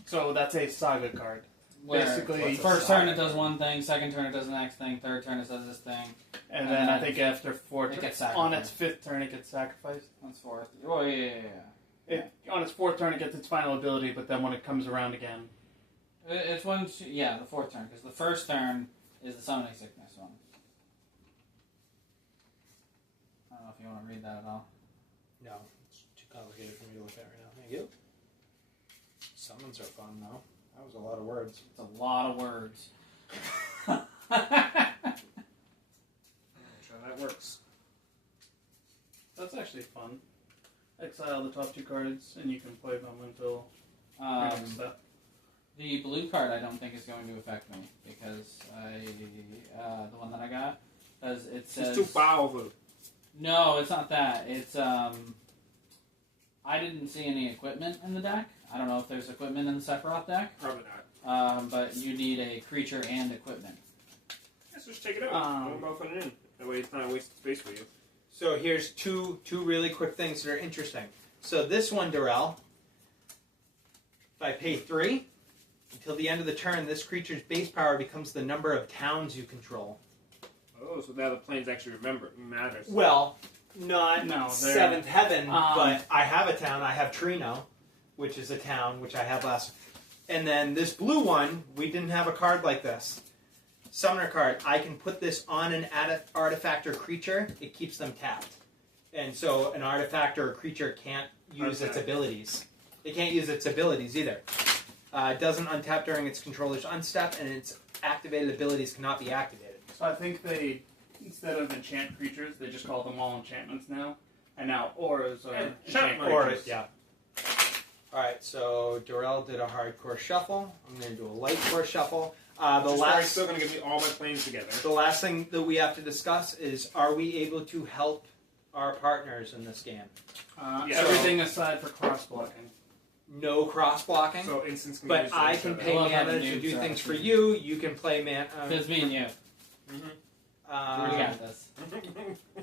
So that's a saga card. where basically first turn it does one thing, second turn it does the next thing, third turn it does this thing. and then I think after 4 it gets turns, on its 5th turn, it gets sacrificed. That's fourth. Oh yeah. On its 4th turn, it gets its final ability, but then when it comes around again, It's the fourth turn, because the first turn is the summoning sickness one. I don't know if you want to read that at all. No, it's too complicated for me to look at right now. Thank you. Summons are fun, though. That was a lot of words. It's a lot of words. I'm sure that works. that's actually fun. Exile the top 2 cards, and you can play them until your Um, next step. the blue card I don't think is going to affect me, because the one that I got, because it says... It's too powerful. No, it's not that. It's, I didn't see any equipment in the deck. I don't know if there's equipment in the Sephiroth deck. Probably not. But you need a creature and equipment. Let's just take it out. Put them both in. That way it's not a waste of space for you. So here's two really quick things that are interesting. So this one, Darrell, if I pay 3, until the end of the turn, this creature's base power becomes the number of towns you control. Oh, so now the planes actually matters. Well, not No, they're- 7th Heaven, Um, but I have a town. I have Trino, which is a town, which I had last. And then this blue one, we didn't have a card like this. Summoner card. I can put this on an artifact or creature. It keeps them tapped. And so an artifact or a creature can't use its abilities. It can't use its abilities either. It doesn't untap during its controller's unstep, and its activated abilities cannot be activated. So I think they, instead of enchant creatures, they just call them all enchantments now. And now auras are enchant Enchantment. creatures. Yeah. Alright, so Darrell did a hardcore shuffle. I'm going to do a lightcore shuffle. Still going to give me all my planes together. The last thing that we have to discuss is, are we able to help our partners in this game? Yeah. Everything aside for cross-blocking. No cross-blocking, So instance. but I can pay I love mana having to noobs do around things for me. you. You can play mana. It's me and you. We got this.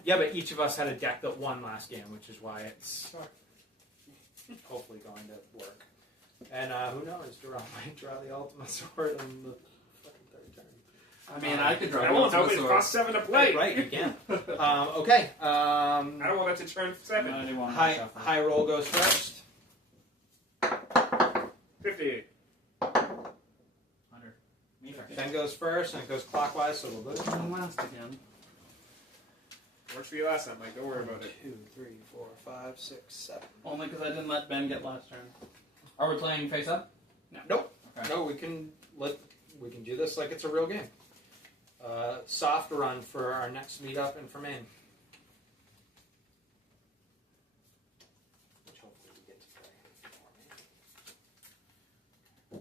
Yeah, but each of us had a deck that won last game, which is why it's hopefully going to work. And who knows, Darrell might draw the Ultima Sword on the fucking 3rd turn. I mean, I could draw I won't help multiple it. It swords. costs 7 to play. Right, you can. Okay. I don't want that to turn 7. I do want to High, shuffle. high roll goes first. 50. 100. Me first. Ben goes first, and it goes clockwise, so we'll go. And last again. Worked for you last time, Mike. Don't worry about it. 2, 3, 4, 5, 6, 7. Only because I didn't let Ben get last turn. Are we playing face up? Nope. Okay. No, we can do this like it's a real game. Soft run for our next meetup in for Maine. Which hopefully we get to play for me.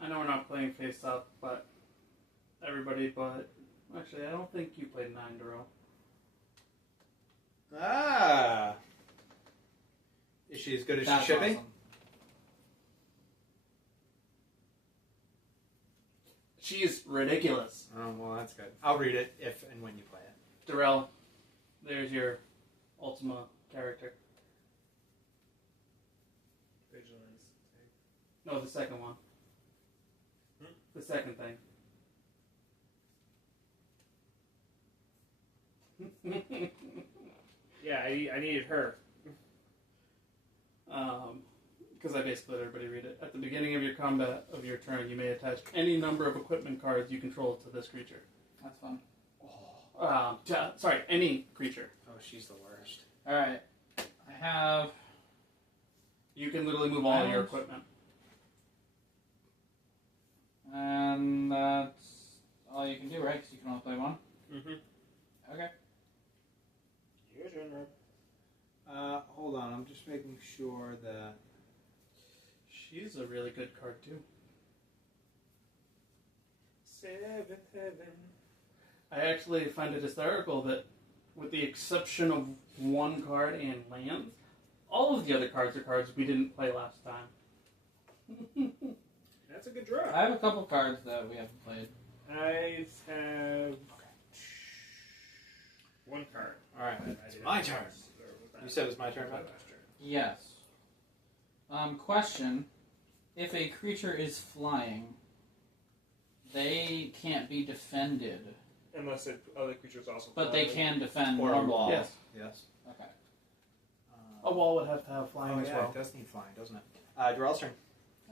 I know we're not playing face up, but everybody but... Actually, I don't think you played 9, Darrell. Ah! Is she as good as That's she should be? awesome. She is ridiculous. Oh, well, that's good. I'll read it if and when you play it. Darrell, there's your Ultima character. Vigilance. No, the second one. The second thing. Yeah, I needed her. Because I basically let everybody read it. At the beginning of your combat of your turn, you may attach any number of equipment cards you control to this creature. That's fun. Sorry, any creature. Oh, she's the worst. Alright. I have... You can literally move all of your equipment. And that's all you can do, right? Because you can only play one? Mm-hmm. Okay. Your turn, Rob. Hold on, I'm just making sure that... She's a really good card, too. 7th Heaven. I actually find it hysterical that, with the exception of one card and lands, all of the other cards are cards we didn't play last time. That's a good draw. I have a couple cards that we haven't played. I have one card. All right, I it's did my not turn. use, or was that- You said it was my turn, was that Mike? last turn? Yes. Question: if a creature is flying, they can't be defended, Unless other creatures also. but they fly. can defend Or a normal. wall. Yes. Yes. Okay. A wall would have to have flying Oh, as yeah, well. it does need flying, doesn't it? Durell's turn.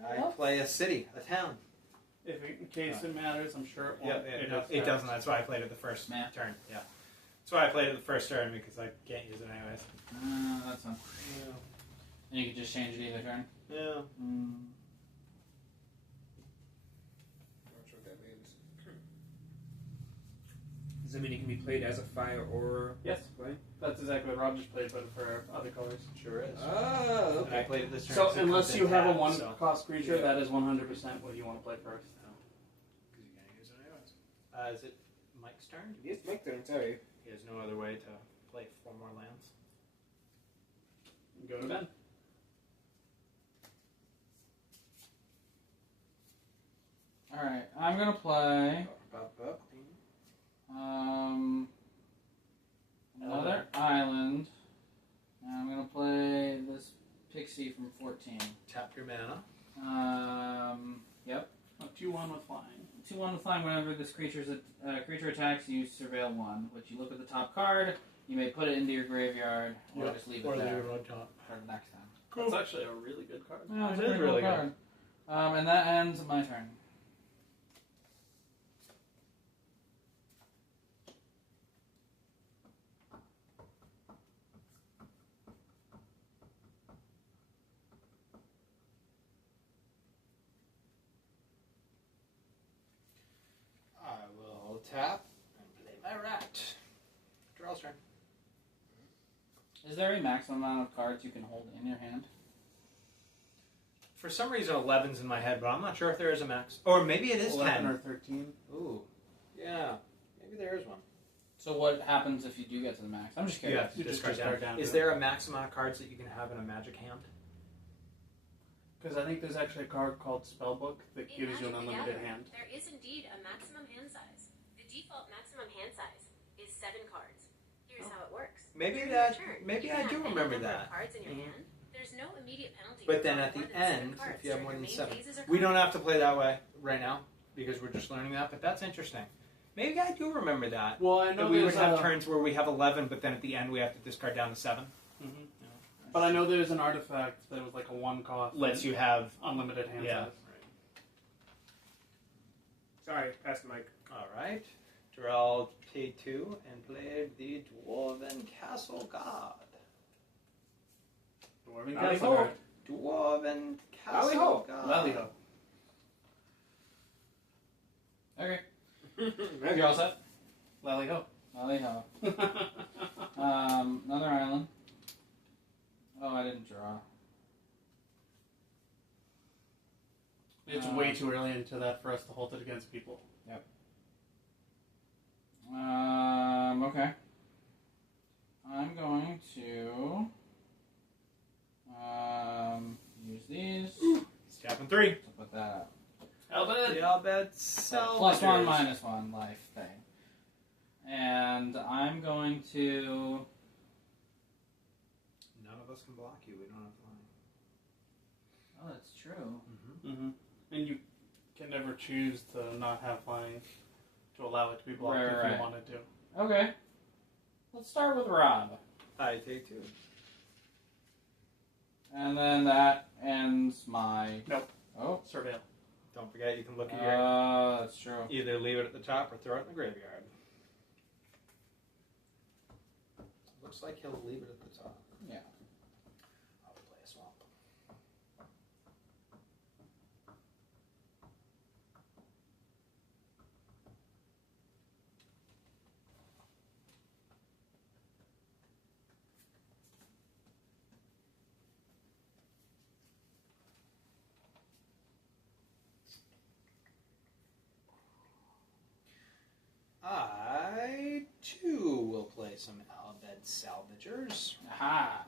I play a city, a town. If in case it matters, I'm sure it Yeah, won't. it doesn't. That's why I played it the first Meh. turn. Yeah. That's why I played it the first turn, because I can't use it anyways. That's fine. And you can just change it either turn. Yeah. Mm. I'm not sure what that means. Does that mean it can be played as a fire or Yes. play? That's exactly what Rob just played, but for other colors. Sure is. Oh, And I played it this turn. So 'cause it unless comes you in have a half, one-cost creature, Yeah. that is 100% what you want to play first. Because you can't use it anyways. Is it Mike's turn? Yes, Mike turn, sorry. He has no other way to play 4 more lands. Go to Ben. Alright, I'm gonna play another island. And I'm gonna play this pixie from 14. Tap your mana. Yep. 2-1 with flying. 2-1 with flying. Whenever this creature attacks, you surveil 1. Which you look at the top card. You may put it into your graveyard, or just leave it there on top. for the next time. That's actually a really good card. Yeah, it's It a is pretty really cool card. And that ends my turn. I will tap and play my rat. Durell's turn. Is there a maximum amount of cards you can hold in your hand? For some reason, 11's in my head, but I'm not sure if there is a max. Or maybe it is 11 10. or 13. Ooh. Yeah. Maybe there is one. So what happens if you do get to the max? I'm just You curious. have to You just discard discard down. down Is to there a max amount of cards that you can have in a magic hand? Because I think there's actually a card called Spellbook that In gives you an Magic the unlimited Gathering, hand. There is indeed a maximum hand size. The default maximum hand size is 7 cards. Here's how it works. Maybe During that. your turn, Maybe you I can do have any remember number of that. cards in your Mhm. hand. There's no immediate penalty. But for then drawing at the more than 7 end, cards if you have during more your than main 7, phases or we don't combos. have to play that way right now because we're just learning that. But that's interesting. Maybe I do remember that. Well, I That know we would there's have turns where we have 11, but then at the end we have to discard down to 7. Mm-hmm. But I know there's an artifact that was like a 1-cost. Lets you have. unlimited hand Yeah. size. Sorry, pass the mic. All right. Durell paid 2 and played the Dwarven Castle God. Dwarven Lally Castle ho. card. Dwarven Castle Lally ho. God. Lally ho. Okay. Okay. You all set? Lally ho. Lally ho. Another island. Oh, I didn't draw. It's way too early into that for us to hold it against people. Okay. I'm going to use these It's tapping 3. to put that up. Albert! The Albed Salvagers. Plus 1, minus 1 life thing. And I'm going to... None of us can block you. We don't have flying. Oh, that's true. Mm-hmm. And you can never choose to not have flying to allow it to be blocked if Right. you wanted to. Okay. Let's start with Rob. I take 2. And then that ends my... Nope. Oh. Surveil. Don't forget you can look at your... That's true. Either leave it at the top or throw it in the graveyard. Looks like he'll leave it at the top. Yeah. I'll play a swamp. I, too, will play some Albed Salvagers. Aha.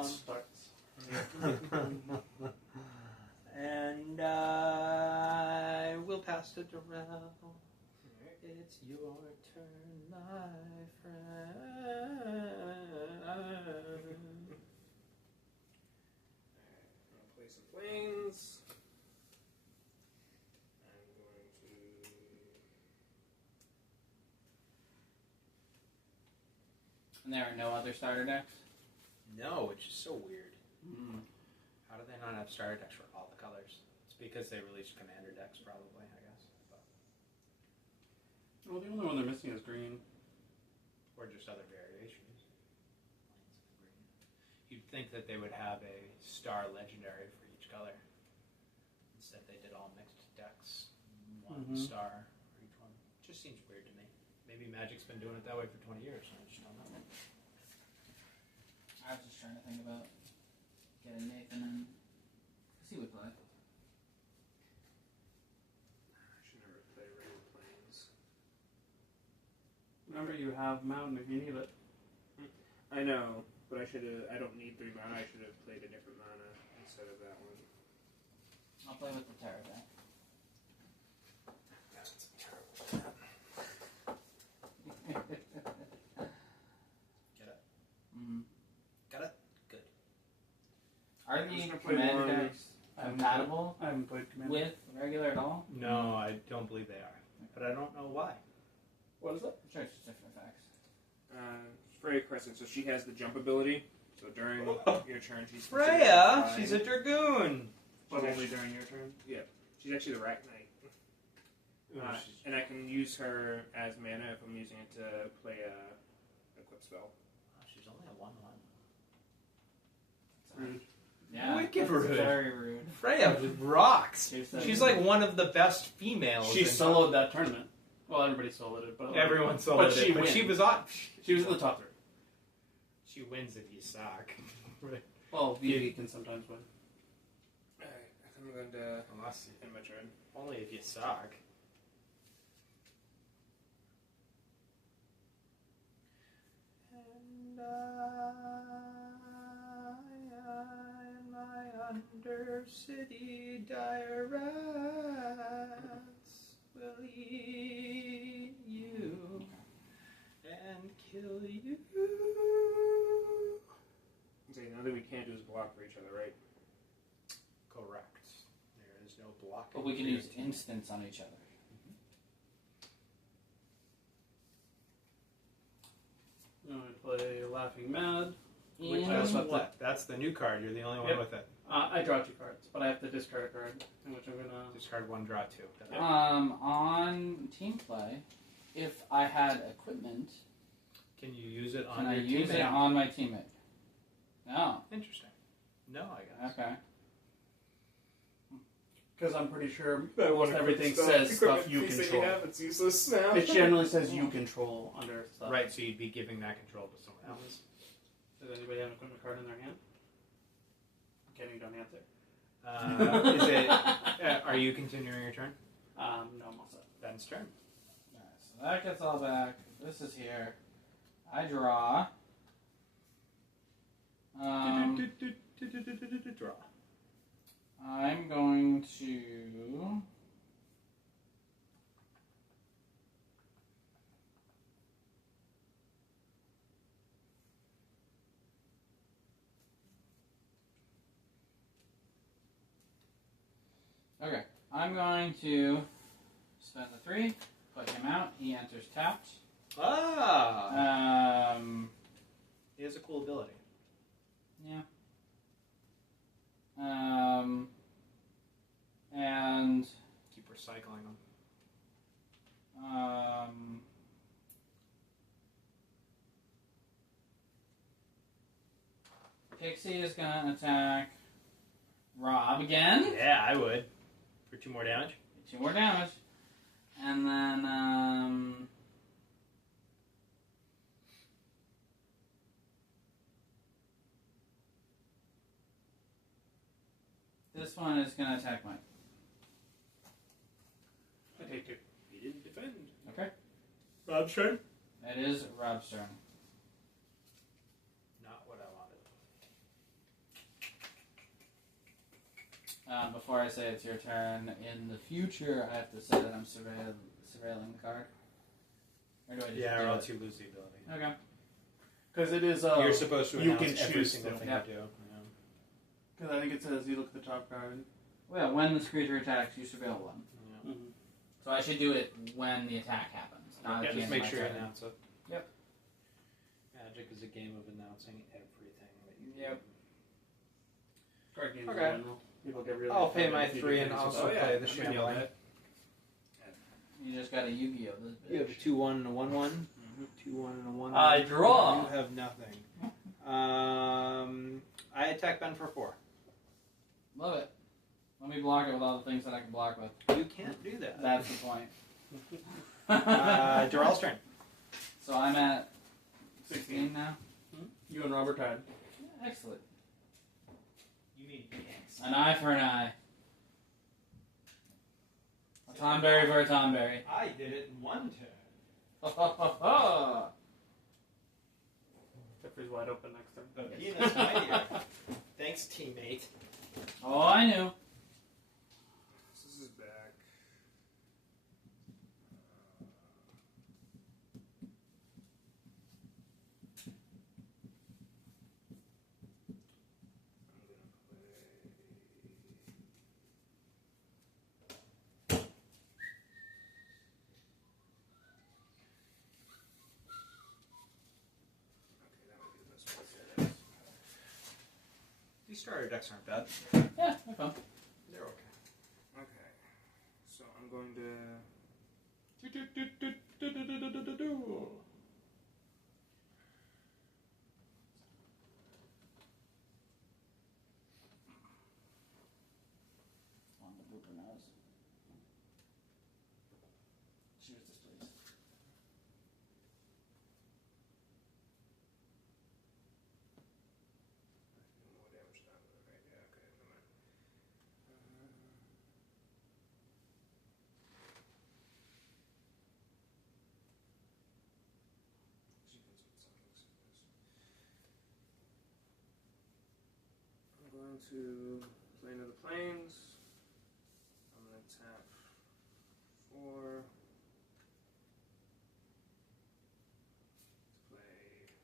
It starts. And I will pass. Master Darrell. It's your turn, my friend. I'm gonna play some planes. I'm going to. And there are no other starter decks? No, which is so weird. Mm. How do they not have starter decks for all the colors? It's because they released commander decks, probably, I guess. But, Well, the only one they're missing is green. or just other variations. You'd think that they would have a star legendary for each color. Instead, they did all mixed decks. One star for each one. Just seems weird to me. Maybe Magic's been doing it that way for 20 years. I just don't know. I was just trying to think about getting Nathan in. Because he would play. I should never play regular planes. Remember, you have Mountain if you need it. I know, but I should have. I don't need 3 mana. I should have played a different mana instead of that one. I'll play with the Terra deck. That's terrible. Get it? Mm-hmm. Got it? Good. Are I'm just the gonna play commander one. decks compatible I haven't played Commander. with regular at all? No, I don't believe they are. But I don't know why. What is it? I'm sure it's just different effects. Freya Crescent. So she has the jump ability. So during your turn, she's Freya! considered She's a Dragoon! But She's only actually- during your turn. She's actually the Rat Knight. And I can use her as mana if I'm using it to play a equip spell. She's only a 1/1. Rude. Yeah, Wicked that's rude. very rude. Freya rocks! Seriously. She's like one of the best females. She soloed that tournament. Well, everybody soloed it, but like, Everyone soloed but it, she but she wins. was on. She was in the top 3. She wins if you suck. Well, Vivi can sometimes win. Alright, I'm going to Unless, end my turn. only if you suck. And I my undercity dire rats will eat you and kill you. So nothing we can't do is block for each other, right? Correct. There is no blocking. But we can use instants on each other. I'm going to play Laughing Mad. In- That's what? That's the new card. You're the only one Yep. with it. I draw 2 cards, but I have to discard a card, in which I'm going to... Discard 1, draw 2. On team play, if I had equipment, Can you use it on can I your use it teammate? on my teammate? No. Interesting. No, I guess. Okay. Because I'm pretty sure almost everything says stuff you control. It's useless now. It generally says you control under stuff. Right, so you'd be giving that control to someone else. Does anybody have an equipment card in their hand? I'm kidding, don't answer. Is it? Are you continuing your turn? No, I'm all set. Ben's turn. Alright, so that gets all back. This is here. I draw. Draw. I'm going to. Okay, I'm going to spend the 3, put him out. He enters tapped. Ah! Um, He has a cool ability. yeah. And Keep recycling them. Pixie is gonna attack Rob again. Yeah, I would. For 2 more damage. 2 more damage. And then, this one is going to attack Mike. I take 2. He didn't defend. Okay. Rob's turn. It is Rob's turn. Not what I Before I say it's your turn, in the future, I have to say that I'm surveilling the card. Or do I just Yeah, do or it? else you lose the ability. Okay. Because it is. You're supposed to you announce can every choose single to. thing Yep. you do. Because I think it says you look at the top card. Well, yeah, when this creature attacks, you surveil one. Yeah. Mm-hmm. So I should do it when the attack happens, not Yeah, at the Just end make of sure my you turn. announce it. Yep. Magic is a game of announcing everything that you Yep. do. Card games Okay. in general. People get really I'll pay offended my if you 3 do and things also about- play the I'm gonna yell shambling. that. You just got a Yu-Gi-Oh! This bitch. You have a 2-1 and a 1-1. 2-1 and a 1-1. I draw. You have nothing. I attack Ben for 4. Love it. Let me block it with all the things that I can block with. You can't do that. That's the point. Darrell's turn. So I'm at 16. 16 now? You and Robert tied. Yeah, excellent. You mean yes. An eye for an eye. A Tomberry for a Tomberry. I did it in 1 turn. Ha ha ha ha! Jeffrey's wide open next turn. The penis mightier. Thanks, teammate. Oh, I knew. This is back. I'm gonna play. Okay, that might be the best one. These starter decks aren't bad. Yeah, they're fun. They're okay. Okay, so I'm going to. On the blooper nose. Choose this, please. More damage to that one, right? Yeah, okay, never mind. I'm going to play another planes. I'm going to tap 4. Play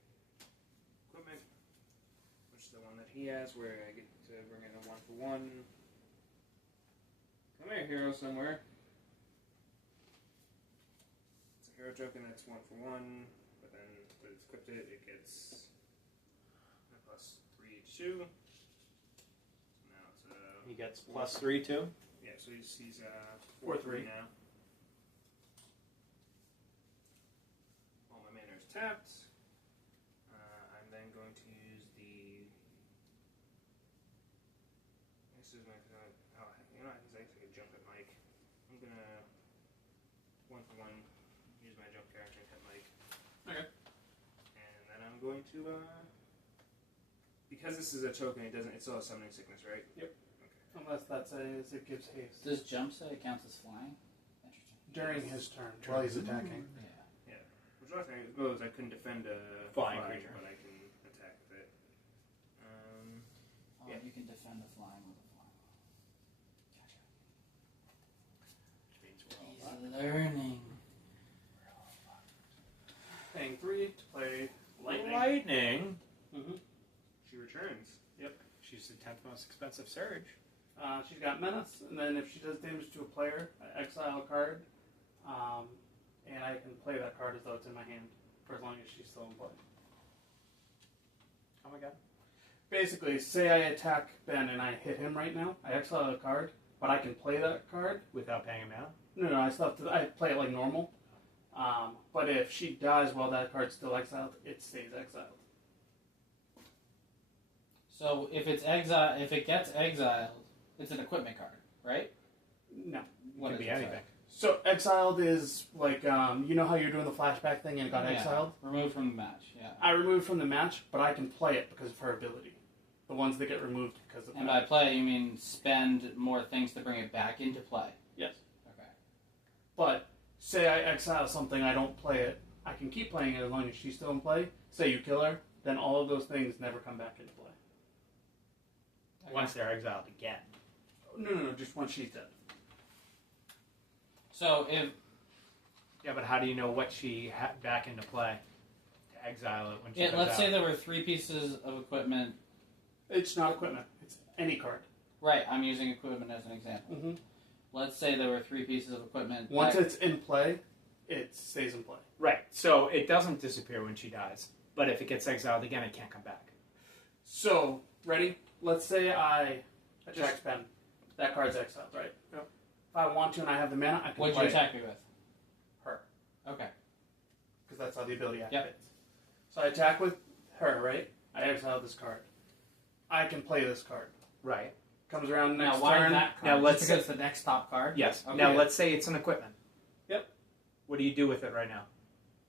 equipment, which is the one that he has, where I get to bring in a 1-for-1. Come here, hero somewhere. It's a hero token that's 1-for-1, but then when it's equipped it gets a +3/2. So now it's He gets +3 too. yeah, so he's 4/3 now. All my mana is tapped. I'm then going to use the. This is my. Oh, you know, I can jump at Mike. I'm gonna 1-for-1 use my jump character and hit Mike. Okay. And then I'm going to. Because this is a token, it doesn't. It still has summoning sickness, right? Yep. Okay. Unless that says it gives haste. Does jump say it counts as flying? Interesting. During his turn, while he's attacking. Yeah. Which last thing goes, I couldn't defend a Flying fly, creature. but I can attack with it. Oh, Yeah. you can defend the flying with a flying. Which means we're all He's learning. Paying 3 to play lightning. Lightning. Mm-hmm. She returns. She's the 10th most expensive Surge. She's got menace, and then if she does damage to a player, I exile a card, and I can play that card as though it's in my hand for as long as she's still in play. Oh my god. Basically, say I attack Ben and I hit him right now, I exile a card, but I can play that card. Without paying him out? No, I still have to. I play it like normal. But if she dies while that card's still exiled, it stays exiled. So if it gets exiled, it's an equipment card, right? No. What Could is be it, anything. sorry? So exiled is like you know how you're doing the flashback thing and it got Yeah. exiled. Removed from the match. Yeah. I removed from the match, but I can play it because of her ability. The ones that get removed because of And that. by play, you mean spend more things to bring it back into play. Yes. Okay. But say I exile something, I don't play it. I can keep playing it as long as she's still in play. Say you kill her, then all of those things never come back into play. Once they're exiled again. No, just once she's dead. So if Yeah, but how do you know what she had back into play? To exile it when she comes let's out. say there were 3 pieces of equipment. It's not equipment. It's any card. Right, I'm using equipment as an example. Mm-hmm. Let's say there were 3 pieces of equipment. Once it's in play, it stays in play. Right, so it doesn't disappear when she dies. But if it gets exiled again, it can't come back. So, ready? Let's say I attack spend. That card's exiled, right? Yep. If I want to and I have the mana, I can What'd play you attack me with? her. Okay. Because that's how the ability activates. Yep. So I attack with her, right? I exile this card. I can play this card. Right. Comes around Now, next why turn. that card? Now, Just let's because it's the next top card? Yes. Okay. Now, let's say it's an equipment. Yep. What do you do with it right now?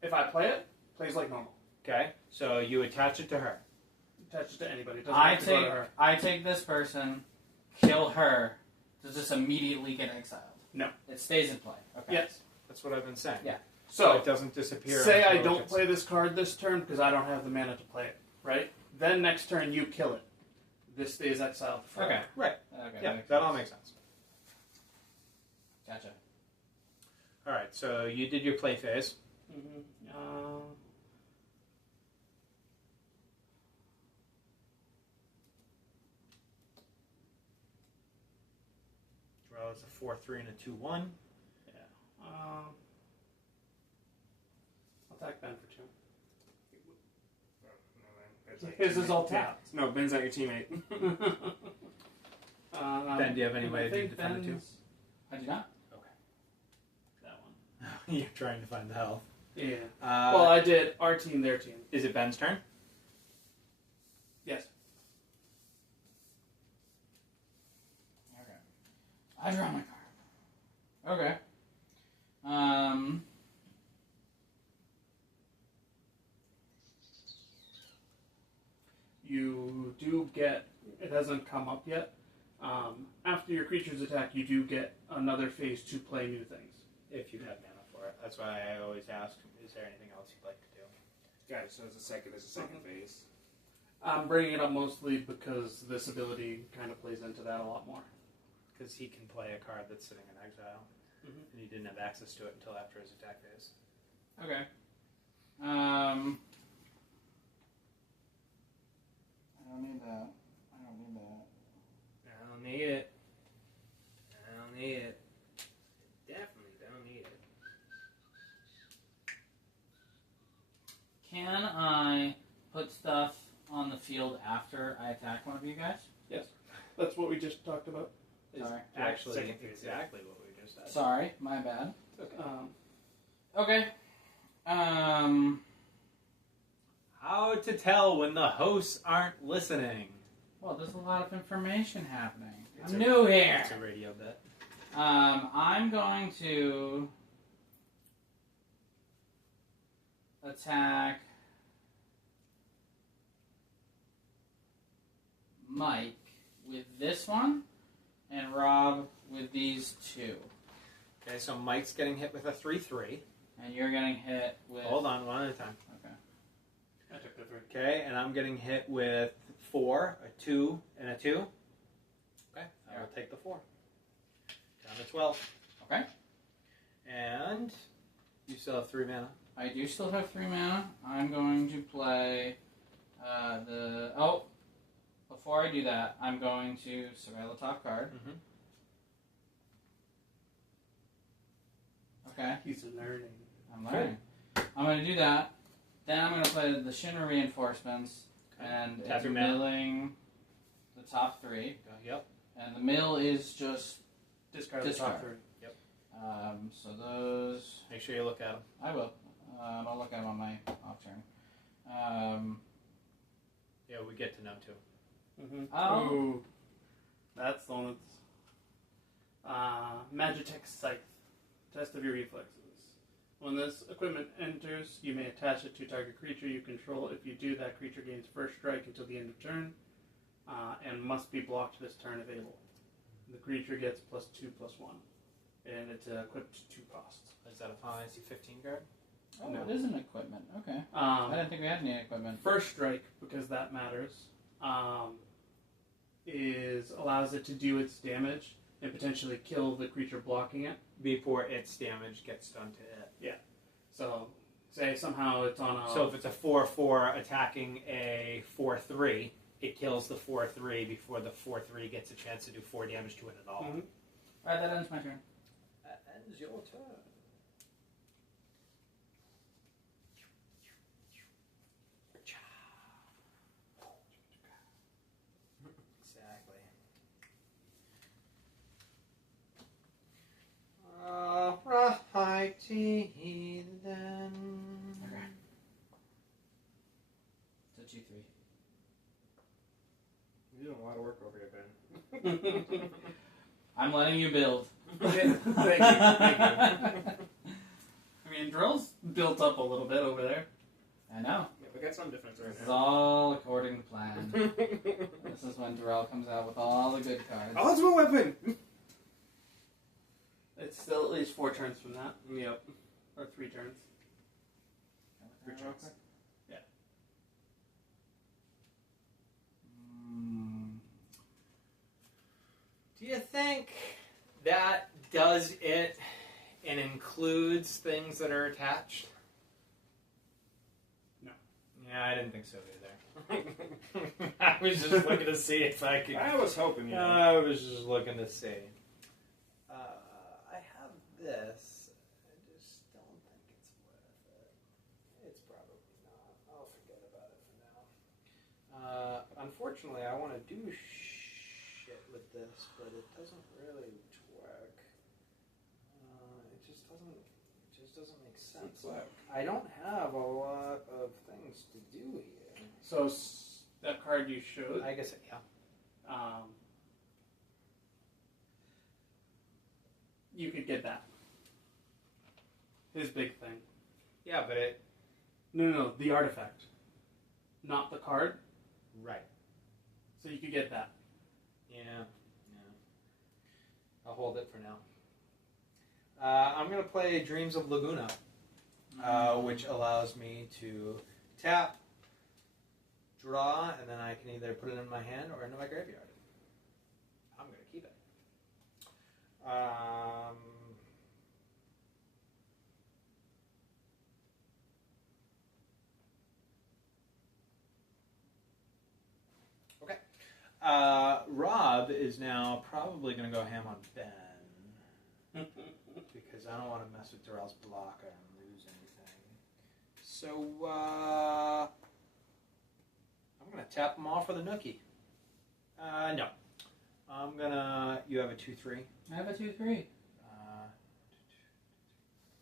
If I play it, it plays like normal. Okay, so you attach it to her. Attach it to anybody. It doesn't have to go to her. I take this person, kill her. Does this immediately get exiled? No. It stays in play. Okay. Yes. That's what I've been saying. Yeah. So So, it doesn't disappear. say I until it don't gets- play this card this turn because I don't have the mana to play it, right? Then next turn you kill it. This stays exiled forever. Okay. Right. Okay. Yeah, makes that sense. all makes sense. Gotcha. All right, so you did your play phase. Mm-hmm. Well, it's a 4-3 and a 2-1. Yeah. I'll attack Ben for 2. His is all tapped. No, Ben's not your teammate. Ben, do you have any way I to think defend it too? Ben's I do not. that one. You're trying to find the health. Yeah. Well, I did our team, their team. Is it Ben's turn? Yes. Okay. I draw my card. Okay. You do get, it hasn't come up yet, after your creature's attack, you do get another phase to play new things. If you have mana for it. That's why I always ask, is there anything else you'd like to do? Got it. So there's a second phase. I'm bringing it up mostly because this ability kind of plays into that a lot more. Because he can play a card that's sitting in exile. Mhm. And he didn't have access to it until after his attack phase. Okay. I don't need that. I don't need that. I don't need it. I don't need it. Definitely don't need it. Can I put stuff on the field after I attack one of you guys? Yes. That's what we just talked about. Sorry. Actually, Second phase, exactly what we just said. Sorry, my bad. Okay. Okay. How to tell when the hosts aren't listening. Well, there's a lot of information happening. It's I'm a- new here. It's a radio bit. I'm going to attack Mike with this one and Rob with these 2. Okay, so Mike's getting hit with a 3-3. And you're getting hit with... Hold on, one at a time. Okay. I took the 3. Okay, and I'm getting hit with 4, a 2, and a 2. Okay, I will take the 4. Down to 12. Okay. And you still have 3 mana. I do still have 3 mana. I'm going to play the... Oh! Before I do that, I'm going to surveil the top card. Mm-hmm. Okay. He's learning. I'm learning. I'm going to do that. Then I'm going to play the Shinra Reinforcements. And Tap it's your mana. milling the top 3. Yep. And the mill is just... Discard, Discard. the top 3. So those... Make sure you look at them. I will. I'll look at them on my off turn. Yeah, we get to know too. Mm-hmm. Oh. Ooh. That's the one that's... Magitech Scythe. Test of your reflexes. When this equipment enters, you may attach it to target creature you control. If you do, that creature gains first strike until the end of turn, and must be blocked this turn if able. The creature gets +2/+1, and it's equipped to 2 costs. Is that a Final Fantasy 15 card? Oh, No. it is an equipment. Okay. I didn't think we had any equipment. First strike, because that matters. allows it to do its damage and potentially kill the creature blocking it. Before its damage gets done to it. So, say somehow it's on a... So if it's a 4/4 attacking a 4/3, it kills the 4/3 before the 4/3 gets a chance to do 4 damage to it at all. Mhm. Alright, that ends my turn. That ends your turn. Exactly. Alrighty then. Okay. So 2-3. You're doing a lot of work over here, Ben. I'm letting you build. Thank you. Thank you. I mean, Drill's built up a little bit over there. I know. Yeah, we got some difference This right is now. all according to plan. This is when Darrell comes out with all the good cards. Ultimate weapon! It's still at least 4 turns from that. Yep. Or 3 turns. 3 turns. Do you think that does it and includes things that are attached? No. Yeah, I didn't think so either. I was just looking to see if I could. I was hoping you. I was just looking to see. I have this. I just don't think it's worth it. It's probably not. I'll forget about it for now. Unfortunately, I want to do shit with this, but it doesn't really work. It just doesn't make sense. I don't have a lot of things to do here. So, that card you showed, I guess, yeah. You could get that. His big thing. Yeah, but it... No, the artifact. Not the card. Right. So you could get that. Yeah. I'll hold it for now. I'm going to play Dreams of Laguna, which allows me to tap, draw, and then I can either put it in my hand or into my graveyard. I'm going to keep it. Okay. Rob is now probably going to go ham on Ben. Because I don't want to mess with Darrell's blocker and lose anything. So, I'm going to tap him off with a nookie. No. I'm going to... You have a 2/3? I have a 2-3.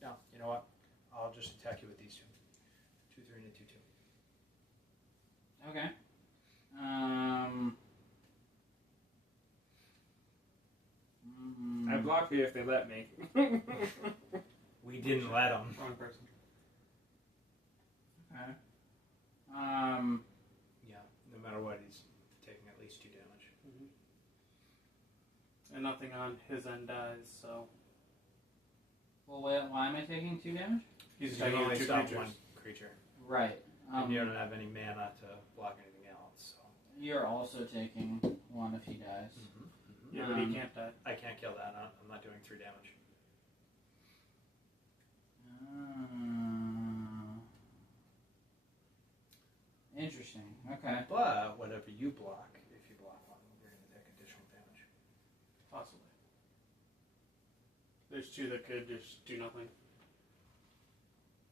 No, you know what? I'll just attack you with these two. 2/3 and a 2/2. Okay. I block you if they let me. We didn't let him. Wrong person. Okay. Yeah, no matter what, he's taking at least 2 damage. Mm-hmm. And nothing on his end dies, so... Well, why am I taking 2 damage? He's You attacking only 2 stop creatures. one creature. Right. And you don't have any mana to block anything else. So. You're also taking 1 if he dies. Yeah, but he can't die. I can't kill that. I'm not doing 3 damage. Interesting. Okay. But whatever you block, if you block one, you're going to take additional damage. Possibly. There's 2 that could just do nothing.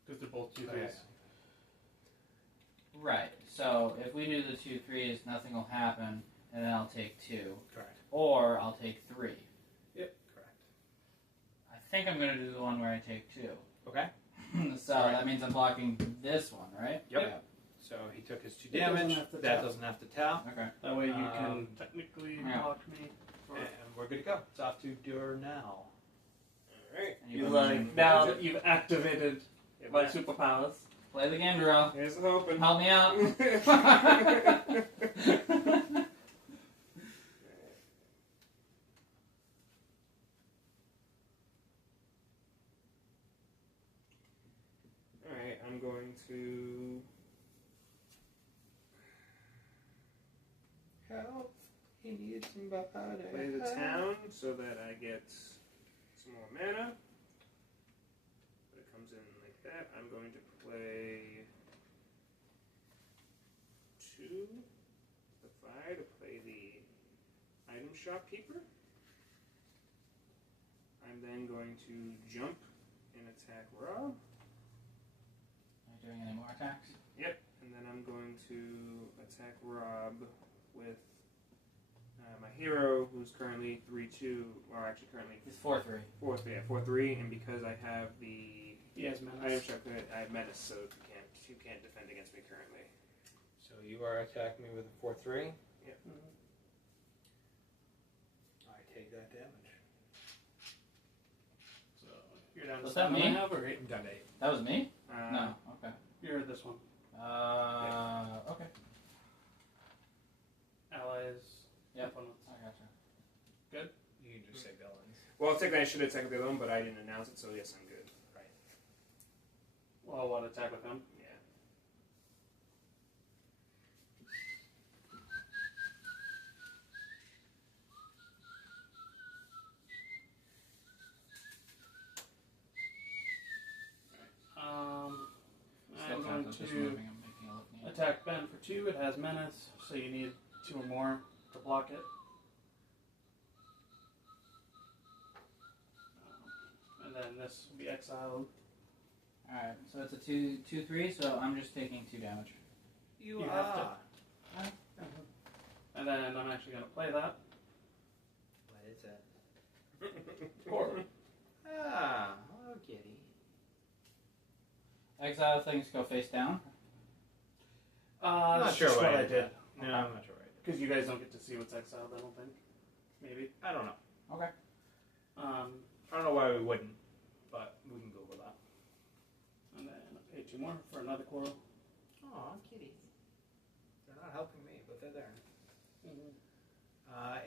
Because they're both 2/3s. Right. So if we do the 2/3s, nothing will happen, and then I'll take 2. Correct. Or I'll take 3. Yep. Correct. I think I'm going to do the one where I take 2. Okay. So that means I'm blocking this one, right? Yep. So he took his 2 It doesn't damage. have to That tap. doesn't have to tap. Okay. That way you can technically yeah. block me. And we're good to go. It's off to Durnell. Alright. And you You put like, them in. now that you've activated Yeah, my but- superpowers. Play the game, Darrell. Here's the hoping. Help me out. Alright, I'm going to... Help He needs somebody. Play the town so that I get some more mana. But it comes in like that. I'm going to play 2 the fire to play the item shop keeper. I'm then going to jump and attack Rob. Are you doing any more attacks? Yep. And then I'm going to attack Rob with my hero, who's currently 3-2, or actually currently It's 4-3. 4-3. Yeah, 4-3, and because I have the He has item menace. shop, I have menace, so you can't defend against me currently. So you are attacking me with a 4-3. Yep. Mhm. I take that damage. So you're down to Was that 7 me? I have, or 8? I'm down to 8. That was me? Uh, No. Okay. You're this one. Okay. Allies. Yep. Opponents. I gotcha. You can just say villains. Well, technically I should have attacked the other one, but I didn't announce it, so yes, I'm good. Right. Well, what, attack with him? Yeah. I'm going Just to moving, I'm making it look neat. attack Ben for 2. It has menace, so you need 2 or more to block it. And then this will be exiled. Alright, so it's a 2-3, so I'm just taking 2 damage. You have to. And then I'm actually going to play that. What is it? Or Ah, oh, kitty. Exile things go face down. Not that's sure just what what I I did. did. No, I'm not sure what I did. Because you guys don't get to see what's exiled, I don't think. Maybe. I don't know. Okay. I don't know why we wouldn't, but we can Google that. And then I'll pay 2 more for another coral. Aw, kitties. They're not helping me, but they're there. Mm-hmm.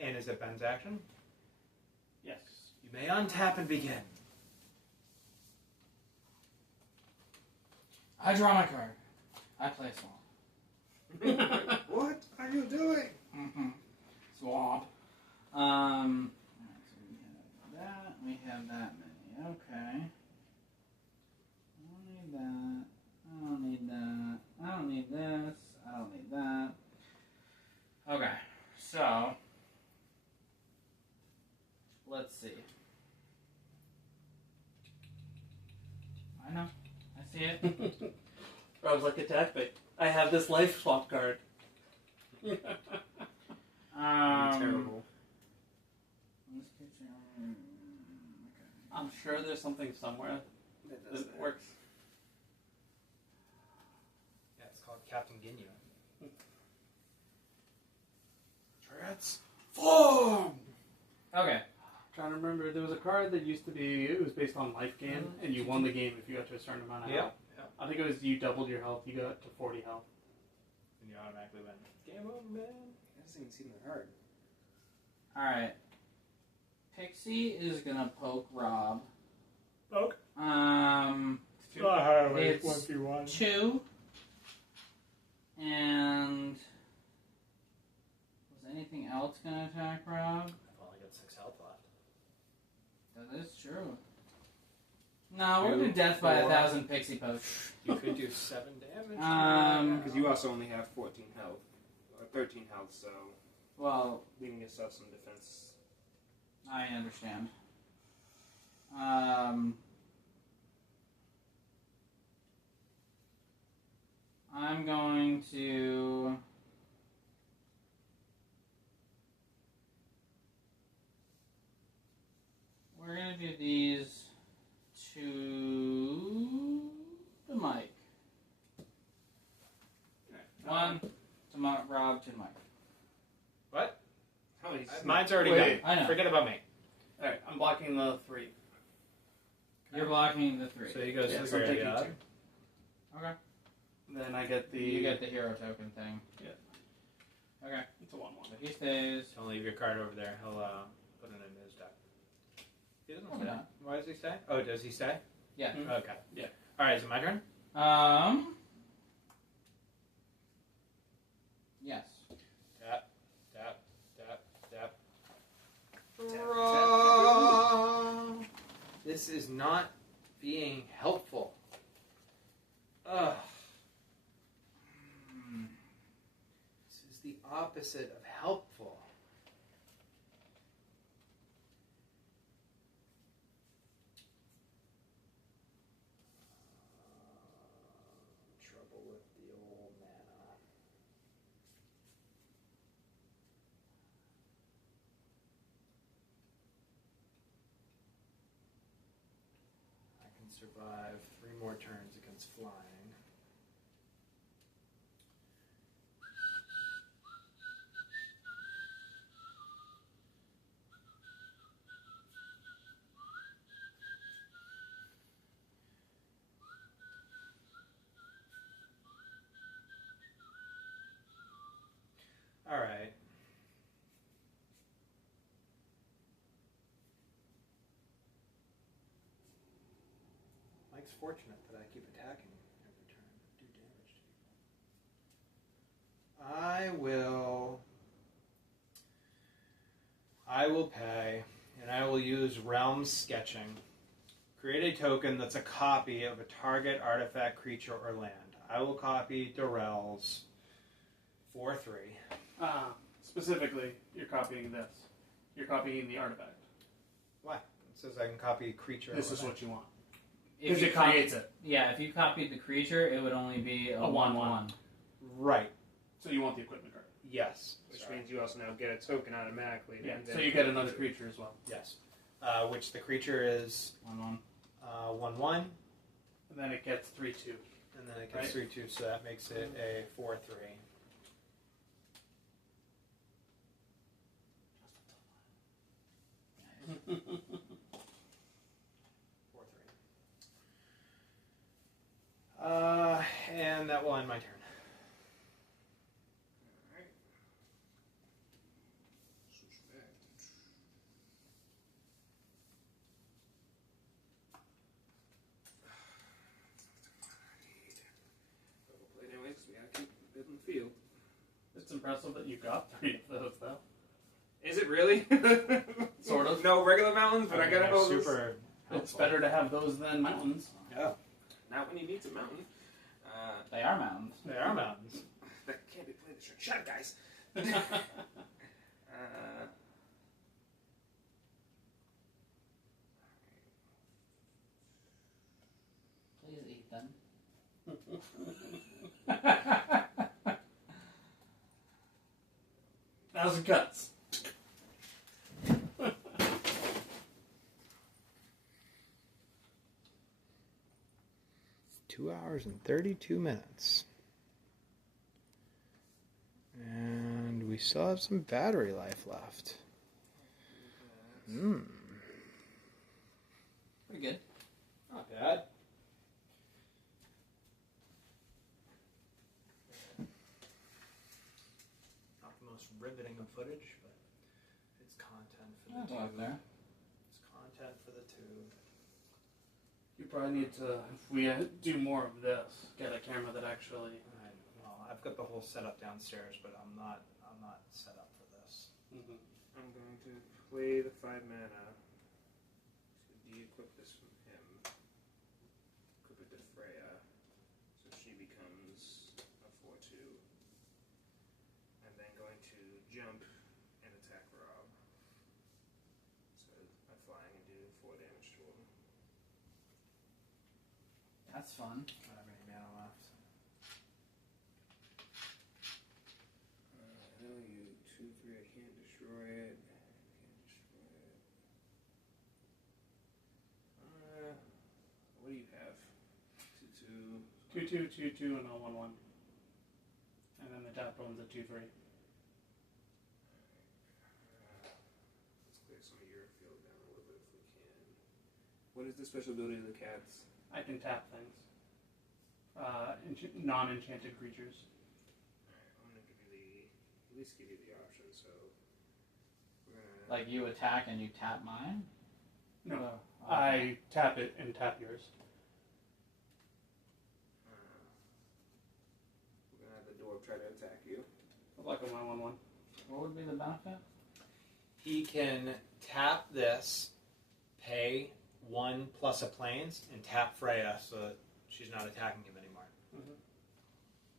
And is it Ben's action? Yes. You may untap and begin. I draw my card. I play Swamp. What are you doing? Mm-hmm. Swamp. Alright, so we have that. We have that many. Okay. I don't need that. I don't need that. I don't need this. I don't need that. Okay. So, let's see. I know. I see it. Rob's like, attack me. I have this life swap card. Terrible. This creature, okay. I'm sure there's something somewhere that works. Yeah, it's called Captain Ginyu. Transform! Okay. Trying to remember, there was a card that used to be, it was based on life gain, and you won the game if you got to a certain amount of health. Yeah. I think it was you doubled your health, you got to 40 health. And you automatically win. Game over, man. That doesn't even seem that hard. Alright. Pixie is gonna poke Rob. Poke? It's 2. It's 2. And was anything else gonna attack Rob? I've only got 6 health left. That is true. No, we're 2, gonna death by 4. 1,000 pixie pokes. You could do 7 damage. Because you also only have 14 health, or 13 health, so Well, leaving yourself some defense. I understand. I'm going to... We're going to do these to the Mike. One to Rob, to Mike. What? Oh, he's Mine's already Wait. done. I know. Forget about me. Alright, I'm blocking the 3. You're blocking the 3. So he goes Yeah, to the so I'm taking graveyard. 2. Okay. Then I get the... You get the hero token thing. Yeah. Okay. It's a 1-1. So he stays. Don't leave your card over there. He'll put it in his deck. He doesn't Probably stay. not. Why does he stay? Oh, does he stay? Yeah. Mhm. Okay. Yeah. Alright, is it my turn? Yes. Tap, tap, tap, opposite of helpful? Trouble with the old mana. I can survive 3 more turns against flying. All right. Mike's fortunate that I keep attacking every turn. Do damage to people. I will pay, and I will use Realm Sketching. Create a token that's a copy of a target artifact, creature, or land. I will copy Darrell's 4/3. Specifically, you're copying this. You're copying the artifact. What? It says I can copy creature. This is what you want. If Because you it creates it. Yeah, if you copied the creature, it would only be a 1/1. Right. So you want the equipment card. Yes. Which means you also now get a token automatically. Yeah. and So then you get another creature as well. Yes. Which the creature is 1/1. 1/1, And then it gets 3/2. and then it Right. gets 3/2, so that makes it a 4/3. And that will end my turn. Alright. Switch back. We'll play it anyway because we gotta keep building the field. It's impressive that you got 3 of those, though. Is it really? Sort of. No regular mountains, but I mean, gotta they're hold this. super. It's better to have those than mountains. Yeah, Not when you need some mountain. They are mountains. they are mountains. That can't be played this turn. Shut up, guys. Please eat them. 1,000 cuts. 2 hours and 32 minutes. And we still have some battery life left. Pretty good. Not bad. Not the most riveting of footage, but it's content for the That's up tube. there. It's content for the tube. You probably need to, if we do more of this, get a camera that actually. Well, I've got the whole setup downstairs, but I'm not set up for this. I'm going to play the 5 mana to de-equip this from him. Equip it to Freya, so she becomes a 4/2. And then going to jump and attack Rob. So I'm flying and do 4 damage to him. That's fun. I don't have any mana left. I know you 2/3. I can't destroy it. What do you have? 2/2. 2/2, 2/2, and a 1/1. And then the top one's a 2/3. Let's clear some of your field down a little bit if we can. What is the special ability of the cats? I can tap things. Non-enchanted creatures. Alright, I'm gonna give you at least give you the option, so we're gonna Like you attack and you tap mine? No, Oh, I tap it and tap yours. we're gonna have the dwarf try to attack you. Like on my 1/1. What would be the benefit? He can tap this, pay 1 plus a plains, and tap Freya so that she's not attacking him anymore.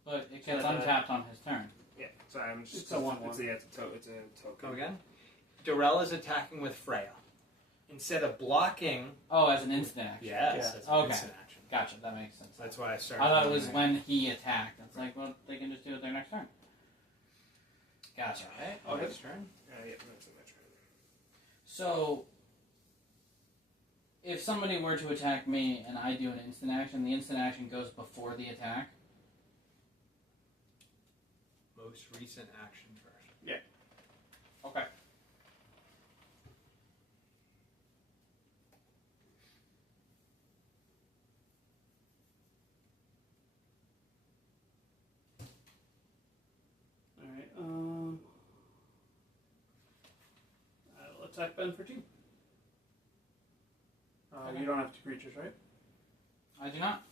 But it So gets that- untapped on his turn. Yeah. Sorry, I'm just. It's a 1/1. It's a token. Come again? Darrell is attacking with Freya. Instead of blocking... Oh, as an instant action. Yes, Yeah. as an Okay. instant action. Gotcha, that makes sense. That's why I started... I thought it was doing when he attacked. It's like, well, they can just do it their next turn. Gotcha. Okay. that. Next turn. Yeah, that's in my turn. So, if somebody were to attack me and I do an instant action, the instant action goes before the attack? Most recent action first. Okay. Alright, I will attack Ben for 2. Okay. You don't have 2 creatures, right? I do not.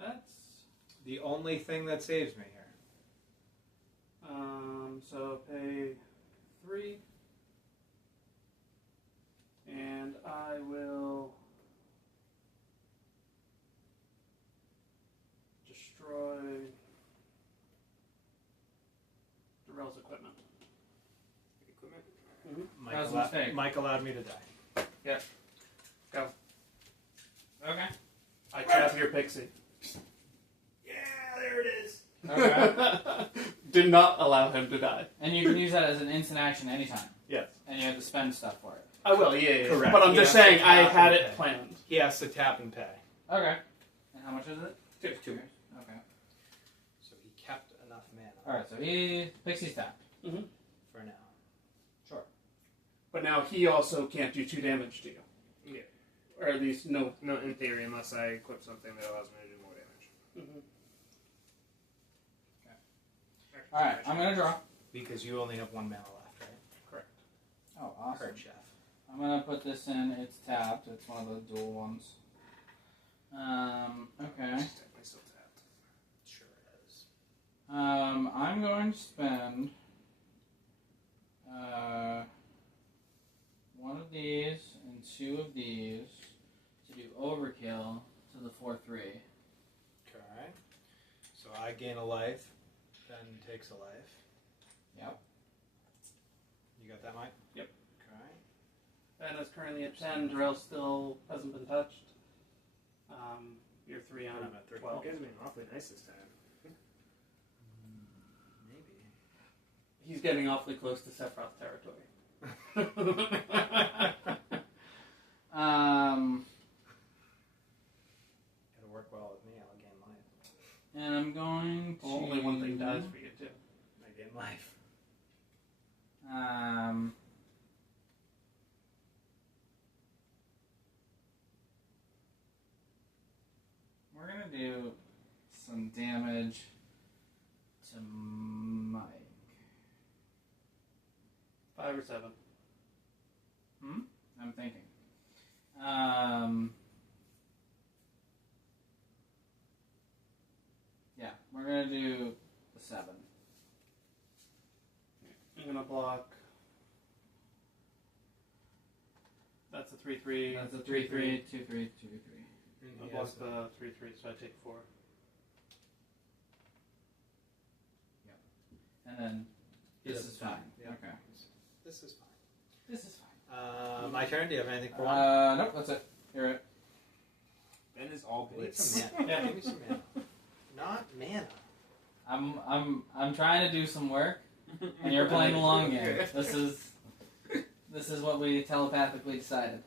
That's The only thing that saves me here. so pay 3, and I will destroy Darrell's equipment. Equipment. Mike, That was a mistake. Mike allowed me to die. Go. Okay. I trap your pixie. Yeah, there it is. Okay. Did not allow him to die. And you can use that as an instant action anytime. Yes. And you have to spend stuff for it. I will, yeah. Correct. But I'm just Yeah. saying, I had Okay. it planned. He has to tap and pay. Okay. And how much is it? 2. Okay. So he kept enough mana. Alright, so Pixie's tapped. For now. Sure. But now he also can't do 2 damage to you. Yeah. Or at least no. No, in theory, unless I equip something that allows me to do more damage. Alright, I'm gonna draw. Because you only have 1 mana left, right? Correct. Oh, awesome. Heard, Chef. I'm gonna put this in. It's tapped. It's one of the dual ones. Okay. Technically still tapped. Sure it is. I'm going to spend one of these and 2 of these to do overkill to the 4/3. Okay. So I gain a life, then takes a life. Yep. You got that, Mike? Yep. Okay. Ben is currently at 10. Darrell still hasn't been touched. You're 3 on I'm at 13. 12. You guys are being awfully nice this time. Maybe. He's getting awfully close to Sephiroth territory. It'll work well with me. I'll gain life. And I'm going to... Only one thing dies for you, too. I gain life. We're going to do some damage to Mike. 5 or 7. I'm thinking. Yeah, we're going to do the 7. I'm going to block. That's a 3/3. That's a 3/3, 2/3, 2/3. I block the 3/3, so I take 4. And then this is fine. Yeah. Okay. This is fine. This is fine. My turn. Do you have anything for one? Nope, that's it. You're it. Ben is all Give me blitz. some mana. Yeah. Give me some mana. Not mana. I'm trying to do some work, and you're playing the long game. This is what we telepathically decided.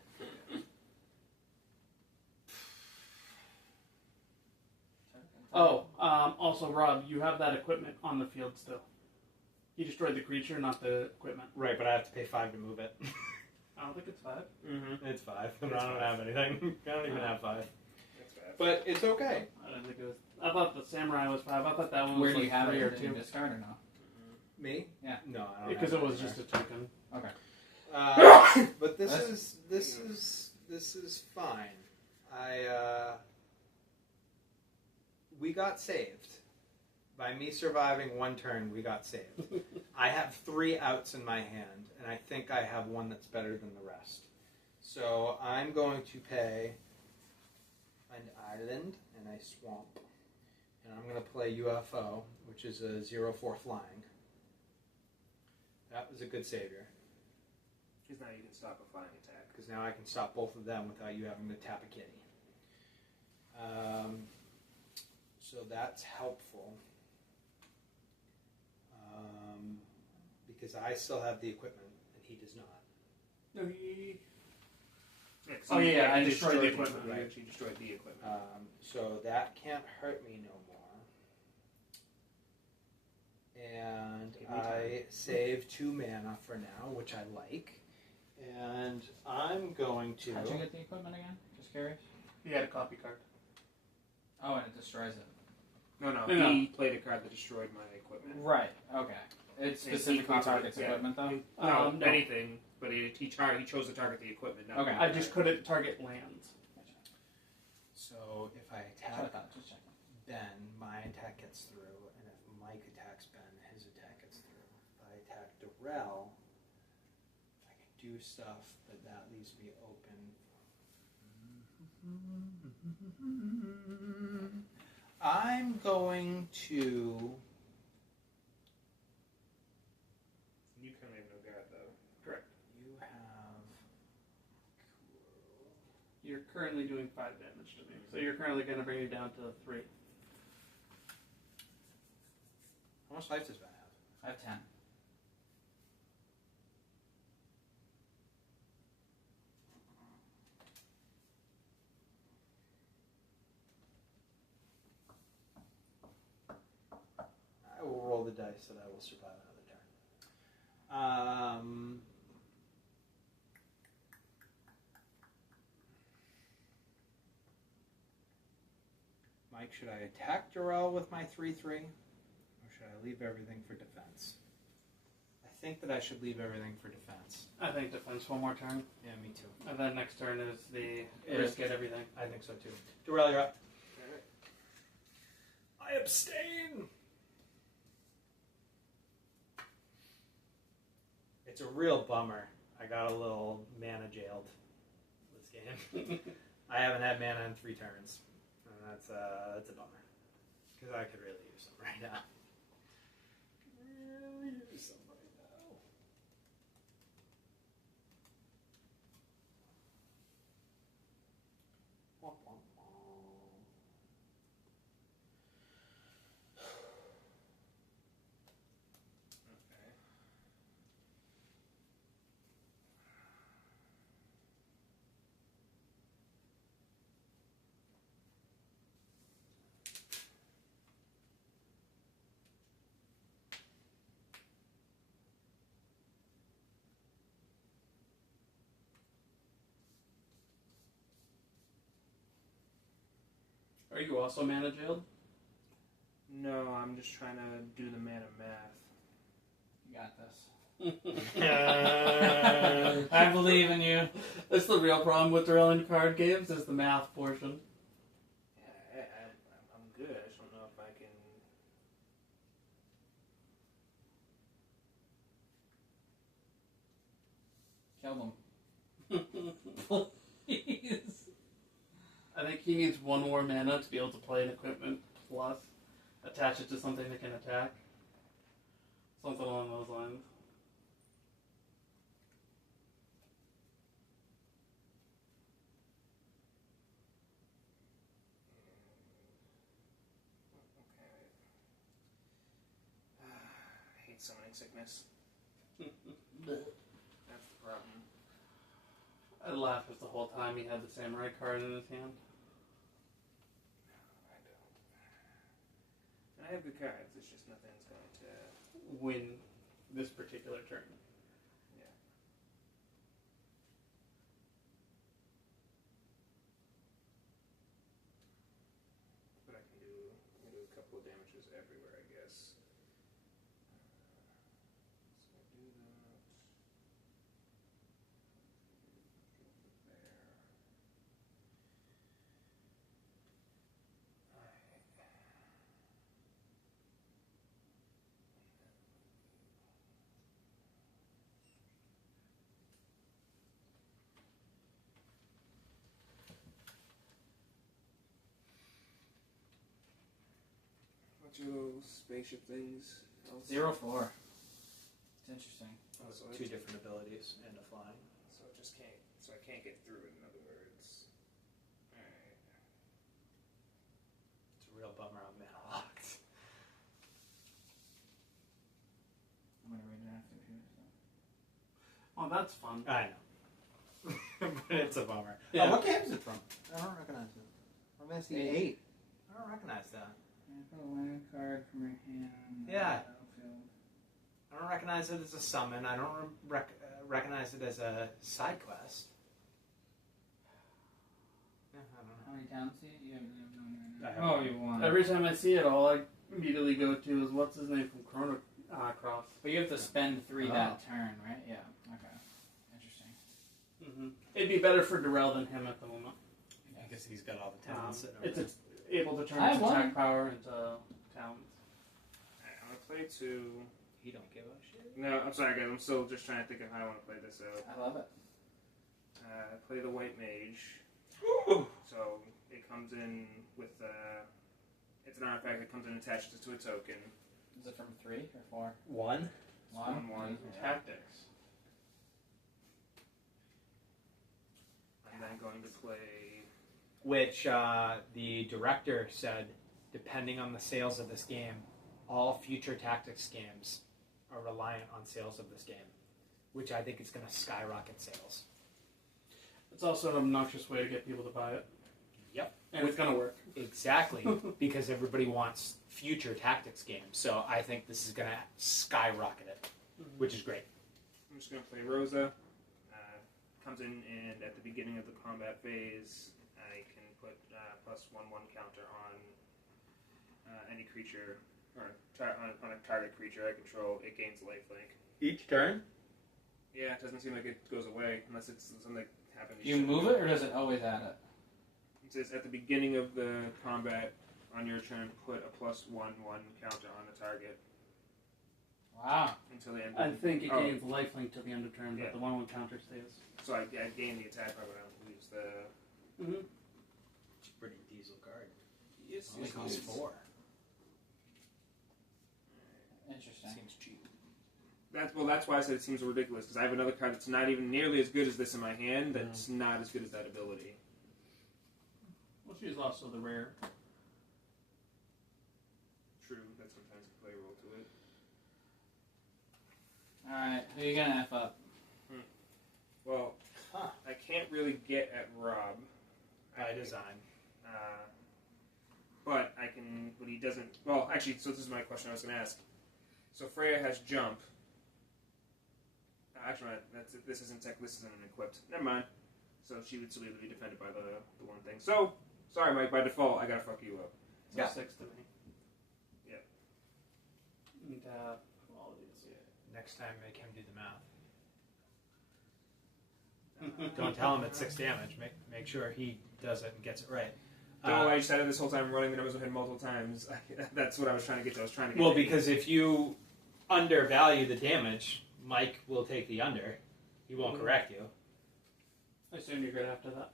Oh, also, Rob, you have that equipment on the field still. He destroyed the creature, not the equipment. Right, but I have to pay 5 to move it. I don't think it's 5. Mm-hmm. It's 5. It's I don't 5. have anything. I don't even have 5. That's bad. But it's okay. I don't think it was. I thought the samurai was 5. I thought that one Where was do you like have 3 it? or Did you 2. discard or no? Me? Yeah. No, I don't. Because have it was there. just a token. Okay. But this That's- is fine. We got saved. By me surviving 1 turn, we got saved. I have 3 outs in my hand, and I think I have one that's better than the rest. So I'm going to pay an island and a swamp. And I'm going to play UFO, which is a 0/4 flying. That was a good savior. Because now you can stop a flying attack. Because now I can stop both of them without you having to tap a kitty. So that's helpful. Because I still have the equipment and he does not. No, he. Yeah, Oh, yeah, I you destroyed the equipment. Right, you destroyed the equipment. So that can't hurt me no more. And Give me time. I save 2 mana for now, which I like. And I'm going to... How'd you get the equipment again? Just curious. He had a copy card. Oh, and it destroys it. No, No. he played a card that destroyed my equipment. Right. Okay. It specifically targets equipment, though. No, No. anything, but he chose to target the equipment. Not Okay. the I just couldn't target lands. So if I That's what I attack thought. Just checking. Ben, my attack gets through. And if Mike attacks Ben, his attack gets through. If I attack Darrell, I can do stuff, but that leaves me open. I'm going to... You currently have no guard, though. Correct. You have... You're currently doing 5 damage to me, so you're currently going to bring me down to 3. How much life does Ben have? I have 10. I will roll the dice that I will survive another turn. Mike, should I attack Darrell with my 3/3? Or should I leave everything for defense? I think that I should leave everything for defense. I think defense one more turn. Yeah, me too. And then next turn is the Yeah. risk at everything. I think so too. Darrell, you're up. I abstain! It's a real bummer. I got a little mana jailed this game. I haven't had mana in 3 turns. And that's a bummer. Because I could really use some right now. Really use some right now. Womp womp womp. Okay. Are you also mana jailed? No, I'm just trying to do the mana math. You got this. I believe in you. That's the real problem with throwing card games is the math portion. Yeah, I'm good. I just don't know if I can... Kill them. Please. I think he needs 1 more mana to be able to play an equipment plus attach it to something that can attack. Something along those lines. I hate summoning sickness. That's the problem. I laughed the whole time he had the samurai card in his hand. I don't. And I have good cards, it's just nothing's going to... Win this particular turn. Yeah. But I can do a couple of damages everywhere, I guess. So I do that. There. What's your little spaceship things? 0-4. It's interesting. Oh, so Two different abilities and a flying. So it just can't. So I can't get through it. In other words. All right. It's a real bummer on mana locked. I'm gonna read it after here. So. Oh, that's fun. I know. But it's a bummer. Yeah. Oh, what game is it from? I don't recognize it. I'm going to see 8. I don't recognize that. Put a land card from your hand. Yeah. I don't recognize it as a summon. I don't recognize it as a side quest. Yeah, I don't know. How many towns do you have? I have Oh, one. you won. Every time I see it, all I immediately go to is what's his name from Chrono Cross. But you have to spend 3 Oh. that turn, right? Yeah. Okay. Interesting. Mm-hmm. It'd be better for Darrell than him at the moment. Because he's got all the towns sitting over It's able to turn I its won. attack power into towns. Alright, I'm gonna play 2. He don't give a shit. No, I'm sorry, guys. I'm still just trying to think of how I want to play this out. I love it. Play the white mage. So it comes in with it's an artifact that comes in attached to a token. Is it from 3 or 4? 1? 1/1. Tactics. I'm then going to play. Which the director said, depending on the sales of this game, all future tactics games are reliant on sales of this game, which I think is going to skyrocket sales. It's also an obnoxious way to get people to buy it. Yep. And it's going to work. Exactly, because everybody wants future tactics games. So I think this is going to skyrocket it, which is great. I'm just going to play Rosa. Comes in, and at the beginning of the combat phase, I can put +1/1 counter on any creature, or on a target creature I control. It gains lifelink. Each turn? Yeah, it doesn't seem like it goes away unless it's something that happens. Do you move it, or does it always add it? It says at the beginning of the combat on your turn, put a +1/1 counter on the target Wow. until the end. I think it Oh. gains lifelink till the end of turn, Yeah. but the 1/1 counter stays. So I gain the attack power, but I don't lose the. Mm-hmm. It's a pretty diesel card. Yes, Only costs 4. Interesting. Seems cheap. That's why I said it seems ridiculous, because I have another card that's not even nearly as good as this in my hand. That's not as good as that ability. Well, she's also the rare. True, that sometimes can play a role to it. Alright, who are you gonna F up? Well, I can't really get at Rob. By design. But I can. But he doesn't. Well, actually, so this is my question I was going to ask. So Freya has jump. Actually, this isn't tech. This isn't an equipped. Never mind. So she would still be able to be defended by the one thing. So sorry, Mike. By default, I gotta fuck you up. It's Yeah. a 6 to me. Yeah. Need to have qualities. Next time, make him do the math. Don't tell him it's 6 damage. Make sure he does it and gets it right. I just had it this whole time running the numbers ahead multiple times. That's what I was trying to get to. I was trying to get Well, to because if you undervalue the damage, Mike will take the under. He won't correct you. I assume you're good after that.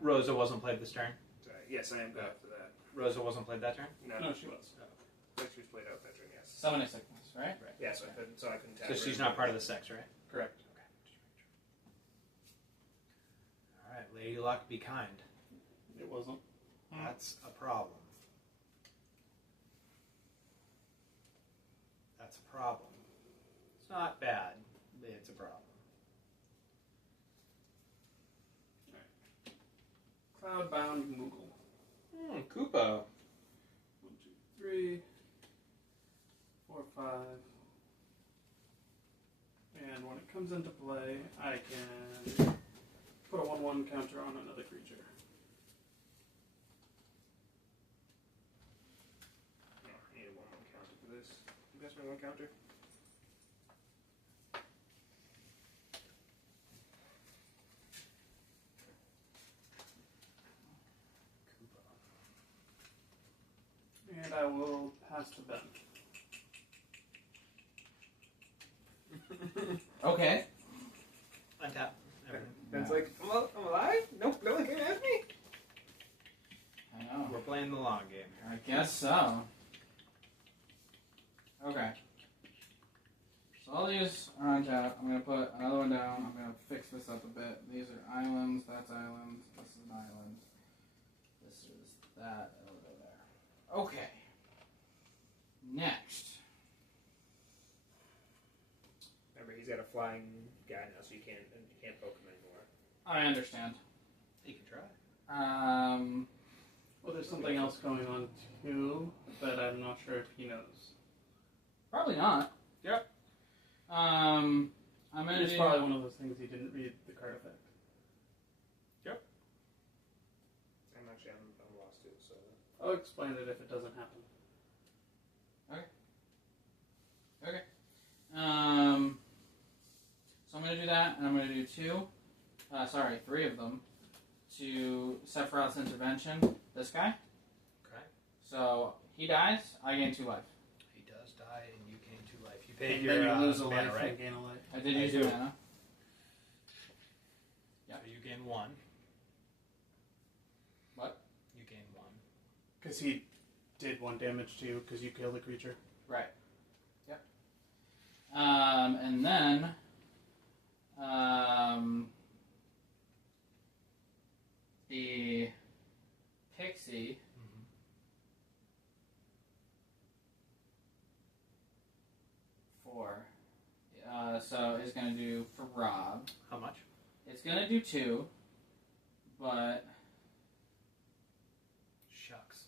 Rosa wasn't played this turn. Sorry. Yes, I am good after that. Rosa wasn't played that turn. No, she was. She was played out that turn, yes. Summoning sickness, right? Yeah, so I couldn't tap So her. she's not part of the 6, right? Correct. All right, Lady Luck, be kind. It wasn't. That's a problem. That's a problem. It's not bad, but it's a problem. Cloudbound Moogle. Koopa. 1, 2, 3, 4, 5. And when it comes into play, I can put a 1/1 counter on another creature. No, I need a 1/1 counter for this. You guys want 1 counter? And I will pass to Ben. Okay. Untap. Everything. Ben's like, I'm alive? No one can ask me? I know. We're playing the long game here. I guess so. Okay. So all these are on top. I'm going to put another one down. I'm going to fix this up a bit. These are islands. That's islands. This is an island. This is that over there. Okay. Next. Remember, he's got a flying guy now, so you can't poke him anymore. I understand. You can try. Well, there's something else going on too, but I'm not sure if he knows. Probably not. Yep. I'm gonna It's do. probably one of those things he didn't read the card effect. I'm lost too, so. I'll explain it if it doesn't happen. Okay. So I'm gonna do that, and I'm gonna do three of them to Sephiroth's intervention. This guy. Okay. So he dies. I gain 2 life. He does die, and you gain 2 life. You And paid then your you lose a mana, life right? and gain a life. I did I use do. your mana. So you gain 1. What? You gain 1. Because he did 1 damage to you because you killed the creature. Right. Yep. And then, the pixie. Four. So it's gonna do for Rob. How much? It's gonna do 2, but Shucks.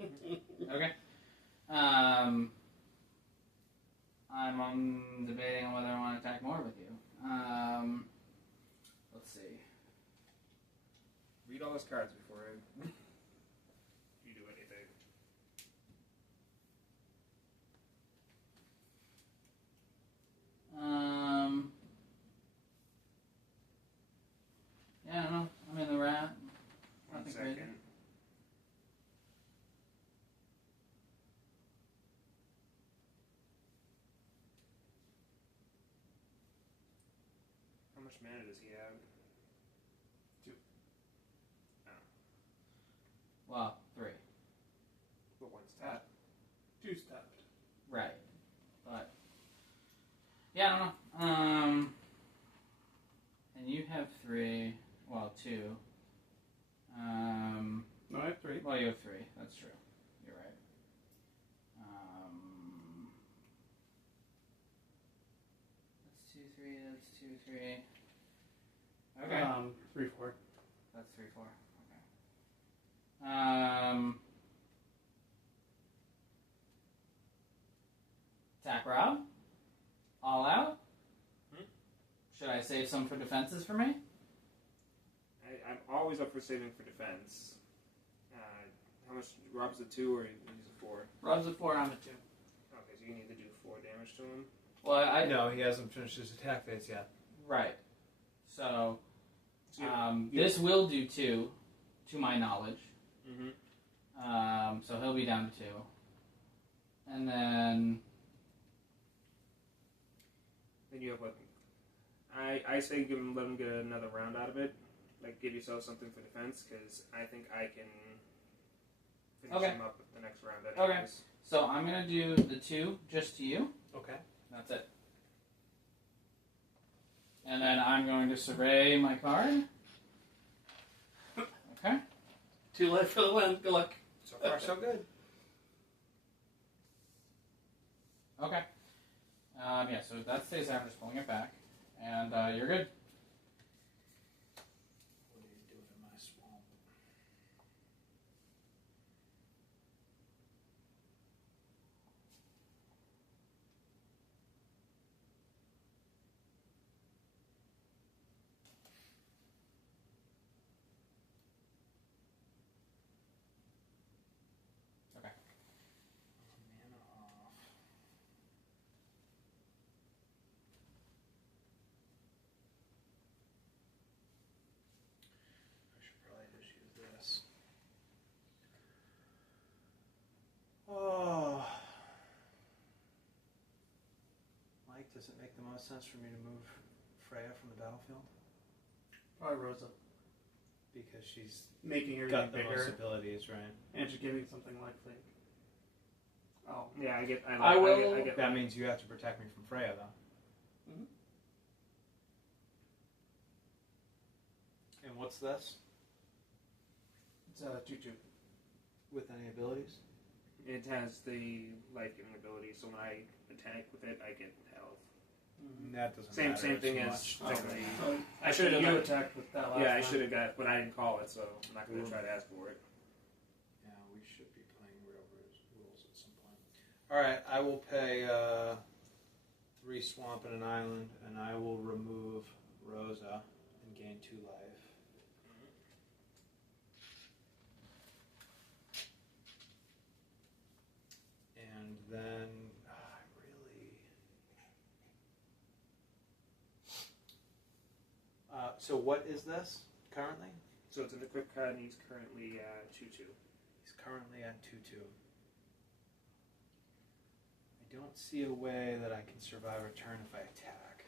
okay. I'm debating on whether I want to attack more with you. Let's see. Read all his cards before you do anything. Yeah, I don't know. I'm in the rat. 1 Nothing second. crazy. How much mana does he have? 2. Well, 3. But 1's tapped. 2 stepped. Right. But yeah, I don't know. And you have 3. Well, 2. No, I have 3. Well, you have 3. That's true. You're right. That's 2, 3. That's 2, 3. Okay. 3, 4. That's 3, 4. Okay. Attack Rob? All out? Should I save some for defenses for me? I'm always up for saving for defense. How much? Rob's a 2 or he's a 4? Rob's a 4, I'm a 2. Okay, so you need to do 4 damage to him. Well, I No, he hasn't finished his attack phase yet. Right. So, So you- this will do 2, to my knowledge. Mm-hmm. So he'll be down to 2. And then... Then you have what? I say let him get another round out of it. Like, give yourself something for defense, because I think I can finish Okay. him up with the next round. Okay. Anyways. So I'm going to do the 2 just to you. Okay. That's it. And then I'm going to survey my card. Okay. 2 life for the win. Good luck. So far, so good. Okay. Yeah, so that stays there. I'm just pulling it back. And you're good. What are you doing in my swamp? Okay. Mana off. I should probably just use this. Oh. Mike, does it make the most sense for me to move Freya from the battlefield? Probably Rosa. Because she's making her got the bigger, most abilities, right? and she's giving something like fake. Oh, Yeah, I get. I will- I get That means you have to protect me from Freya, though. Mhm. And what's this? it's a 2/2. With any abilities? It has the life-giving ability, so when I attack with it, I get health. That doesn't Same matter thing too as much. technically. I should've should done you that. attacked with that last Yeah, I time. should have got, but I didn't call it, so I'm not going to try to ask for it. Yeah, we should be playing real rules at some point. Alright, I will pay 3 swamp and an island, and I will remove Rosa and gain 2 life. And then I really. So what is this currently? So it's an equipped card, and he's currently 2/2. He's currently at 2/2. I don't see a way that I can survive a turn if I attack.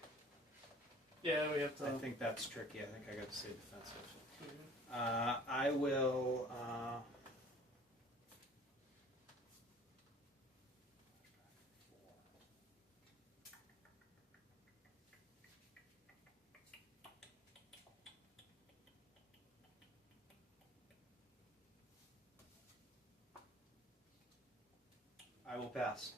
Yeah, we have to. I think that's tricky. I think I got to stay defensive. Mhm. I will. I will pass.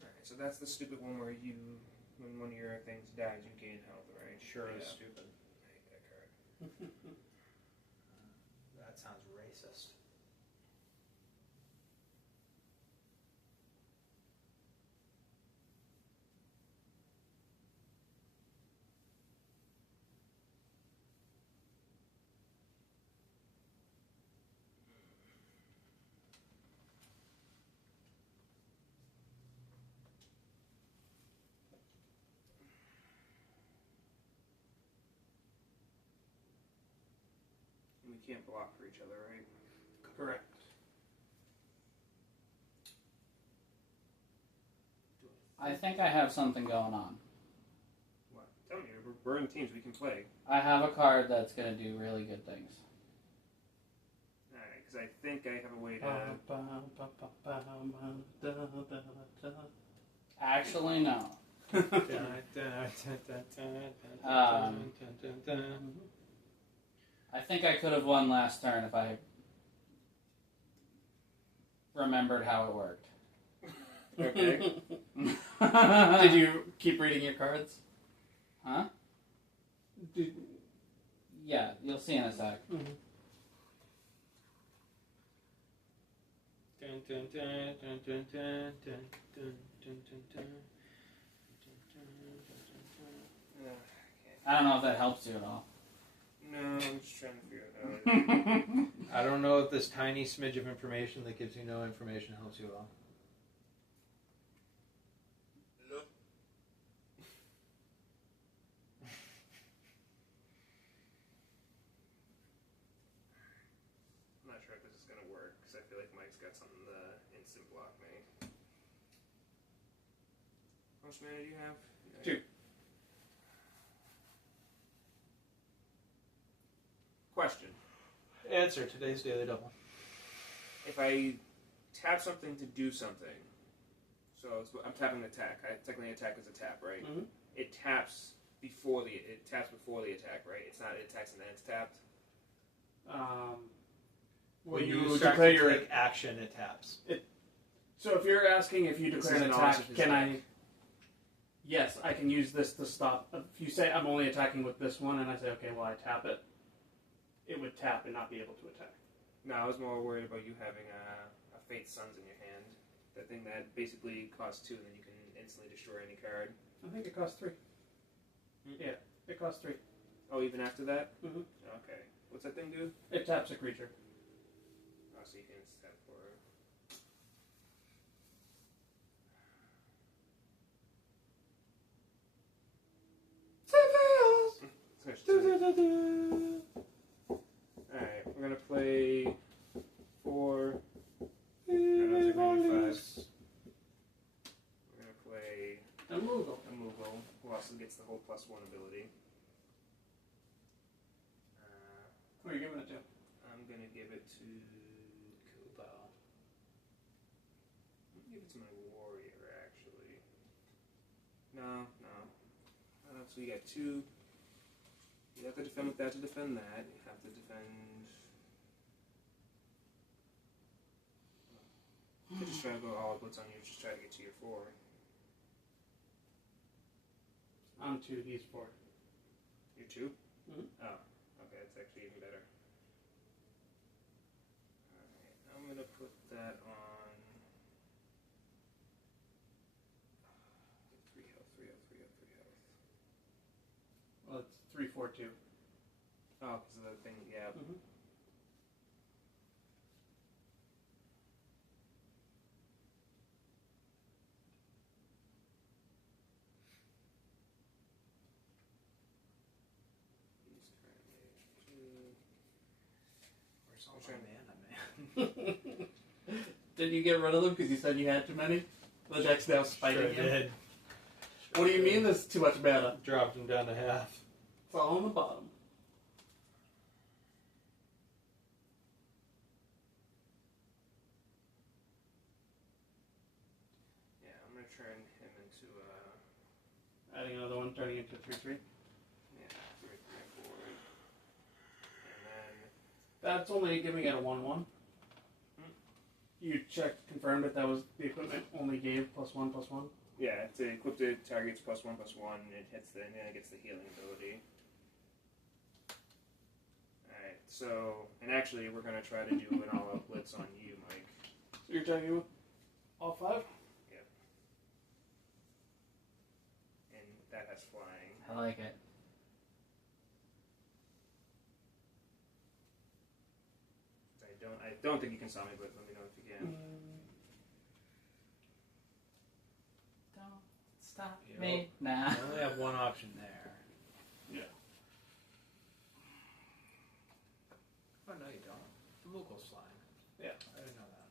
Alright, so that's the stupid one where you, when one of your things dies, you gain health, right? Sure is Yeah. stupid. I hate that card. That sounds racist. We can't block for each other, right? Correct. I think I have something going on. What? Tell me, we're in teams, we can play. I have a card that's going to do really good things. Alright, because I think I have a way to... Actually, no. I think I could have won last turn if I remembered how it worked. Okay. Did you keep reading your cards? Huh? Did, Yeah, you'll see in a sec. I don't know if that helps you at all. No, I'm just trying to figure it out. I don't know if this tiny smidge of information that gives you no information helps you at all. Nope. I'm not sure if this is going to work, because I feel like Mike's got something to instant block me. How much mana do you have? 2. Question. Answer today's Daily Double. If I tap something to do something, so I'm tapping attack. Technically, attack is a tap, right? Mhm. It taps before the attack, right? It's not it attacks and then it's tapped. When you you start declare to your take action, it taps. So if you're asking if you This declare is an an attack, offensive can I? attack. Yes, I can use this to stop. If you say I'm only attacking with this one, and I say okay, well I tap it, it would tap and not be able to attack. No, I was more worried about you having a Fate Suns in your hand. That thing that basically costs 2, and then you can instantly destroy any card. I think it costs 3. Hmm. Yeah, it costs 3. Oh, even after that? Mhm. Okay. What's that thing do? It taps a creature. Oh, so you can step for it. Alright, we're gonna play 4. We're gonna play A Moogle. a Moogle, who also gets the whole +1 ability. Who are you giving it to? I'm gonna give it to Kubo. I'm gonna give it to my warrior, actually. No. So you got 2. You have to defend with that to defend that. You have to defend. You could just try to go all blitz on you. Just try to get to your 4. I'm 2, he's 4. You're 2? Mhm. Oh, okay, that's actually even better. Alright, I'm gonna put that on 3 health, 3 health, 3 health, 3 health. Well, it's 3, 4, 2. Oh, because of the thing, yeah. Mm-hmm. He's currently 2. Where's all Which my one? mana, man? Did you get rid of them because you said you had too many? The deck's now spiting Sure you. did. What do you mean there's too much mana? Dropped him down to half. It's all on the bottom. Yeah, I'm gonna turn him into Adding another one, turning into 3/3. yeah, 3, 3, 4. And then That's only giving it a 1/1. You checked, confirmed that was the equipment only gave +1/+1. yeah, to equip the target's +1/+1, it hits and then it gets the healing ability. Alright, so and actually we're gonna try to do an all-out blitz on you, Mike. So you're attacking with all 5? And that has flying. I like it. I don't think you can stop me, but let me know if you can. Don't stop You me. Nah. I only have one option there. Yeah. Oh, no, you don't. The Moogle's flying. Yeah. I didn't know that.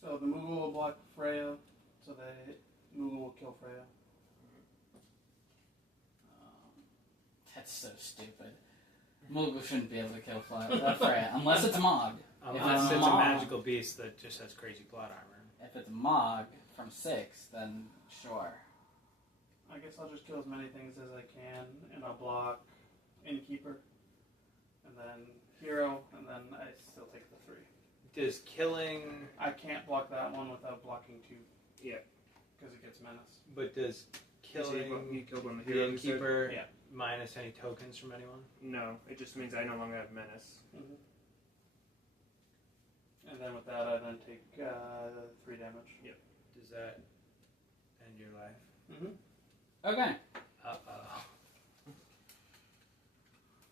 So the Moogle will block Freya, so the Moogle will kill Freya. That's so stupid. Moogle shouldn't be able to kill Freya, unless it's a Mog. Unless it's a Mog. magical beast that just has crazy plot armor. If it's a Mog from 6, then sure. I guess I'll just kill as many things as I can, and I'll block Innkeeper, and then Hero, and then I still take the 3. Does killing... I can't block that one without blocking 2. Yeah. Because it gets menace. But does killing You killed one of the the heroes. you said? Innkeeper Yeah. minus any tokens from anyone? No, it just means I no longer have menace. Mm-hmm. And then with that, I then take 3 damage. Does that end your life? Mm-hmm. Okay. Uh-oh.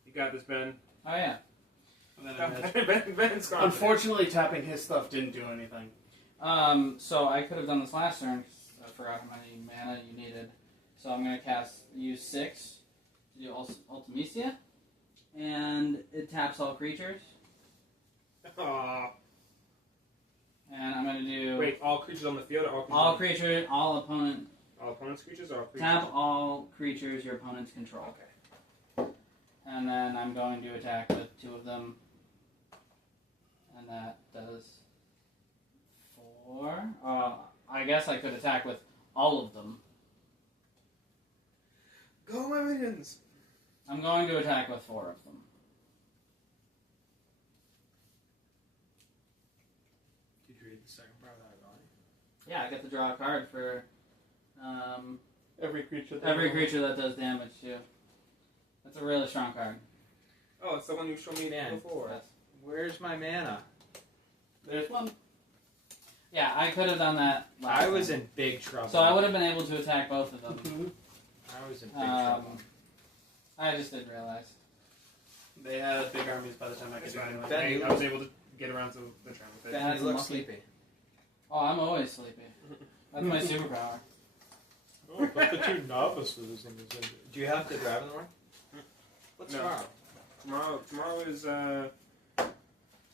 You got this, Ben. Oh, yeah. And then Ben's gone. unfortunately, tapping his stuff didn't do anything. So I could have done this last turn, because I forgot how many mana you needed. So I'm going to use 6 to do Ultimecia, and it taps all creatures. Aw. And I'm going to do Wait, all creatures on the field or all creatures, all opponent, all opponent's creatures or all creatures? tap all creatures your opponents control. Okay. And then I'm going to attack with 2 of them. And that does 4. I guess I could attack with all of them. Go my minions! I'm going to attack with 4 of them. Did you read the second part without going? Yeah, I get to draw a card for Every creature. every creature that does damage too. That's a really strong card. Oh, it's the one you showed me Man. before. Yes. Where's my mana? There's one. Yeah, I could have done that last I was time. in big trouble. So I would have been able to attack both of them. Mm-hmm. I was in big trouble. I just didn't realize. They had big armies by the time I could It's do fine. it. Ben, I was able to get around to the turn with it. Ben, That's you look lucky. sleepy. Oh, I'm always sleepy. That's my superpower. Oh, but the two novices. Do you have to drive in the morning? What's No. tomorrow? Tomorrow is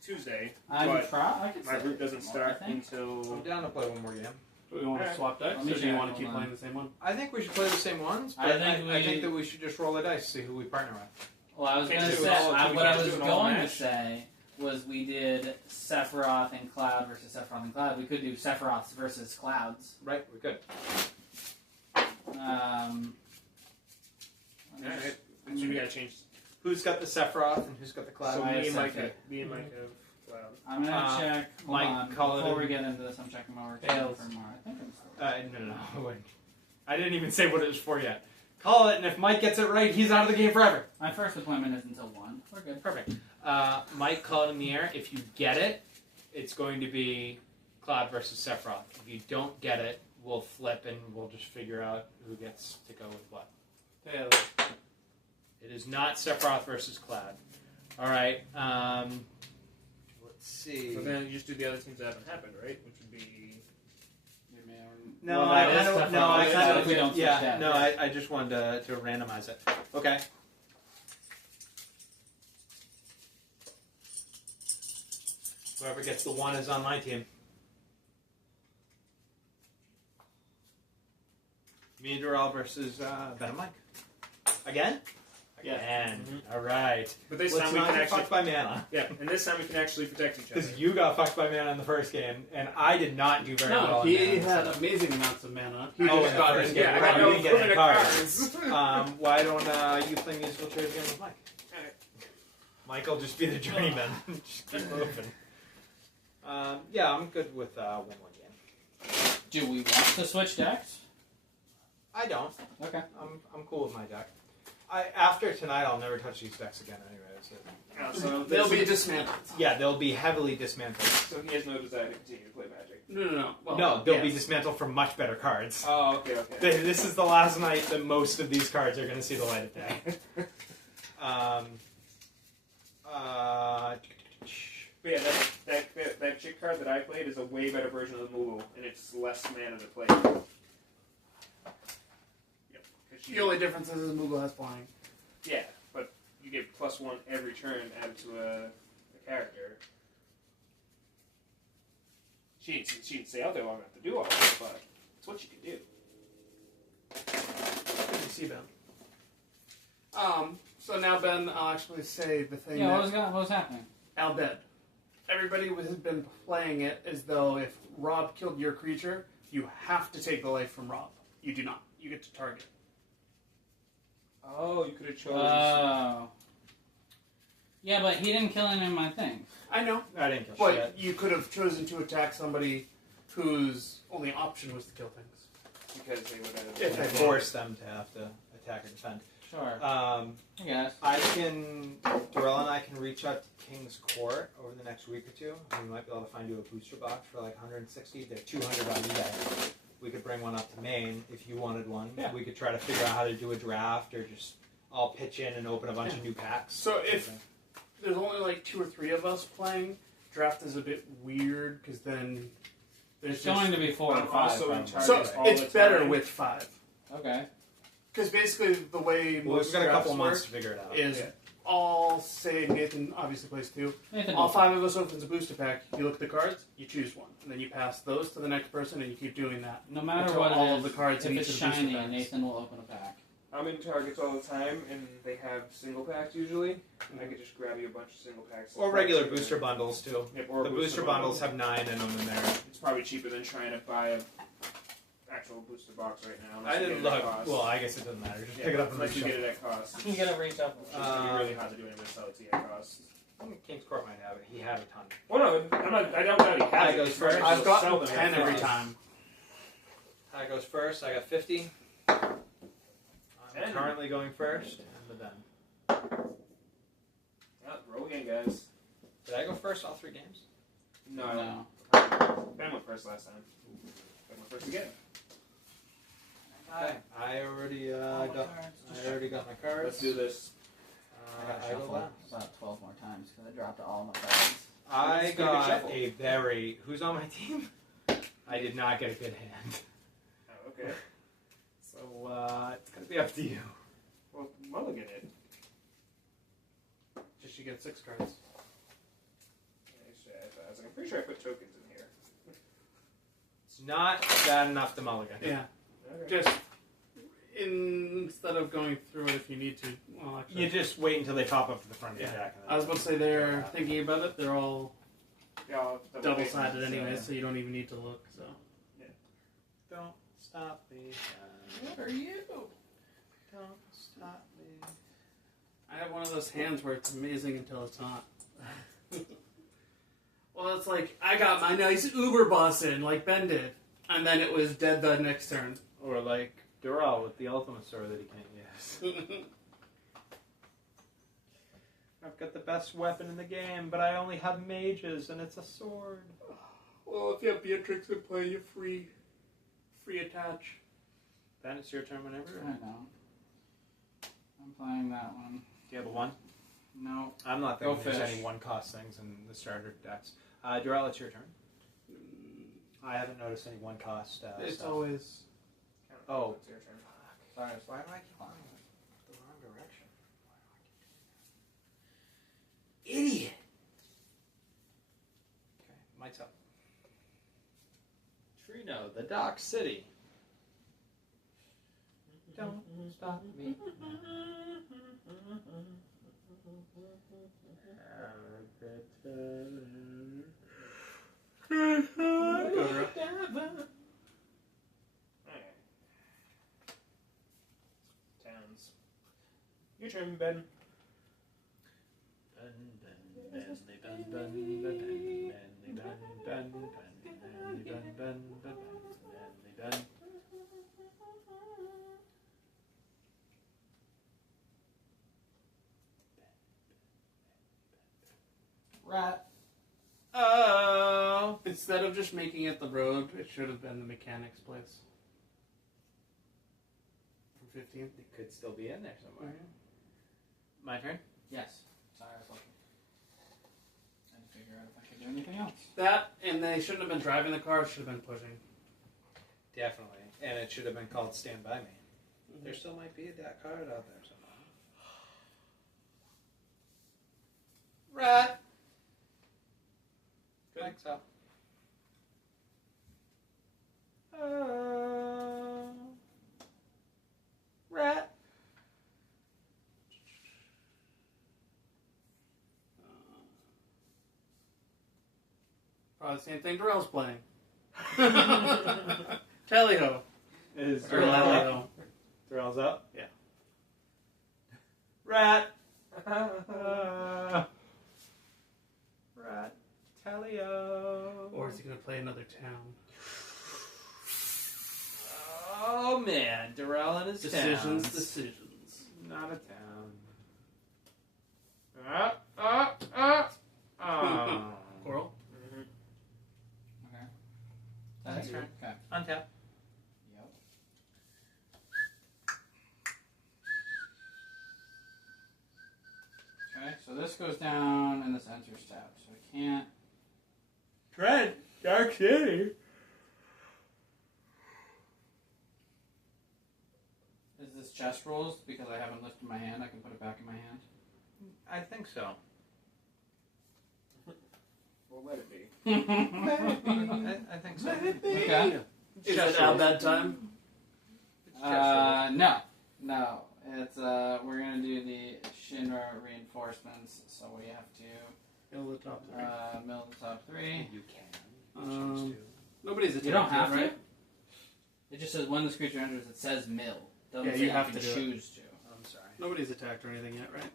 Tuesday, I but could my say group doesn't tomorrow, start I think. until. I'm down to play one more game. Do we want to Alright. swap decks, Let me or do you check, want to keep hold on. playing the same one? I think we should play the same ones, but I I think think that we should just roll the dice, see who we partner with. Well, I was Can't going to do it say, all- we what can't I do was it all going to match. say was we did Sephiroth and Cloud versus Sephiroth and Cloud. We could do Sephiroths versus Clouds. Right, we could. Alright, but you gotta change. Who's got the Sephiroth and who's got the Cloud? So I me and have Mike, Sephiroth. have Cloud. I'm going to check. Hold Mike, on. call it Before in. we get into this, I'm checking my work Tails. for more. I think I'm still. No. I didn't even say what it was for yet. Call it, and if Mike gets it right, he's out of the game forever. My first appointment is until 1. We're good. Perfect. Mike, call it in the air. If you get it, it's going to be Cloud versus Sephiroth. If you don't get it, we'll flip and we'll just figure out who gets to go with what. Tails. It is not Sephiroth versus Cloud. All right. Let's see. So then you just do the other teams that haven't happened, right? Which would be. No, Well, I that is kind of, Sephiroth. no, I That's kind if of, we don't switch yeah, decks. no, I just wanted to randomize it. Okay. Whoever gets the 1 is on my team. Me and Doral versus Ben and Mike. Again? Yeah. Again. Mhm. All right. But this Let's time we not can get actually. fucked by mana. Yeah, and this time we can actually protect each other. Because you got fucked by mana in the first game, and I did not do very No, well he in mana. had amazing amounts of mana. He Oh, just in the got first in. game. Yeah, I Well, got you no didn't get any permanent cards. Why don't you play musical chairs again with Mike? Alright. Mike will just be the journeyman. Just keep moving. Yeah, I'm good with one more game. Do we want to switch decks? I don't. Okay. I'm cool with my deck. After tonight, I'll never touch these decks again anyway. So They'll be dismantled. Yeah, they'll be heavily dismantled. So he has no desire to continue to play Magic. No. Well, No, they'll be yes. dismantled for much better cards. Oh, okay. This is the last night that most of these cards are going to see the light of day. But yeah, that chick card that I played is a way better version of the Moogle, and it's less mana to play. Yep. 'Cause The only difference is Moogle has flying. yeah, but you get +1 every turn added to a character. She didn't say out there long enough to do all that, but it's what you can do. Good to see them. So now, Ben, I'll actually say the thing Yeah, that what was happening? Albed. Everybody has been playing it as though if Rob killed your creature, you have to take the life from Rob. You do not. You get to target. Oh, you could have chosen. Oh. Yeah, but he didn't kill any of my things. I know, I didn't kill but shit. you could have chosen to attack somebody whose only option was to kill things. because they would have. If I they force them to have to attack or defend. Sure. I Yes. Darrell and I can reach out to King's Court over the next week or two. We might be able to find you a booster box for like 160. They're 200 on eBay. We could bring one up to Maine if you wanted one. Yeah. We could try to figure out how to do a draft or just all pitch in and open a bunch of new packs. So if there's only like 2 or 3 of us playing, draft is a bit weird because then there's It's going to be 4 I'm or 5. also in probably. charge. so Targets all it's the better time. with 5 Okay. because basically the way Well, most we've got a couple drafts months work to figure it out. is Yeah. all say Nathan obviously plays 2. Nathan All will- 5 of us opens a booster pack. You look at the cards, you choose one, and then you pass those to the next person, and you keep doing that. No matter until what all it of is, the cards if in it's each of the booster shiny, packs. Nathan will open a pack. I'm in Targets all the time, and they have single packs usually. And I could just grab you a bunch of single packs. Or regular booster bundles too. Yep, or The a booster bundles have 9 in them in there. It's probably cheaper than trying to buy a actual booster box right now. unless I you didn't get it at look. cost. Well, I guess it doesn't matter. Just Yeah, pick it up and unless you reach get up. it at cost. You gotta reach up. It's just gonna be really hard to do anyway, sell it to you at cost. I think King's Court might have it. He had a ton. Well, no, I don't doubt he has I it. goes It's hard first. to I've sell gotten them 10 at every cost. time. I goes first. I got 50. I'm 10. currently going first. And then. Yeah, roll again, guys. Did I go first all 3 games? No. No. Ben went first last time. Ben went first again. Okay, I already got my cards. Let's do this. I got I go shuffled last. about 12 more times because I dropped all my cards. I Let's get a good got shuffle. a very. Who's on my team? I did not get a good hand. Oh, okay. So it's gonna be up to you. Well, mulligan it. Just you get 6 cards. Actually, I was like, I'm pretty sure I put tokens in here. It's not bad enough to mulligan. Yeah. Okay. Just instead of going through it if you need to. Well, actually, You just wait until they pop up to the front of your Yeah. deck. And then I was about to say they're thinking about it. They're all Yeah, I'll double-sided face anyway, it, so you don't even need to look. So Don't stop me. What are you? Don't stop me. I have one of those hands where it's amazing until it's not. Well, it's like I got my nice Uber bus in, like Ben did, and then it was dead the next turn. Or like Dural with the ultimate sword that he can't use. I've got the best weapon in the game, but I only have mages, and it's a sword. Well, if you have Beatrix in play, you're free attach. Ben, it's your turn whenever. I know. I'm playing that one. Do you have a 1? No. I'm not Go thinking there's fish. any 1-cost things in the starter decks. Dural, it's your turn. I haven't noticed any 1-cost It's stuff. always Oh. It's your turn. Sorry. Why do I keep going the wrong direction? Idiot. Okay, mic's up. Trino, the Dock City. Don't stop me. Towns. Your turn, Ben. Rat. oh. Instead of just making it the road, it should have been the mechanics place. For 15. It could still be in there somewhere. My turn? Yes. Sorry, I was looking. I had to figure out if I could do anything else. That, and they shouldn't have been driving the car, should have been pushing. Definitely. And it should have been called Stand By Me. There still might be that card out there somewhere. Rat! Good. Mike's up. Rat! Probably the same thing Darrell's playing. Tally-ho. Is Or Darrell up? Lally-ho. Darrell's up? Yeah. Rat! Rat. Tally-o. Or is he going to play another town? Oh man, Darrell and his Decisions, towns. decisions. Not a town. Coral? Okay. That's That's right. Okay. Untap. Yep. Okay, so this goes down and this enters tab, so I can't. Trent, Dark City. Is this chest rolls because I haven't lifted my hand? I can put it back in my hand. I think so. We'll let it be. I think so. Okay. Is it at that time? No. It's we're gonna do the Shinra reinforcements, so we have to Middle of the top three. mill the top three. You can. Nobody's attacking, You don't have right? to. It just says when this creature enters, it says mill. Doesn't Yeah, say you have can to do it. choose to. I'm sorry. Nobody's attacked or anything yet, right?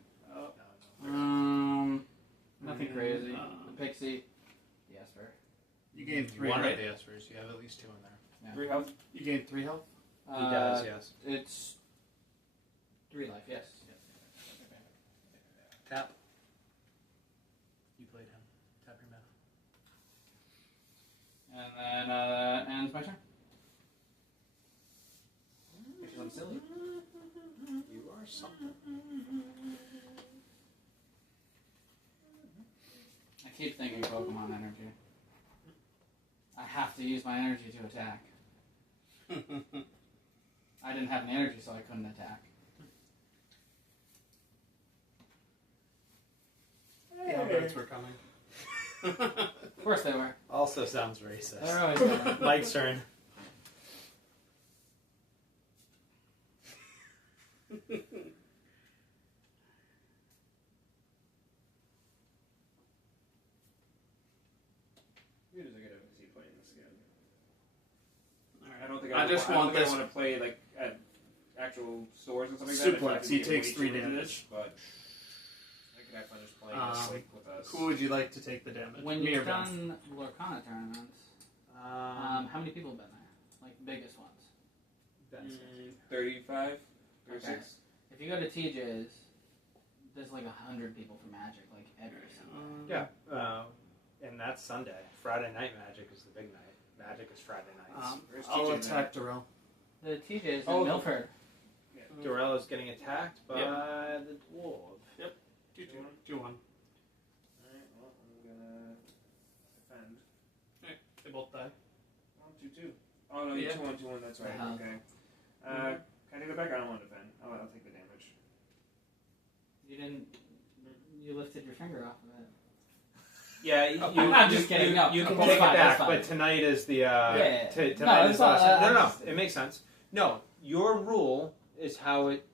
Nothing Yeah, crazy. The pixie, the esper. You gained 3, One right? of the espers. You have at least 2 in there. Yeah. 3 health. You gained 3 health? He does, yes. It's 3 life. Yes. Tap. You played him. Tap your mana. And then that ends my turn. or something. I keep thinking Pokemon energy. I have to use my energy to attack. I didn't have any energy, so I couldn't attack. The Alberts were coming. Of course they were. Also sounds racist. They're always there. Mike's turn. Who does I get to see playing this again? Alright. I don't think I just I don't want think this- I want to play like at actual stores and stuff like that. Suplex, he takes 3 damage. But I could have fun just playing this like with us. Who would you like to take the damage? When Me or you've Vince? done Lorcana tournaments, how many people have been there? Like the biggest ones? 35, Okay. 36. If you go to TJ's, there's like 100 people for Magic, like every Sunday. Yeah, and that's Sunday. Friday night Magic is the big night. Magic is Friday nights. Where's I'll TJ attack Darrell. The TJ's in Oh, Milford. Darrell is getting attacked by the dwarf. 2-1. Alright, well, I'm gonna defend. They both die. 1-2-2. Oh no, Yeah. 2-1-2-1, that's right. Uh-huh. Okay. Can I take it back? I don't want to defend. I'll take the damage. You didn't. You lifted your finger off of it. Yeah, I'm just kidding. No, you can that's take fine, it back, that's fine. but tonight is the Yeah. tonight No, is it's not, last. I No, just- it makes sense. No, your rule is how it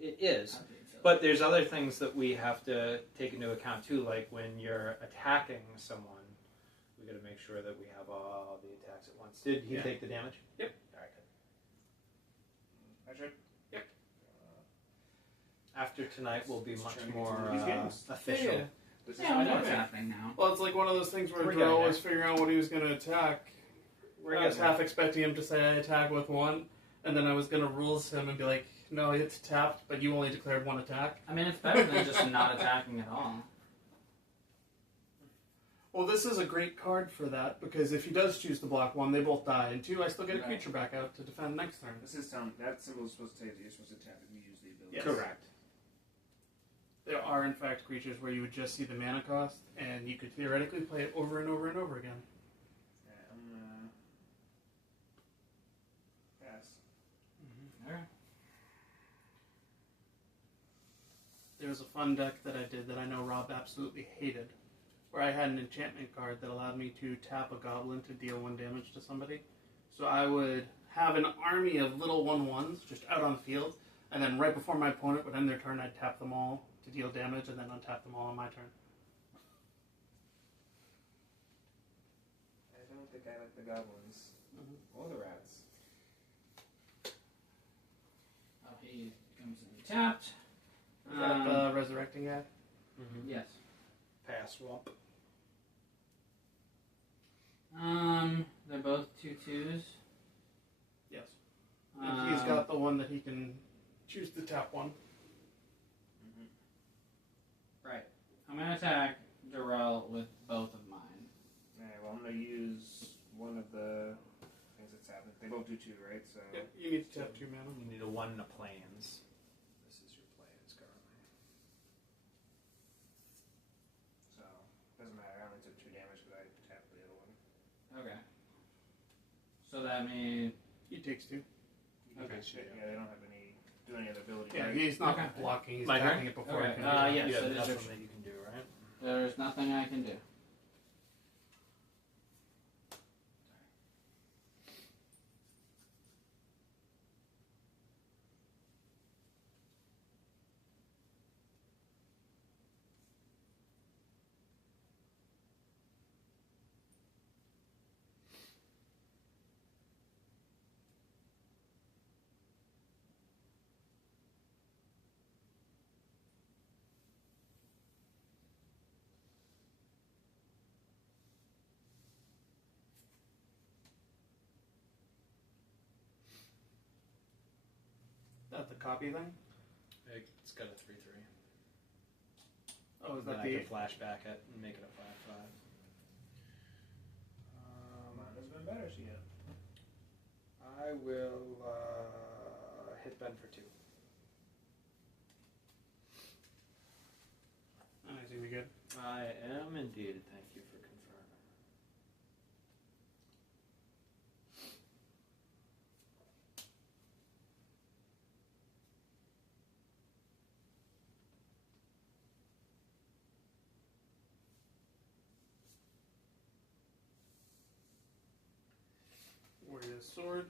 is. Okay, so- But there's other things that we have to take into account too, like when you're attacking someone, we got to make sure that we have all the attacks at once. Did he Yeah. take the damage? Yep. All right, good. I should. After tonight, we'll be Just much trying to get more through these games. official. Yeah. This Yeah, I know what's okay. happening now. Well, it's like one of those things where We're Darrell getting was figuring out what he was going to attack. Where I was half expecting him to say I attack with 1, and then I was going to rules him and be like, no, it's tapped, but you only declared 1 attack. I mean, it's better than just not attacking at all. Well, this is a great card for that, because if he does choose to block 1, they both die, and 2, I still get a Right. creature back out to defend next turn. This is telling that symbol is supposed to say that you're supposed to tap if you use the ability. Yes. Correct. There are, in fact, creatures where you would just see the mana cost, and you could theoretically play it over and over and over again. Yeah, I'm gonna pass. Alright. There was a fun deck that I did that I know Rob absolutely hated, where I had an enchantment card that allowed me to tap a goblin to deal 1 damage to somebody. So I would have an army of little 1/1s just out on the field, and then right before my opponent would end their turn, I'd tap them all to deal damage, and then untap them all on my turn. I don't think I like the goblins Mm-hmm. or the rats. Oh, he comes in tapped. Is that the resurrecting guy? Mm-hmm. Yes. Pass swamp. They're both 2/2s. Yes. And he's got the one that he can choose to tap 1. Right. I'm gonna attack Darrell with both of mine. Alright, well, I'm gonna use one of the things that's happening. They both do 2, right? So. Yep, you need to tap 2 mana. You need a 1 in the plains. This is your plains currently. So, doesn't matter. I only took 2 damage because I tapped the other one. Okay. So that means He takes 2. Okay. Yeah, they don't have any other ability. Yeah, right? he's not Okay. blocking, he's My tapping turn? it before Okay, he can do it. yes, you it have is nothing your- that you can do, right? there's nothing I can do. That the copy thing? It's got a 3/3. Oh, is Then that I the... can flashback it and make it a 5/5. Mine has been better, so yeah. I will hit Ben for 2. I am indeed. Thank you for confirming. Warrior's sword.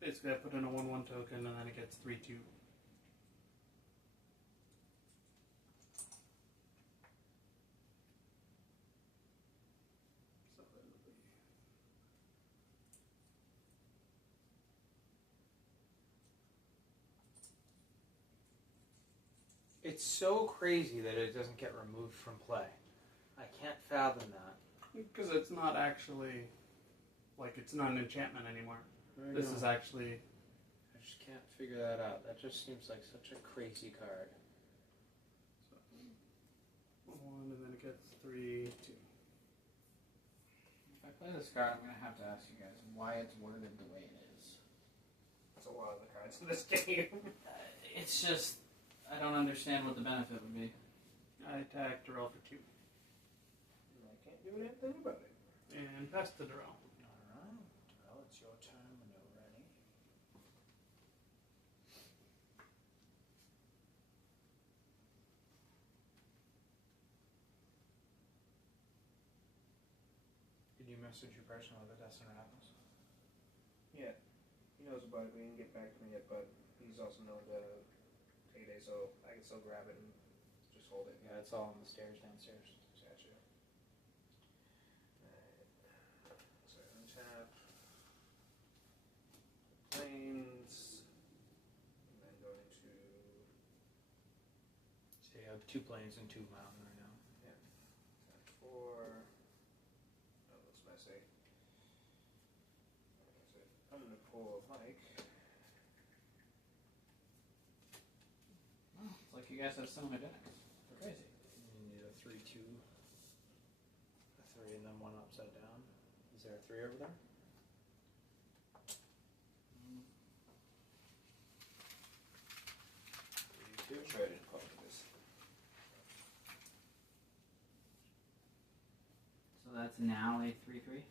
Basically, I put in a 1/1 token, and then it gets 3/2. So that'll be- It's so crazy that it doesn't get removed from play. I can't fathom that. Because it's not actually, like, it's not an enchantment anymore. This is actually... I just can't figure that out. That just seems like such a crazy card. So, 1/1, and then it gets 3/2. If I play this card, I'm going to have to ask you guys why it's worded the way it is. That's a lot of the cards in this game. It's just, I don't understand what the benefit would be. I attack Darrell for 2. I can't do anything about it. And pass to Darrell. Alright. Well, it's your turn when you're ready. Did you message your person with the Death Center Atlas? Yeah, he knows about it, but he didn't get back to me yet, but he's also known to payday, so I can still grab it and just hold it. Yeah, it's all on the stairs downstairs. Gotcha. Alright. So untap. Planes. And then go into... So you have 2 planes and 2 mountain right now. Yeah. Tap 4. That looks messy. That's it. I'm going to pull a Mike. Oh, it's like you guys have similar decks. They're crazy. You need a 3/2. A 3 and then 1 upside down. Is there a 3 over there? Sure, I didn't call it this. So that's now a 3/3?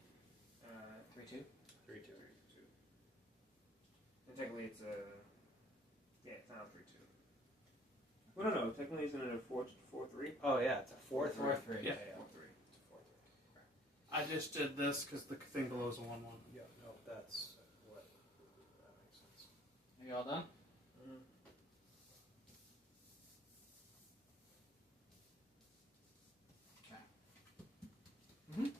3/2? 3/2. And technically it's a... Yeah, it's not a 3/2. Well, no, technically isn't it a 4/3? Oh yeah, it's a 4/3. 4/3. Yeah. 4/3. It's a 4/3. I just did this because the thing below is a 1/1. Yeah, no, that's what. That makes sense. Are you all done? Mm-hmm.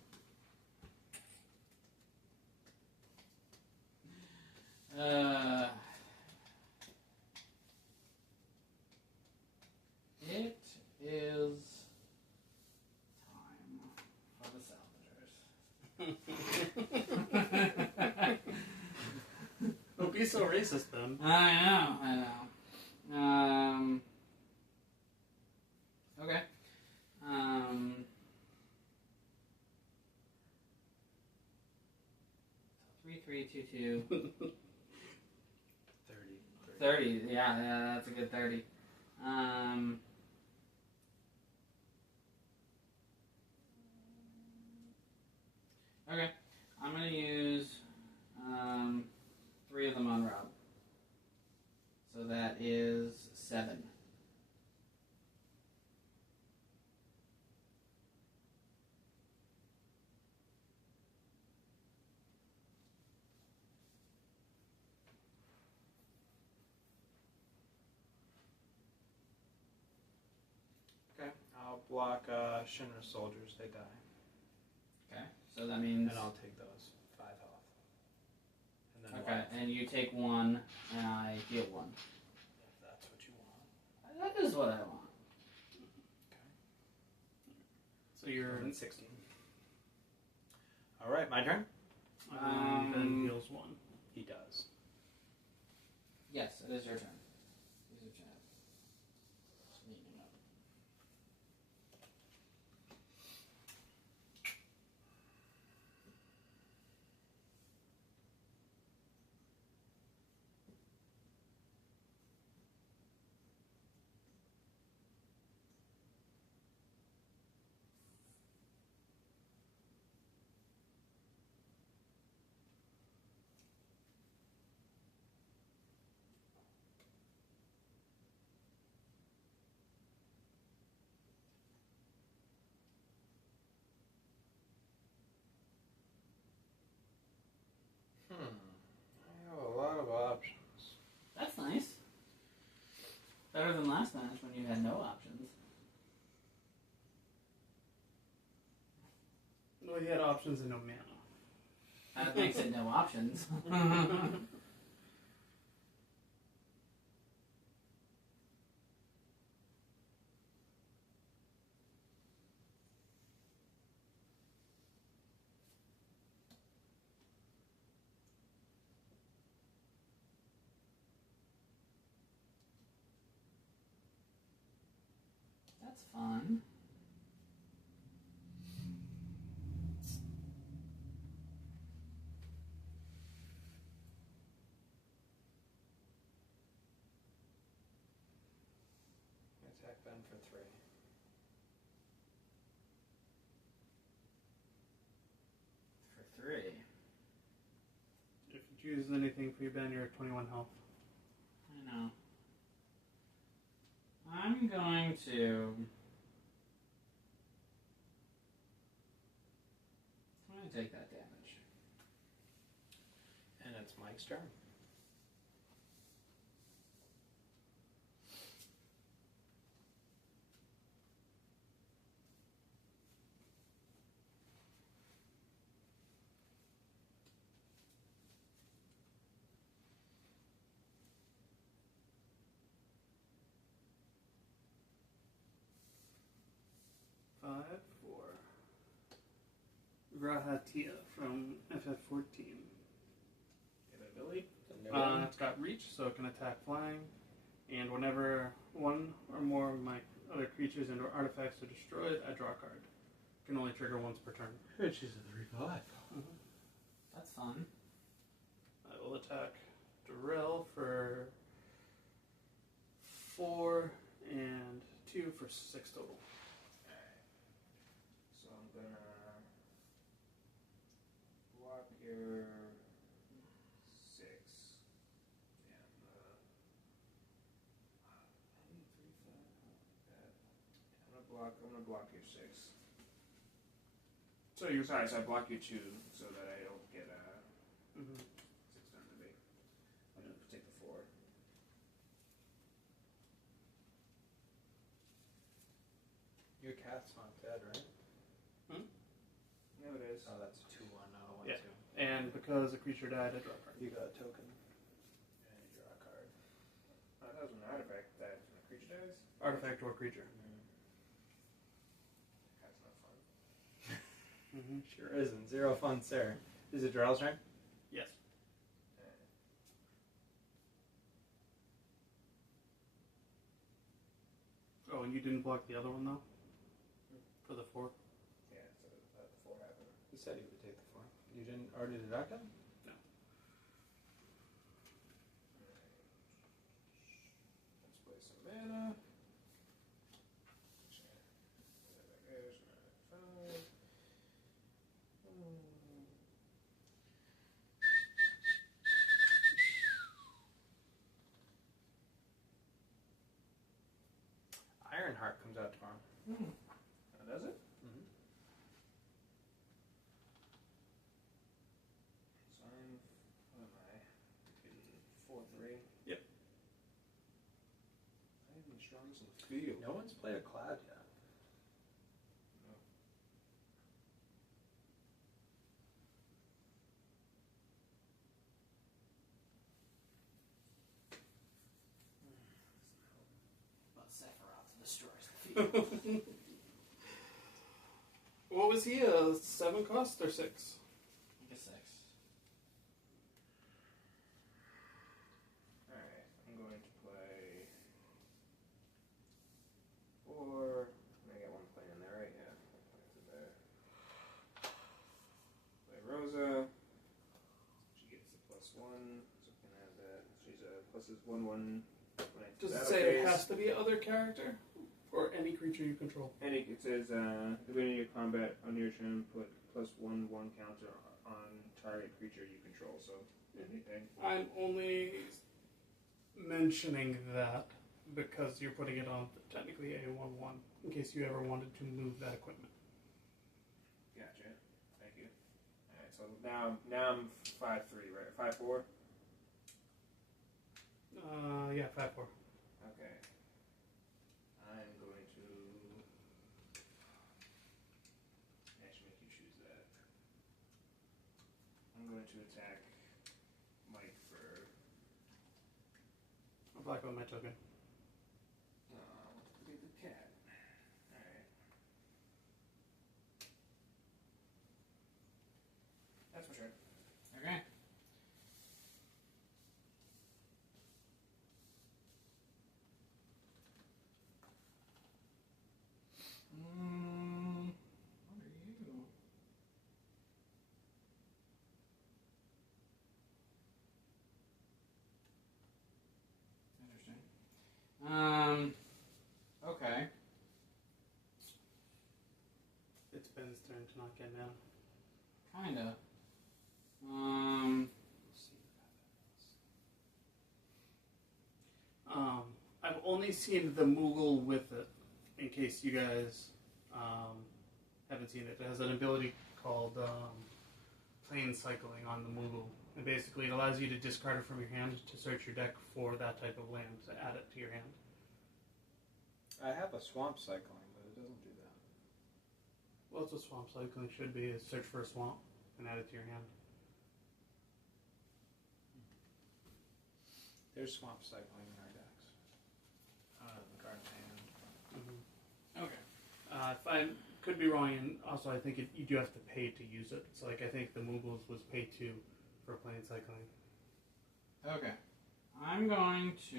It is time for the salvagers. Don't be so racist, then. I know. Okay. 3/3/2/2. 30. Yeah, that's a good 30. Okay, I'm gonna use 3 of them on Rob. So that is 7. Okay, I'll block Shinra soldiers. They die, Okay, so that means. and I'll take those 5 health. And then Okay, and you take 1, and I deal 1. if that's what you want. That is what I want. So you're... You're in 16. All right, my turn. Ben heals 1. He does. Yes, it is your turn. Use your chat. Just neaten up. than last match when you had no options. Well, you had options and no mana. That makes it no options. That's fun. Attack Ben for 3. For 3. If you choose anything for your Ben, you're at 21 health. I know. I'm going to take that damage. And it's Mike's turn. Grahatia from FF14. Ability? It's got reach, so it can attack flying. And whenever one or more of my other creatures and or artifacts are destroyed, I draw a card. Can only trigger once per turn. Which is a 3/5. That's fun. I will attack Darrell for 4 and 2 for 6 total. Alright. So I'm gonna block your 6. Yeah, I need 3, 5. I'm gonna block your 6. So you're sorry, so I block your 2 so that I don't get 6 done to me. I'm gonna take the 4. Your cat's not dead, right? No, it is. Oh, that's a 2/1, not a 1/2. Yeah. And because a creature died, I draw a card. You got a token. And you draw a card. Oh, that was an artifact that when a creature dies? Artifact or creature. That's not fun. Sure isn't. 0 fun, sir. Is it Darrell's turn? Yes. Oh, and you didn't block the other one, though? For the 4? Yeah, so the 4 happened. He said he would take the 4. You didn't already deduct him? No. Let's play some mana. There goes my 5. Ironheart comes out tomorrow. Oh, does it? Mm-hmm. So I'm, what am I? 4/3. Yep. I am the strongest in the field. No one's played a cloud yet. Well, Sephiroth destroys the field. What was he? 7 cost or 6? I guess 6. Alright, I'm going to play 4. I got 1 plane in there, right? Yeah, 1 plane's in there. Play Rosa. She gets the +1, so we can have that. She's a pluses 1/1. Does it say it has to be other character? Or any creature you control? It says, at the beginning of your combat on your turn, put +1/1 counter on target creature you control. So anything. I'm only mentioning that because you're putting it on technically a 1/1 in case you ever wanted to move that equipment. Gotcha. Thank you. Alright, so now I'm 5/3, right? 5/4? Yeah, 5/4. Okay. going to attack Mike for. I'll black out my token. Look at the cat. Alright. That's my turn. Okay. What are you? Interesting. Okay. It's Ben's turn to knock in now. Kinda. I've only seen the Moogle with it, in case you guys haven't seen it. It has an ability called plane cycling on the Moogle. And basically it allows you to discard it from your hand to search your deck for that type of land to add it to your hand. I have a swamp cycling, but it doesn't do that. Well, that's what swamp cycling should be, is search for a swamp and add it to your hand. There's swamp cycling in our decks. The card in hand. Mm-hmm. Okay. If I could be wrong, and also I think you do have to pay to use it. So like I think the Moogles was pay 2 for plane cycling. Okay. I'm going to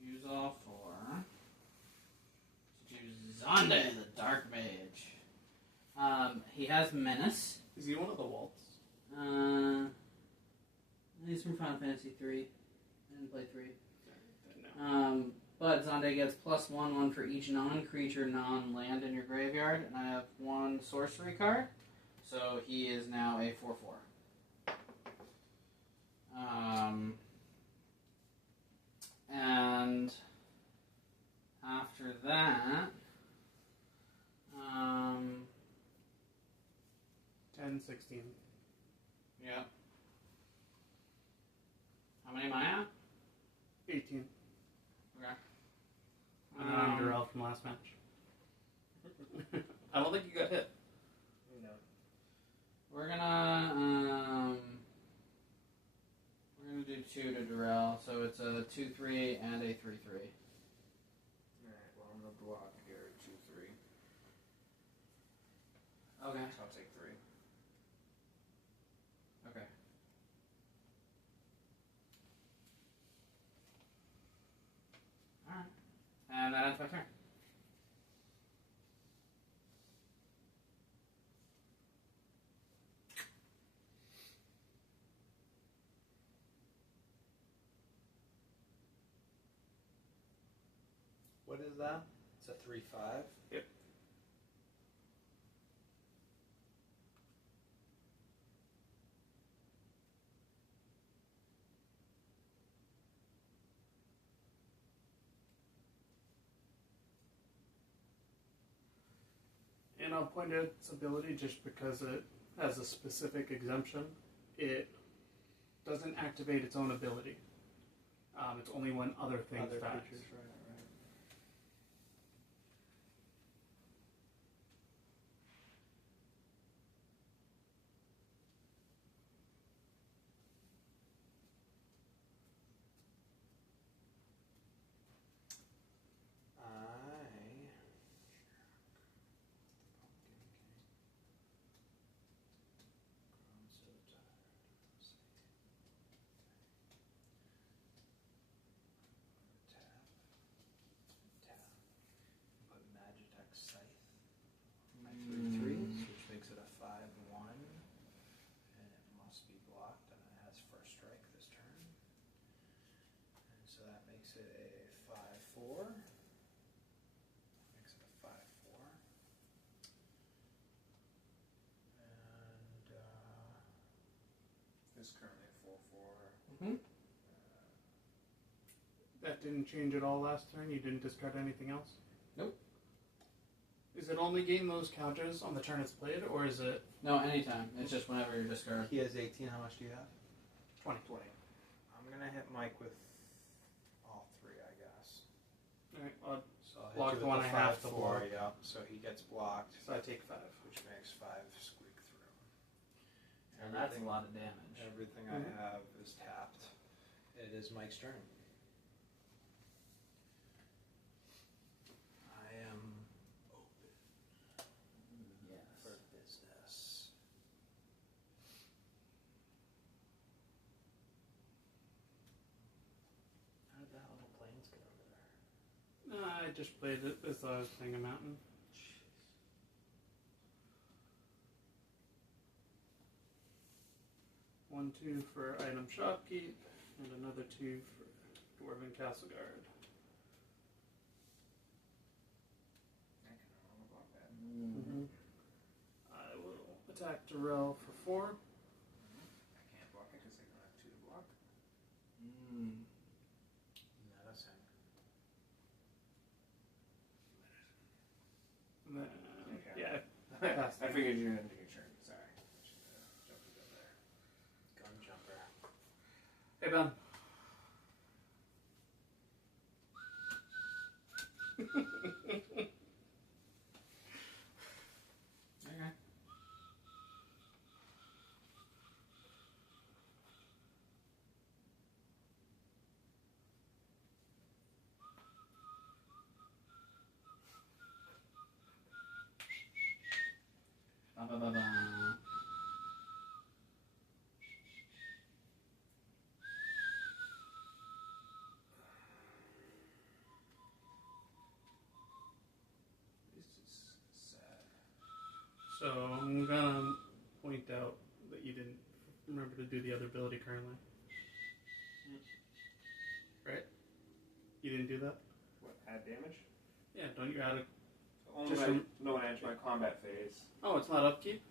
use all 4 to choose Zonde, the Dark Mage. He has Menace. Is he one of the Waltz? He's from Final Fantasy 3. I didn't play 3. No. But Zonde gets +1/1 for each non-creature, non-land in your graveyard, and I have 1 sorcery card, so he is now a 4/4. And after that, 10, 16. yeah. How many am I at? 18. Okay. And then I'm Durrell from last match. I don't think you got hit. No. We're gonna do 2 to Durrell, so it's a 2/3 and a 3/3. Alright, well, I'm going to block here 2/3. Okay. So I'll take 3. Okay. Alright. And that ends my turn. What is that? It's a 3/5. Yep. And I'll point out its ability just because it has a specific exemption. It doesn't activate its own ability. It's only when other things Other die. creatures, right. It's currently a 4/4. Mm-hmm. That didn't change at all last turn? You didn't discard anything else? Nope. Is it only gain those counters on the turn it's played, or is it No, anytime. It's just whenever you discard. He has 18. How much do you have? 20? 20. I'm going to hit Mike with all 3, I guess. Alright, well, So I'll hit Block you the with one the I have to 5/4, block. yeah. So he gets blocked, So I take 5. which makes 5 squeak through. And that's a lot of damage. Everything Mhm. I have is tapped. It is Mike's turn. I am open Yes. for business. How did that little planes get over there? I just played it as though I was playing a mountain. One, 2 for item shopkeep, and another 2 for Dwarven Castle Guard. I can no longer block that. Mm-hmm. I will attack Darrell for 4. I can't block it because I don't have 2 to block. Menacing. And then, Okay. yeah, I figured you were going to do your turn. Sorry. I should have jumped the gun there. Gun jumper. hey Ben. Okay. Ba ba ba ba. This is sad. So I'm gonna point out that you didn't remember to do the other ability currently. Right? You didn't do that? What, add damage? Yeah, don't you add a... Only Just when rem- no one enters my combat phase. Oh, it's not upkeep?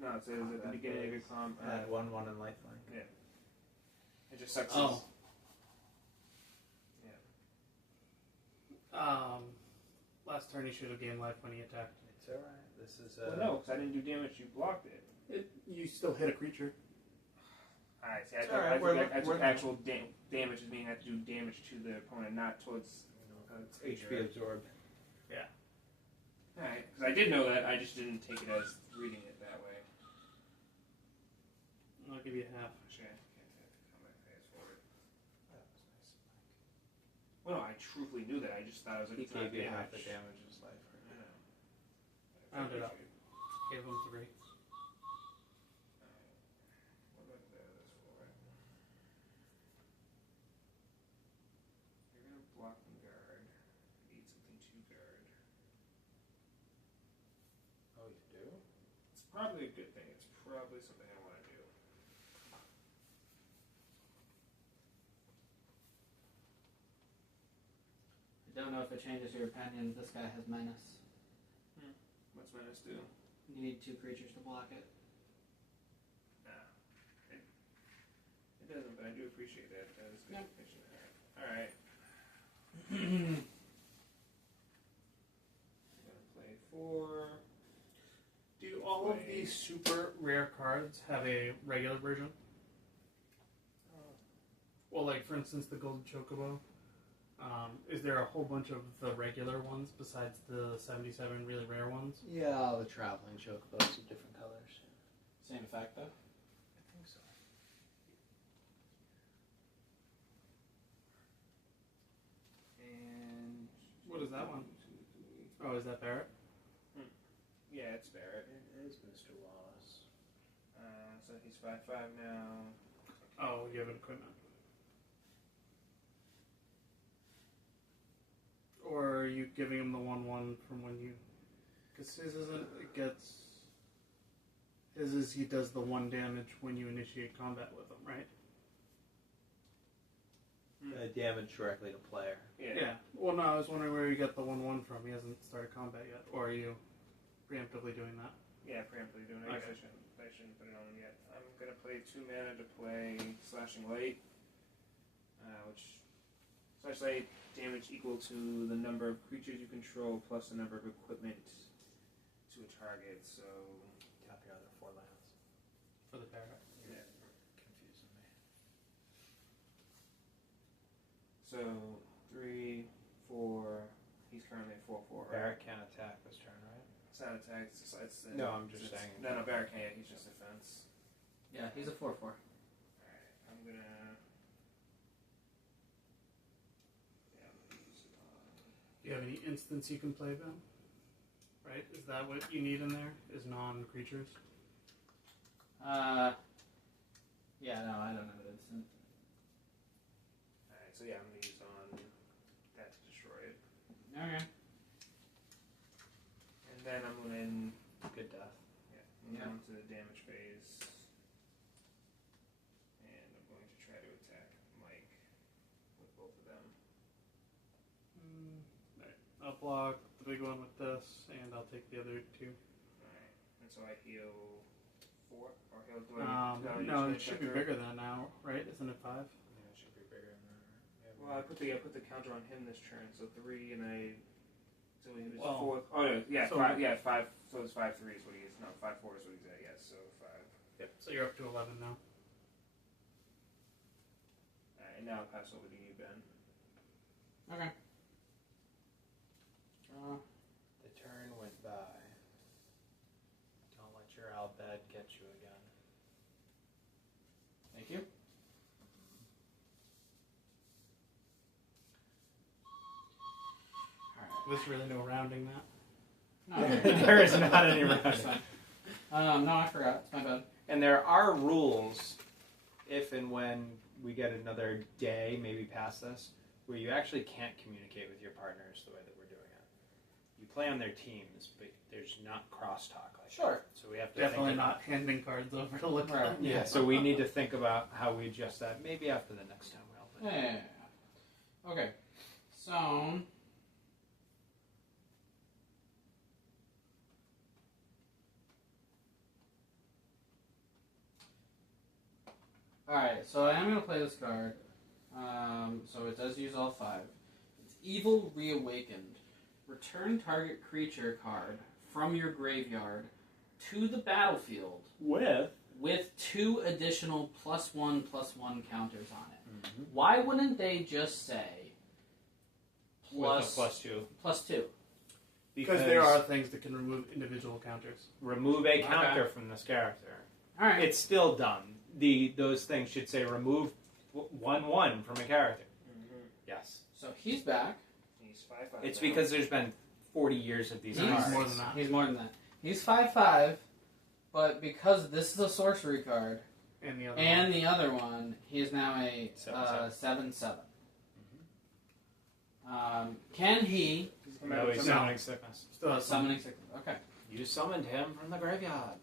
No, it says at the Combat beginning of your phase. combat. Add 1/1 in lifelink. It just sucks. Oh. Yeah. Last turn he should have gained life when he attacked. It's alright. This is Well, no, because I didn't do damage. You blocked it. You still hit a creature. Alright, see, It's I alright, took we're- actual damage as meaning I have to do damage to the opponent, not towards HP absorbed. Alright, because I did know that, I just didn't take it as reading it that way. I'll give you half. Actually, I can't have to combat phase for it. That was nice. Well, no, I truthfully knew that. I just thought it was like He it's not gave you damage. half the damage as life. I know. Round it up. Gave him 3. Alright. What about this for it? You're gonna block and guard. Need something to guard. Oh, you do? It's probably a good thing. It's probably something I want to do. I don't know if it changes your opinion. This guy has menace. What's Menace do? You need 2 creatures to block it. Nah. It doesn't, but I do appreciate that. That is good Yep. information to have. Alright. I'm gonna play 4. Do all of these super rare cards have a regular version? Well, like, for instance, the Golden Chocobo. Is there a whole bunch of the regular ones besides the 77 really rare ones? Yeah, all the traveling chocobos of different colors. Same effect, though? I think so. And What is that one? Oh, is that Barrett? yeah, it's Barrett. It is Mr. Wallace. So he's 5/5 now. Oh, you have an equipment. Or are you giving him the 1/1 from when you... Because his isn't... It gets... His is he does the 1 damage when you initiate combat with him, right? Damage directly to player. Yeah. Well, no, I was wondering where you got the 1/1 from. He hasn't started combat yet. Or are you preemptively doing that? Yeah, preemptively doing it. I guess Okay. I shouldn't put it on him yet. I'm gonna play 2 mana to play Slashing Light, which Slash Light damage equal to the number of creatures you control plus the number of equipment to a target. So Tap your other 4 lands. For the Barrett. yeah. Confusing me. So 3, 4, He's currently at 4/4. Right? Barrett can't attack this turn, right? It's not attack. It's No, I'm just saying. No, Barrett can't. He's just defense. Yeah, he's a 4/4. Alright, I'm gonna. Yeah, I'm gonna use Do you have any instants you can play, Ben? Right? Is that what you need in there? Is non-creatures? Yeah, no, I don't have an instant. Alright, so yeah, I'm gonna use on that to destroy it. Okay. And then I'm gonna. Good death. Yeah, I'm going to the damage phase. And I'm going to try to attack Mike with both of them. Alright. I'll block the big one with this, and I'll take the other two. Alright, and so I heal 4? Or heal, do I No, it should be bigger than now, right? Isn't it 5? Yeah, it should be bigger than that. Yeah, Well, I put the counter on him this turn, so 3, and I. So he was Well, 4. Oh, yeah, so 5. Yeah, 5. So it's 5/3 is what he is. No, 5/4 is what he's at. Yes, so 5. Yep. So you're up to 11 now. Alright, now I'll pass over to you, Ben. Okay. The turn went by. Don't let your Albed get you again. Thank you. There's really no rounding that. No, There is not any rounding. no, I forgot. It's my bad. And there are rules, if and when we get another day, maybe past this, where you actually can't communicate with your partners the way that we're doing it. You play on their teams, but there's not crosstalk like Sure. that. So we have to Definitely think not handing cards over to look Right. at. Yeah, so we need to think about how we adjust that. Maybe after the next time we all play. Yeah. Okay. So. Alright, so I am going to play this card. So it does use all 5. It's Evil Reawakened. Return target creature card from your graveyard to the battlefield with 2 additional +1/+1 counters on it. Mm-hmm. Why wouldn't they just say plus With a +2. +2? Because there are things that can remove individual counters. remove a counter from this character. All right. It's still done. Those things should say remove 1/1 from a character. Mm-hmm. Yes. So he's back. He's 5/5. It's now. because there's been 40 years of these He's cards. more than that. He's more than that. He's 5/5, but because this is a sorcery card And the other and the other one, he is now a 7/7. 7/7. Can he He's come No, out he's of summoning sickness. still has some. summoning 6? Okay. You summoned him from the graveyard.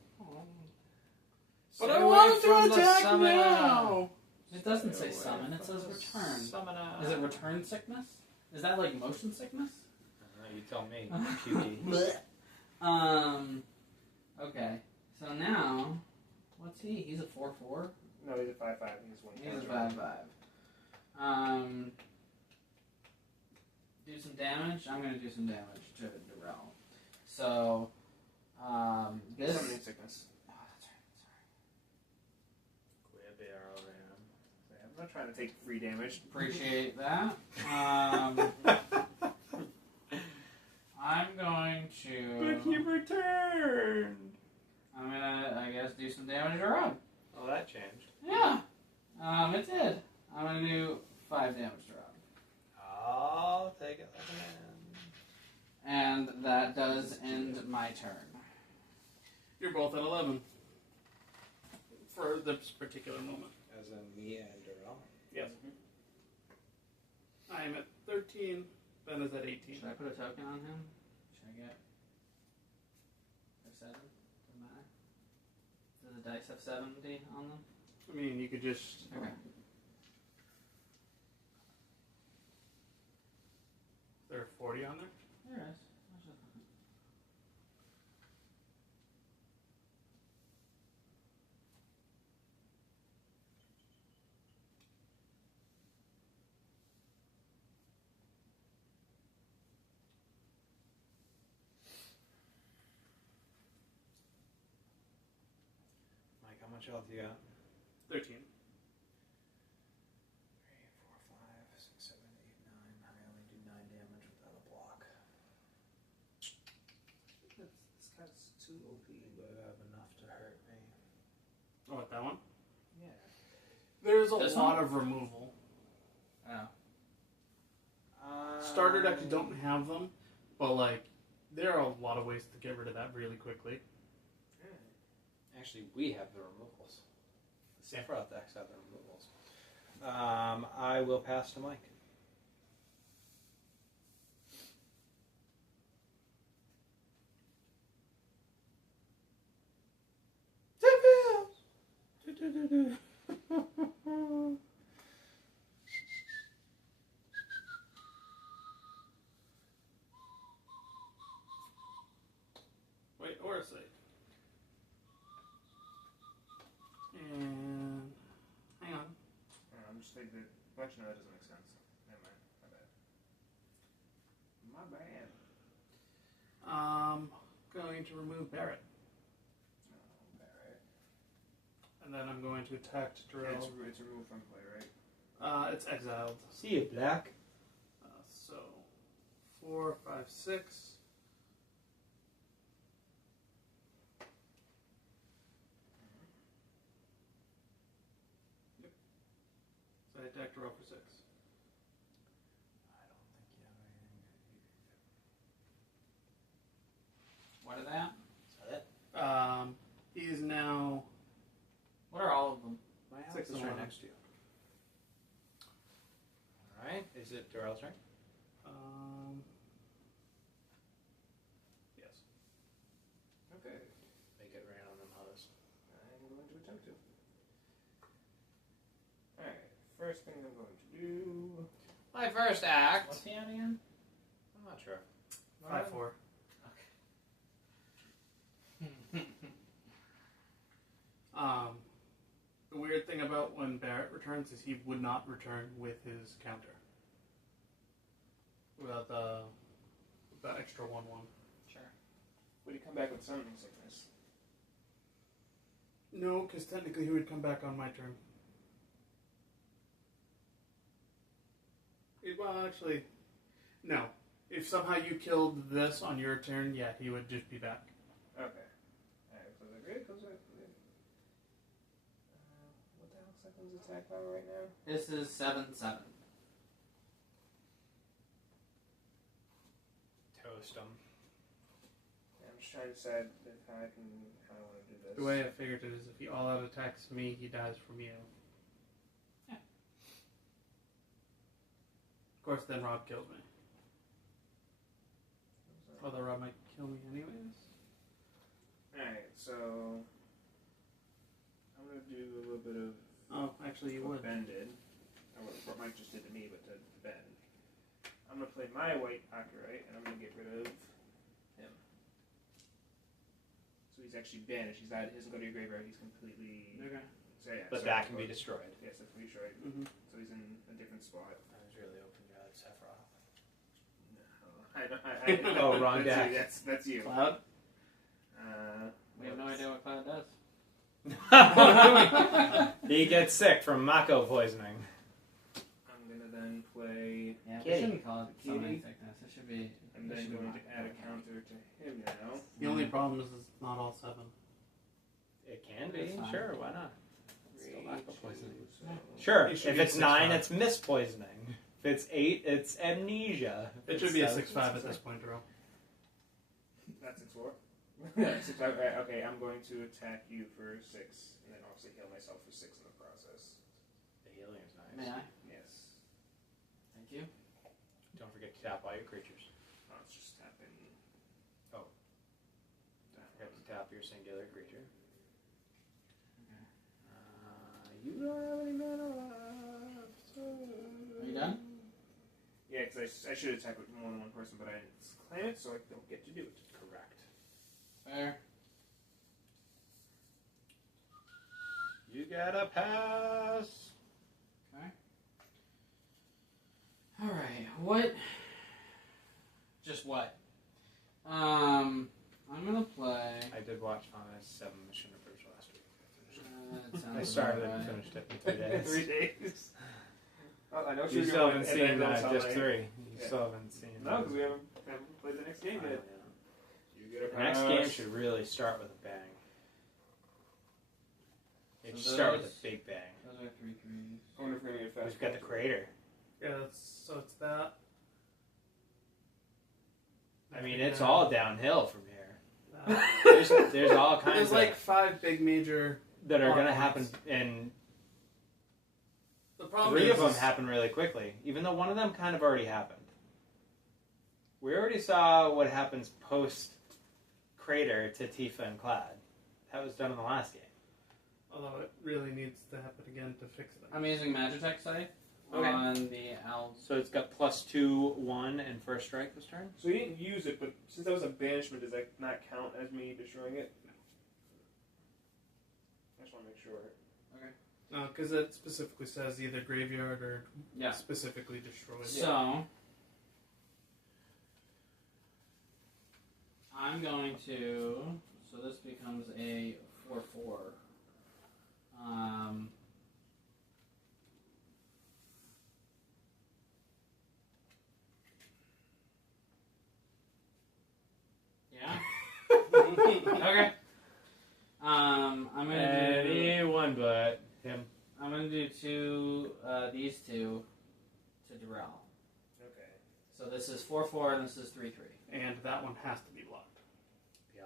But Stay I away want to from the attack summoner. now. It doesn't say Away summon. It from says the return. Summoner. Is it return sickness? Is that like motion sickness? You tell me. QD. Okay. So now, what's he? He's a 4/4. No, he's a 5/5. He's one. He's a counter. 5/5. Do some damage. I'm gonna do some damage to Darrell. So, this. Summoning sickness. Oh, that's right. I'm not trying to take free damage. Appreciate that. I'm going to. But he returned. I'm gonna, I guess, do some damage to Rob. Oh, that changed. Yeah. It did. I'm gonna do 5 damage to Rob. I'll take it like an And that does end my turn. You're both at 11 for this particular moment. As in me and Darrell. Yes. I am at 13. Ben is at 18. Should I put a token on him? Should I get 7? Doesn't matter. Does the dice have 70 on them? I mean, you could just. Okay. There are 40 on there. There is. Mike, how much health you got? 13. 3, 4, 5, 6, 7, 8, 9. I only do 9 damage without a block. There's a This lot one? of removal. Oh. Starter decks don't have them, but like there are a lot of ways to get rid of that really quickly. Actually, we have the removals. The Sephiroth decks have the removals. I will pass to Mike. Wait, or a site. And hang on. I'm just thinking that. Actually, no, that doesn't make sense. Never mind. My bad. Going to remove Barrett, Alright. and then I'm going to attack to drill. It's removed from play, right? It's exiled. See you, Black. So 4, 5, 6. Yep. So I attack to roll for 6. I don't think you have anything. What are that? Is that it? He is now. What are all of them? My Six house is and right one. next to you. Alright, is it Darrell's turn? Yes. Okay. Make it rain on them hoes. I'm going to attempt to. Alright. First thing I'm going to do. My first act. What's he at again? I'm not sure. 5, 4. The weird thing about when Barrett returns is he would not return with his counter. Without the extra 1/1. Sure. Would he come back with summoning sickness? No, because technically he would come back on my turn. Well, actually, no. If somehow you killed this on your turn, yeah, he would just be back. Okay. Alright, so that really comes back. What the hell second's attack power right now? This is 7/7. Toast them. I'm just trying to decide how I want to do this. The way I figured it is if he all out attacks me, he dies from you. Yeah. Of course, then Rob kills me. Although Rob might kill me anyways. Alright, so I'm going to do a little bit of Oh, actually, you what would. Ben did. Or what Mike just did to me, but to Ben. I'm going to play my white Akirite, and I'm going to get rid of him. So he's actually banished. He doesn't go to your graveyard. He's completely... Okay. So, yeah, But so that can be destroyed. Yes, that can be destroyed. Mm-hmm. So he's in a different spot. I was really hoping you had Sephiroth. I Oh, wrong that's deck. you, That's you. Cloud? We have no idea what Cloud does. He gets sick from Mako poisoning. I'm going to then play... Yeah, Kitty. we shouldn't call it Kitty. summoning sickness. It should be. I'm then going to add a counter to him now. The only problem is it's not all 7. It can That's be. fine. Sure, why not? Still Mako poisoning. Sure. It should If be it's 6-5. 9, it's mispoisoning. If it's 8, it's amnesia. It should be a 6-5 at this point, Drew. That's 6-4. 6-5. Right, okay, I'm going to attack you for 6, and then obviously heal myself for 6 in the process. The healing is nice. May I? Yes. Thank you. Don't forget to tap all your creatures. Oh, it's just tapping. Oh. Don't forget to tap your singular creature. Okay. You don't have any mana left. Are you done? Yeah, because I should attack with more than one person, but I didn't claim it, so I don't get to do it. Correct. Fair. You gotta pass. Okay. Alright, what? Just what? I'm gonna play. I did watch Fana's 7 Mission Approach last week. That sounds I started it about and right. finished it in 3 days. 3 days. Oh, I know what You you're still doing, haven't and then seen don't tell just me. 3. You Yeah. still haven't seen. No, because we haven't played the next game I yet. know. You get a The next pass. game should really start with a bang. It So should start with those- a big bang. Those play 3/3. I wonder if we're gonna get fast. We've got the crater. Yeah, so it's that. I mean, it's all downhill from here. Uh, There's all kinds there's of like 5 big major. that are going to plot happen, points. and The problem 3 is, of them happen really quickly, even though one of them kind of already happened. We already saw what happens post crater to Tifa and Clad. That was done in the last game. Although it really needs to happen again to fix that. I'm using Magitech Scythe Okay. on the Owls. So it's got +2, 1, and first strike this turn? So you didn't use it, but since that was a banishment, does that not count as me destroying it? I just want to make sure. No, because it specifically says either graveyard or Yeah. specifically destroyed. So I'm going to. So this becomes a 4/4. Yeah. Okay. I'm gonna do. Anyone but him. I'm gonna do these two to Durrell. Okay. So this is 4/4 and this is 3/3. And that one has to be blocked.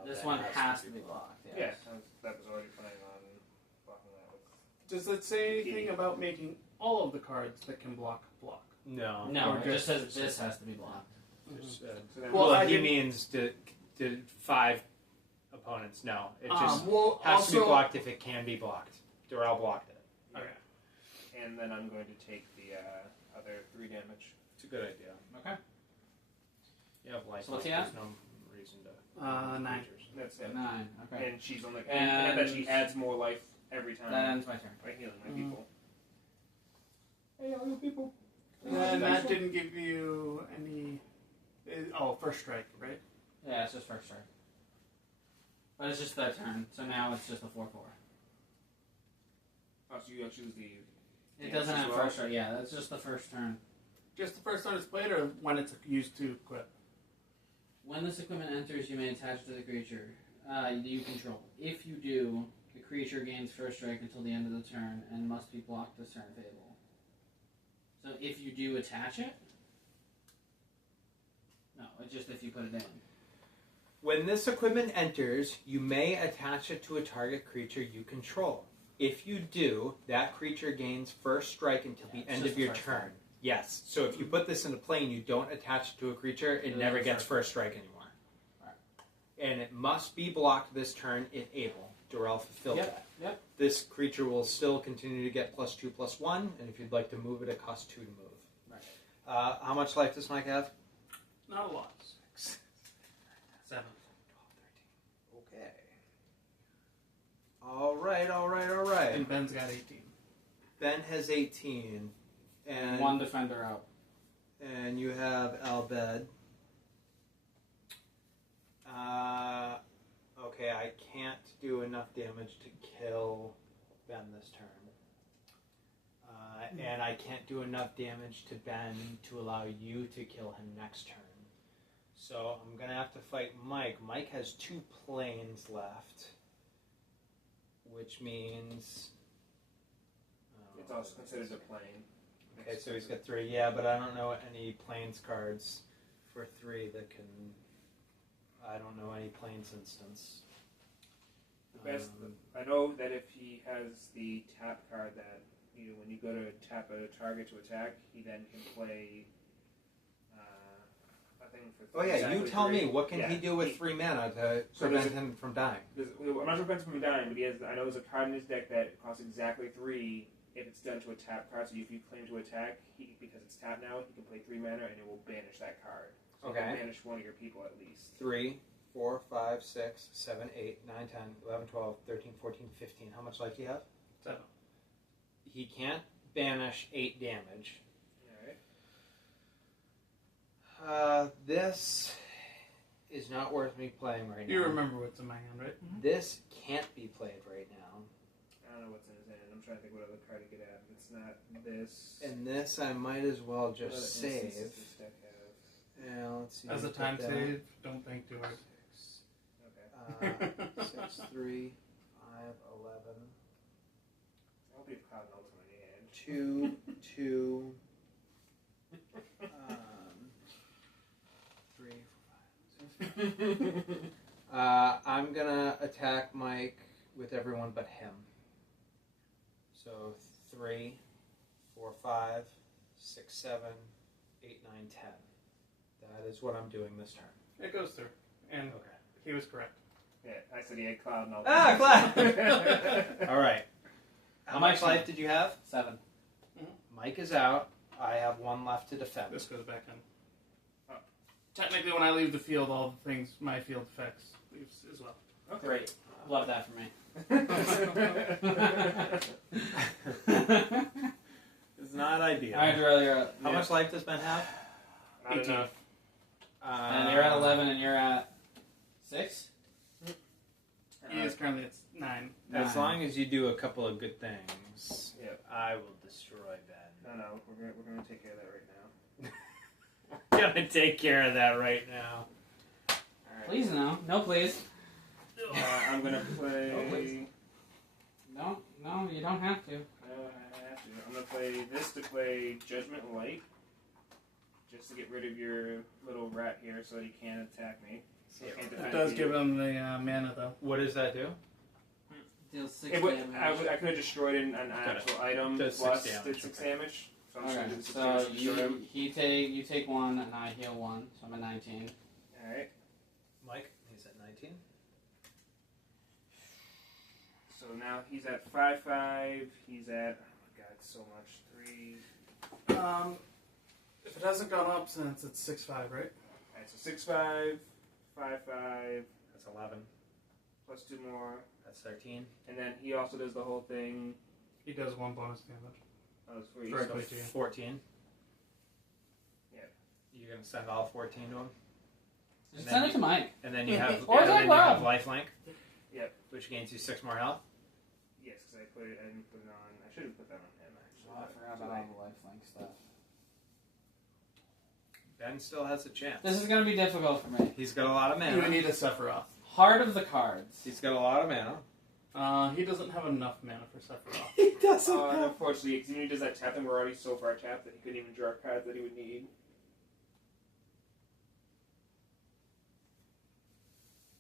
This one has to be blocked. Yeah, Yes. that was already planning on blocking that with. Does it say anything about making all of the cards that can block? No. No, Or it just just- says this has to be blocked. Just, So then Well, well, I he didn't- means to 5 opponents. No, it just Well, has to be also, blocked if it can be blocked. Durrell blocked it. Okay. and then I'm going to take the other 3 damage. It's a good idea. Okay. You have life. So what's he There's at? no reason to. 9. creatures. That's it. 9. Okay. And she's on the. And- And that she adds more life every time That ends my turn. by healing my Mhm. people. Hey, all you people. And that didn't give you any. First strike, right? Yeah, it's just first strike. But it's just their turn, so now it's just a 4/4. Oh, so you choose the. It doesn't as have well? first strike. Yeah, that's just the first turn. Just the first time it's played, or when it's used to equip? When this equipment enters, you may attach it to the creature you control. If you do, the creature gains first strike until the end of the turn and must be blocked this turn if able. So if you do attach it, no, it's just if you put it in. When this equipment enters, you may attach it to a target creature you control. If you do, that creature gains first strike until Yeah, the it's end just of the your first turn. strike. Yes. So if you put this into play and you don't attach it to a creature, it It never doesn't gets start. first strike anymore. Right. And it must be blocked this turn if able. Durrell fulfilled Yep, that. yep. This creature will still continue to get +2/+1, and if you'd like to move it, it costs 2 to move. Right. How much life does Mike have? Not a lot. 7. Okay. All right. And Ben's got 18. Ben has 18, and One defender out. and you have Albed. Okay, I can't do enough damage to kill Ben this turn. And I can't do enough damage to Ben to allow you to kill him next turn. So I'm going to have to fight Mike. Mike has 2 planes left, which means... It's also considered a plane. Okay, so he's got 3. Yeah, but I don't know any planes cards for 3 that can... I don't know any planes instance. The best. I know that if he has the tap card that when you go to tap a target to attack, he then can play a thing for. Oh yeah, exactly you tell 3. me, what can Yeah, he do with 3 mana to So prevent there's him from dying? I'm not sure if it's from dying, but he has. I know there's a card in his deck that costs exactly 3 if it's done to a tap card. So if you claim to attack, because it's tapped now, he can play 3 mana and it will banish that card. So Okay. you can banish one of your people at least. 3, 4, 5, 6, 7, 8, 9, 10, 11, 12, 13, 14, 15. How much life do you have? 7. He can't banish 8 damage. Alright. This is not worth me playing right now. You remember what's in my hand, right? This can't be played right now. I don't know what's in his hand. I'm trying to think what other card to get at. It's not this. And this I might as well What other just instances save. does this deck have? Yeah, let's see. As a Put time that. save, don't think too hard. Okay. 6, 3, 5, 11. I'll be Cloud Nulls when I need. 2, 2. 3, 4, 5. I'm gonna attack Mike with everyone but him. So 3, 4, 5, 6, 7, 8, 9, 10. That is what I'm doing this turn. It goes through, and Okay. he was correct. Yeah, I said he had Cloud Nulls. Ah, Cloud! All right. How much Mike's life did you have? 7. Mike is out. I have 1 left to defend. This goes back in. Technically, when I leave the field, all the things my field affects leaves as well. Okay. Great. Love that for me. It's not ideal. All right, Darrell, you're up. How much life does Ben have? Not 18. enough. And you're at 11 and you're at 6? He is currently at 9. As long as you do a couple of good things, Yep. I will destroy Ben. No, we're gonna take care of that right now. I'm gonna take care of that right now. All right. Please no. No, please. I'm gonna play. Oh, please. No, you don't have to. I have to. I'm gonna play this to play Judgment Light, just to get rid of your little rat here, so that he can't attack me. So he can't It defend does you. give him the mana, though. What does that do? Deals 6 It would, damage. I could have destroyed an actual item Does 6 plus damage, did 6 okay. damage. So I'm just Okay, gonna do the 6 so damage to destroy him. you take 1 and I heal 1, so I'm at 19. Alright. Mike, he's at 19. So now he's at 5/5. He's at, oh my god, so much. 3. If it hasn't gone up since it's 6/5, right? Alright, so 6/5, 5/5, That's 11. plus 2 more. That's 13. And then he also does the whole thing. He does 1 bonus damage. Oh, it's 3. Correct. So, Directly to you. 14. Yeah. You're gonna send all 14 to him, Just And send then it to Mike. and then you have Or and then take you have Rob. lifelink. Yep. Which gains you 6 more health. Yes, because I didn't put it on. I should have put that on him actually. Oh, I but forgot too about late. all the lifelink stuff. Ben still has a chance. This is going to be difficult for me. He's got a lot of You would mana. need a Sephiroth. Heart of the cards. He's got a lot of mana. He doesn't have enough mana for Sephiroth. He doesn't. And unfortunately, because when he does that tap, then we're already so far tapped that he couldn't even draw cards that he would need.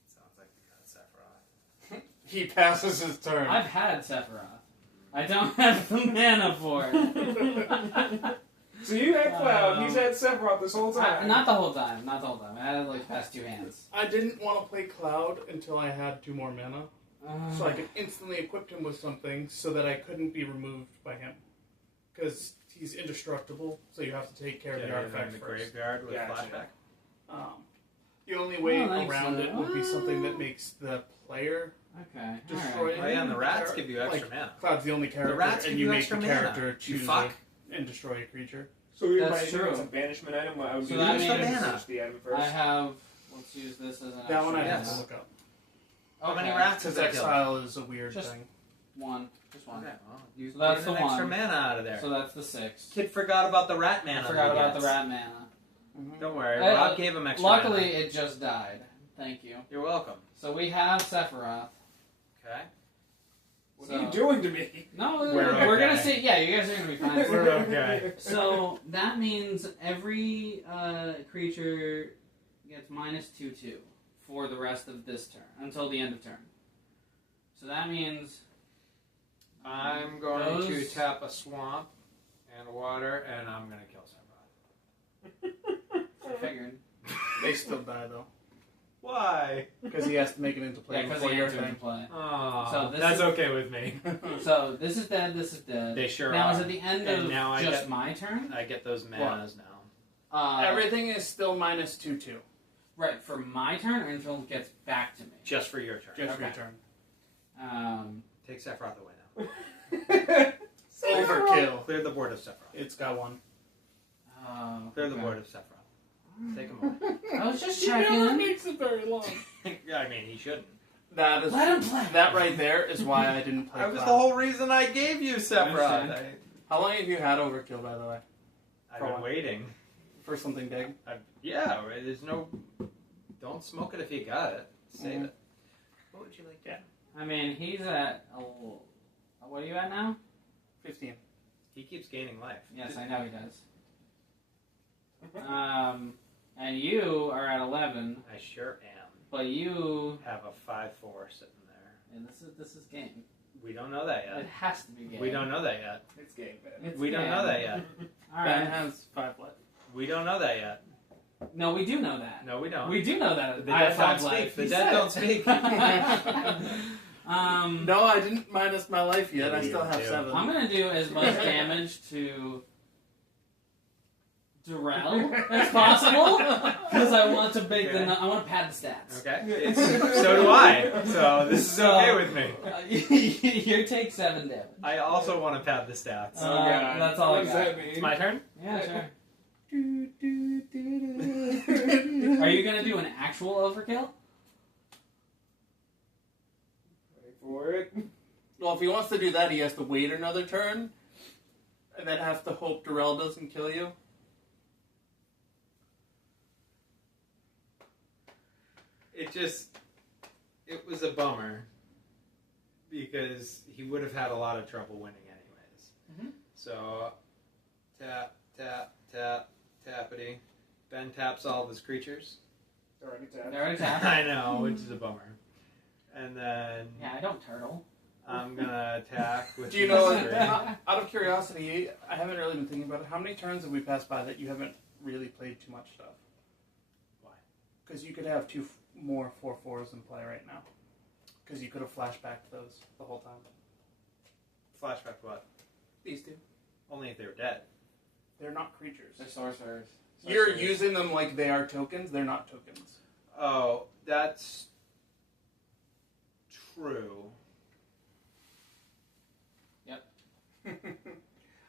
Sounds like we got Sephiroth. He passes his turn. I've had Sephiroth. I don't have the mana for it. So you had Cloud, he's had Sephiroth this whole time. Not the whole time. Not the whole time. I had it like past 2 hands. I didn't want to play Cloud until I had 2 more mana, so I could instantly equip him with something so that I couldn't be removed by him. Because he's indestructible, so you have to take care of the artifact in the first. graveyard with Gotcha. flashback. The only way Oh, thanks, around it would be something that oh. makes the player Okay. destroy Alright. Oh yeah, and the rats Char- give you extra like, mana. Cloud's the only character, rats and give you you make extra the mana. character You choose fuck. and destroy a creature. So we That's might true. It's a banishment item. I would So be that using means- the item first. I have. Let's use this as an That one I extra have to mana. look up. How many Okay. rats has Because that killed? exile is a weird Just- thing. One. Just one. Okay, well, you So that's get the an extra one. mana out of there. So that's the 6. Kid forgot about the rat mana. I that forgot he about the gets. rat mana. Don't worry, I- Rob gave him extra Luckily, mana. it just died. Thank you. You're welcome. So we have Sephiroth. Okay. What So- are you doing to me? No, We're we're okay. gonna see. Yeah, you guys are gonna be fine. We're okay. So that means every creature gets -2/2 for the rest of this turn until the end of turn. So that means I'm going to Those- tap a swamp and water, and I'm going to kill Sephiroth. I figured. They still die, though. Why? Because he has to make it into play Yeah, because before he your entered turn. into play. Oh, So this that's is- okay with me. So this is dead. This is dead. They sure now are. is it the end And of now I just get- my turn? I get those manas now. Everything is still -2/2. Right for my turn, or until it gets back to me. Just for your turn. Just for your Okay. turn. Take Sephiroth away now. Overkill. Clear the board of Sephiroth. It's got 1. Clear the okay. board of Sephiroth. Take him away. I was just He never checking. makes it very long. Yeah, I mean, he shouldn't. That is Let him play. That right there is why I didn't play. That was the Cloud. whole reason I gave you Sephiroth. Understand. How long have you had Overkill, by the way? I've been waiting. For something big? Yeah, right, there's no... Don't smoke it if you got it. Save it. What would you like to Yeah. I mean, he's at. What are you at now? 15. He keeps gaining life. Yes, I know he does. And you are at 11, I sure am. but you Have a 5/4 sitting there. and this is game. We don't know that It yet. has to be game. We don't know that yet. It's game, Ben. It's We don't game. know that yet. All Ben right. has 5 left. We don't know that yet. No, we do know that. No, we don't. We do know that. The I dead have 5 don't speak. life. The He dead said don't it. speak. No, I didn't minus my life yet. I Yeah, still have you 7. I'm gonna do as much damage to Darrell as possible because I want to make Okay. I want to pad the stats. Okay. So do I. So this is So- okay with me. You take 7 damage. I also want to pad the stats. That's all I What does got. that mean? It's my turn? Yeah, sure. Are you gonna do an actual overkill? Wait for it. Well, if he wants to do that, he has to wait another turn, and then have to hope Darrell doesn't kill you. It was a bummer because he would have had a lot of trouble winning anyways. Mhm. So, tap, tap, tap, tappity. Ben taps all of his creatures. Already tapped. They're already tapped. I know, which is a bummer. And then Yeah, I don't turtle. I'm gonna attack with Do you know, these three. out of curiosity, I haven't really been thinking about it. How many turns have we passed by that you haven't really played too much stuff? Why? Because you could have 2 more 4/4s in play right now. Because you could have flashbacked those the whole time. Flashback what? These 2. Only if they were dead. They're not creatures. They're sorcerers. You're using them like they are tokens. They're not tokens. Oh, that's true.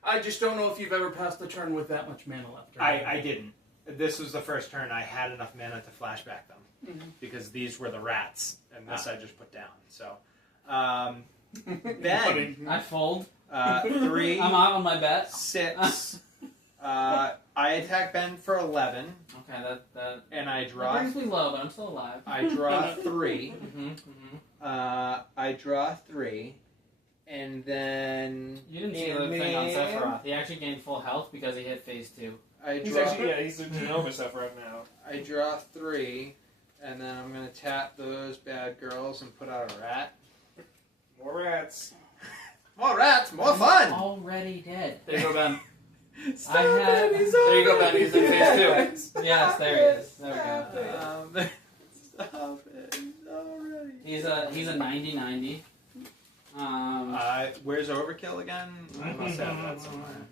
I just don't know if you've ever passed a turn with that much mana left. or not. I didn't. This was the first turn I had enough mana to flashback them. Mhm. Because these were the rats, and this I just put down. So, Ben, I fold. 3, I'm out on my bet. 6. I attack Ben for 11, Okay, that and I that draw. brings me low, but I'm still alive. I draw 3. Mm-hmm. I draw 3, and then You didn't see the thing on Sephiroth. He actually gained full health because he hit phase 2. I He's draw. actually, he's a Genova Sephiroth now. I draw 3, and then I'm gonna tap those bad girls and put out a rat. More rats. More rats, more fun. Already dead. There you go, Ben. Stop I had- it, he's There you go, already Ben. He's in phase 2. Yes, there he is. There we go. Stop it, he's already. He's a 90-90. Where's Overkill again? I must have that somewhere.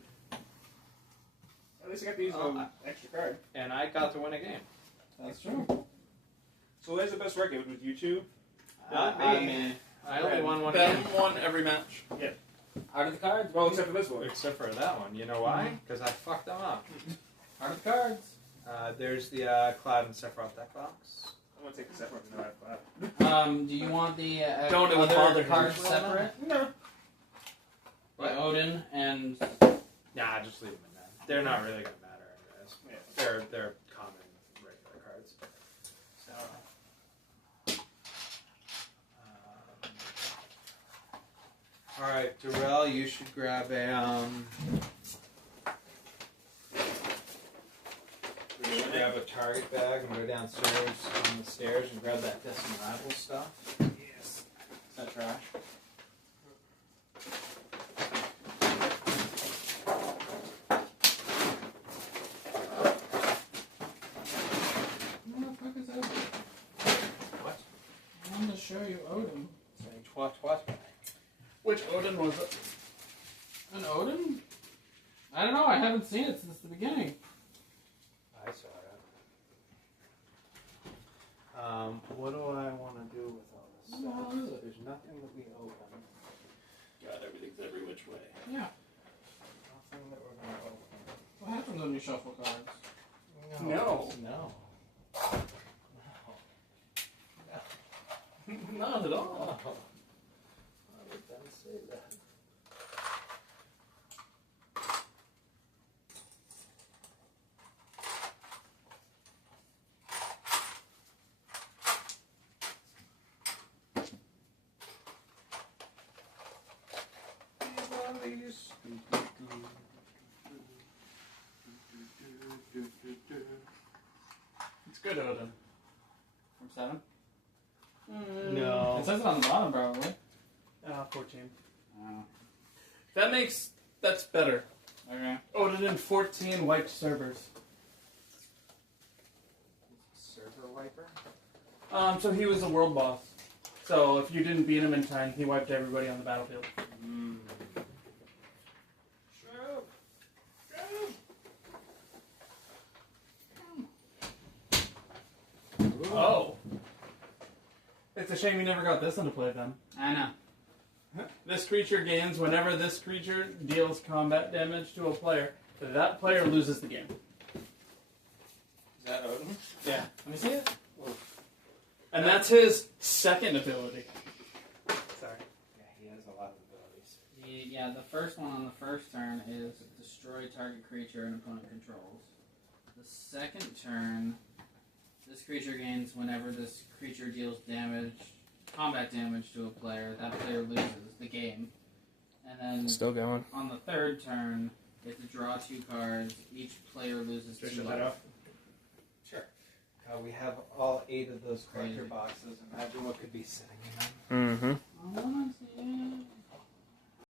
At least I got to use an extra card. And I got to win a game. That's true. So where's the best record? With you two? I mean, I only won one Ben game. won every match. art of the cards. Well, except for this one. Except for that one. You know why? Because I fucked them up. Art of the cards. There's the Cloud and Sephiroth deck box. I'm going to take the Sephiroth and no F5. Do you want the Don't even bother other him. cards separate? No. Like Odin and Nah, just leave them in there. They're not really going to matter anyways. Yeah. They're common, regular cards. So, all right, Darrell, you should grab a you should grab a target bag and go downstairs on the stairs and grab that Distant Rival stuff. Yes. is that trash? What the fuck is Odin? What? I wanted to show you Odin. Saying twat. Which Odin was it? An Odin? I don't know. I haven't seen it since the beginning. I saw it. What do I want to do with all this What the hell is stuff? it? There's nothing that we open. God, everything's every which way. Yeah. Nothing that we're going to open. What happens when you shuffle cards? No. No. Not at all. Why would Ben say that? These It's good, Odin. From 7? No. It says it on the bottom, probably. 14. Oh. That's better. Okay. Odin 14 wiped servers. Server wiper? So he was a world boss. So if you didn't beat him in time, he wiped everybody on the battlefield. Oh. It's a shame you never got this into play then. I know. This creature gains whenever this creature deals combat damage to a player. That player loses the game. Is that Odin? Yeah. Let me see it. And that's his second ability. Sorry. Yeah, he has a lot of abilities. The first one on the first turn is destroy target creature an opponent controls. The second turn, this creature gains whenever this creature deals combat damage to a player. That player loses the game. And then Still going. on the third turn, you have to draw 2 cards. Each player loses 2 life. Sure. We have all 8 of those collector Crazy. boxes. Imagine what could be sitting in them. Mm-hmm. I wanna see it.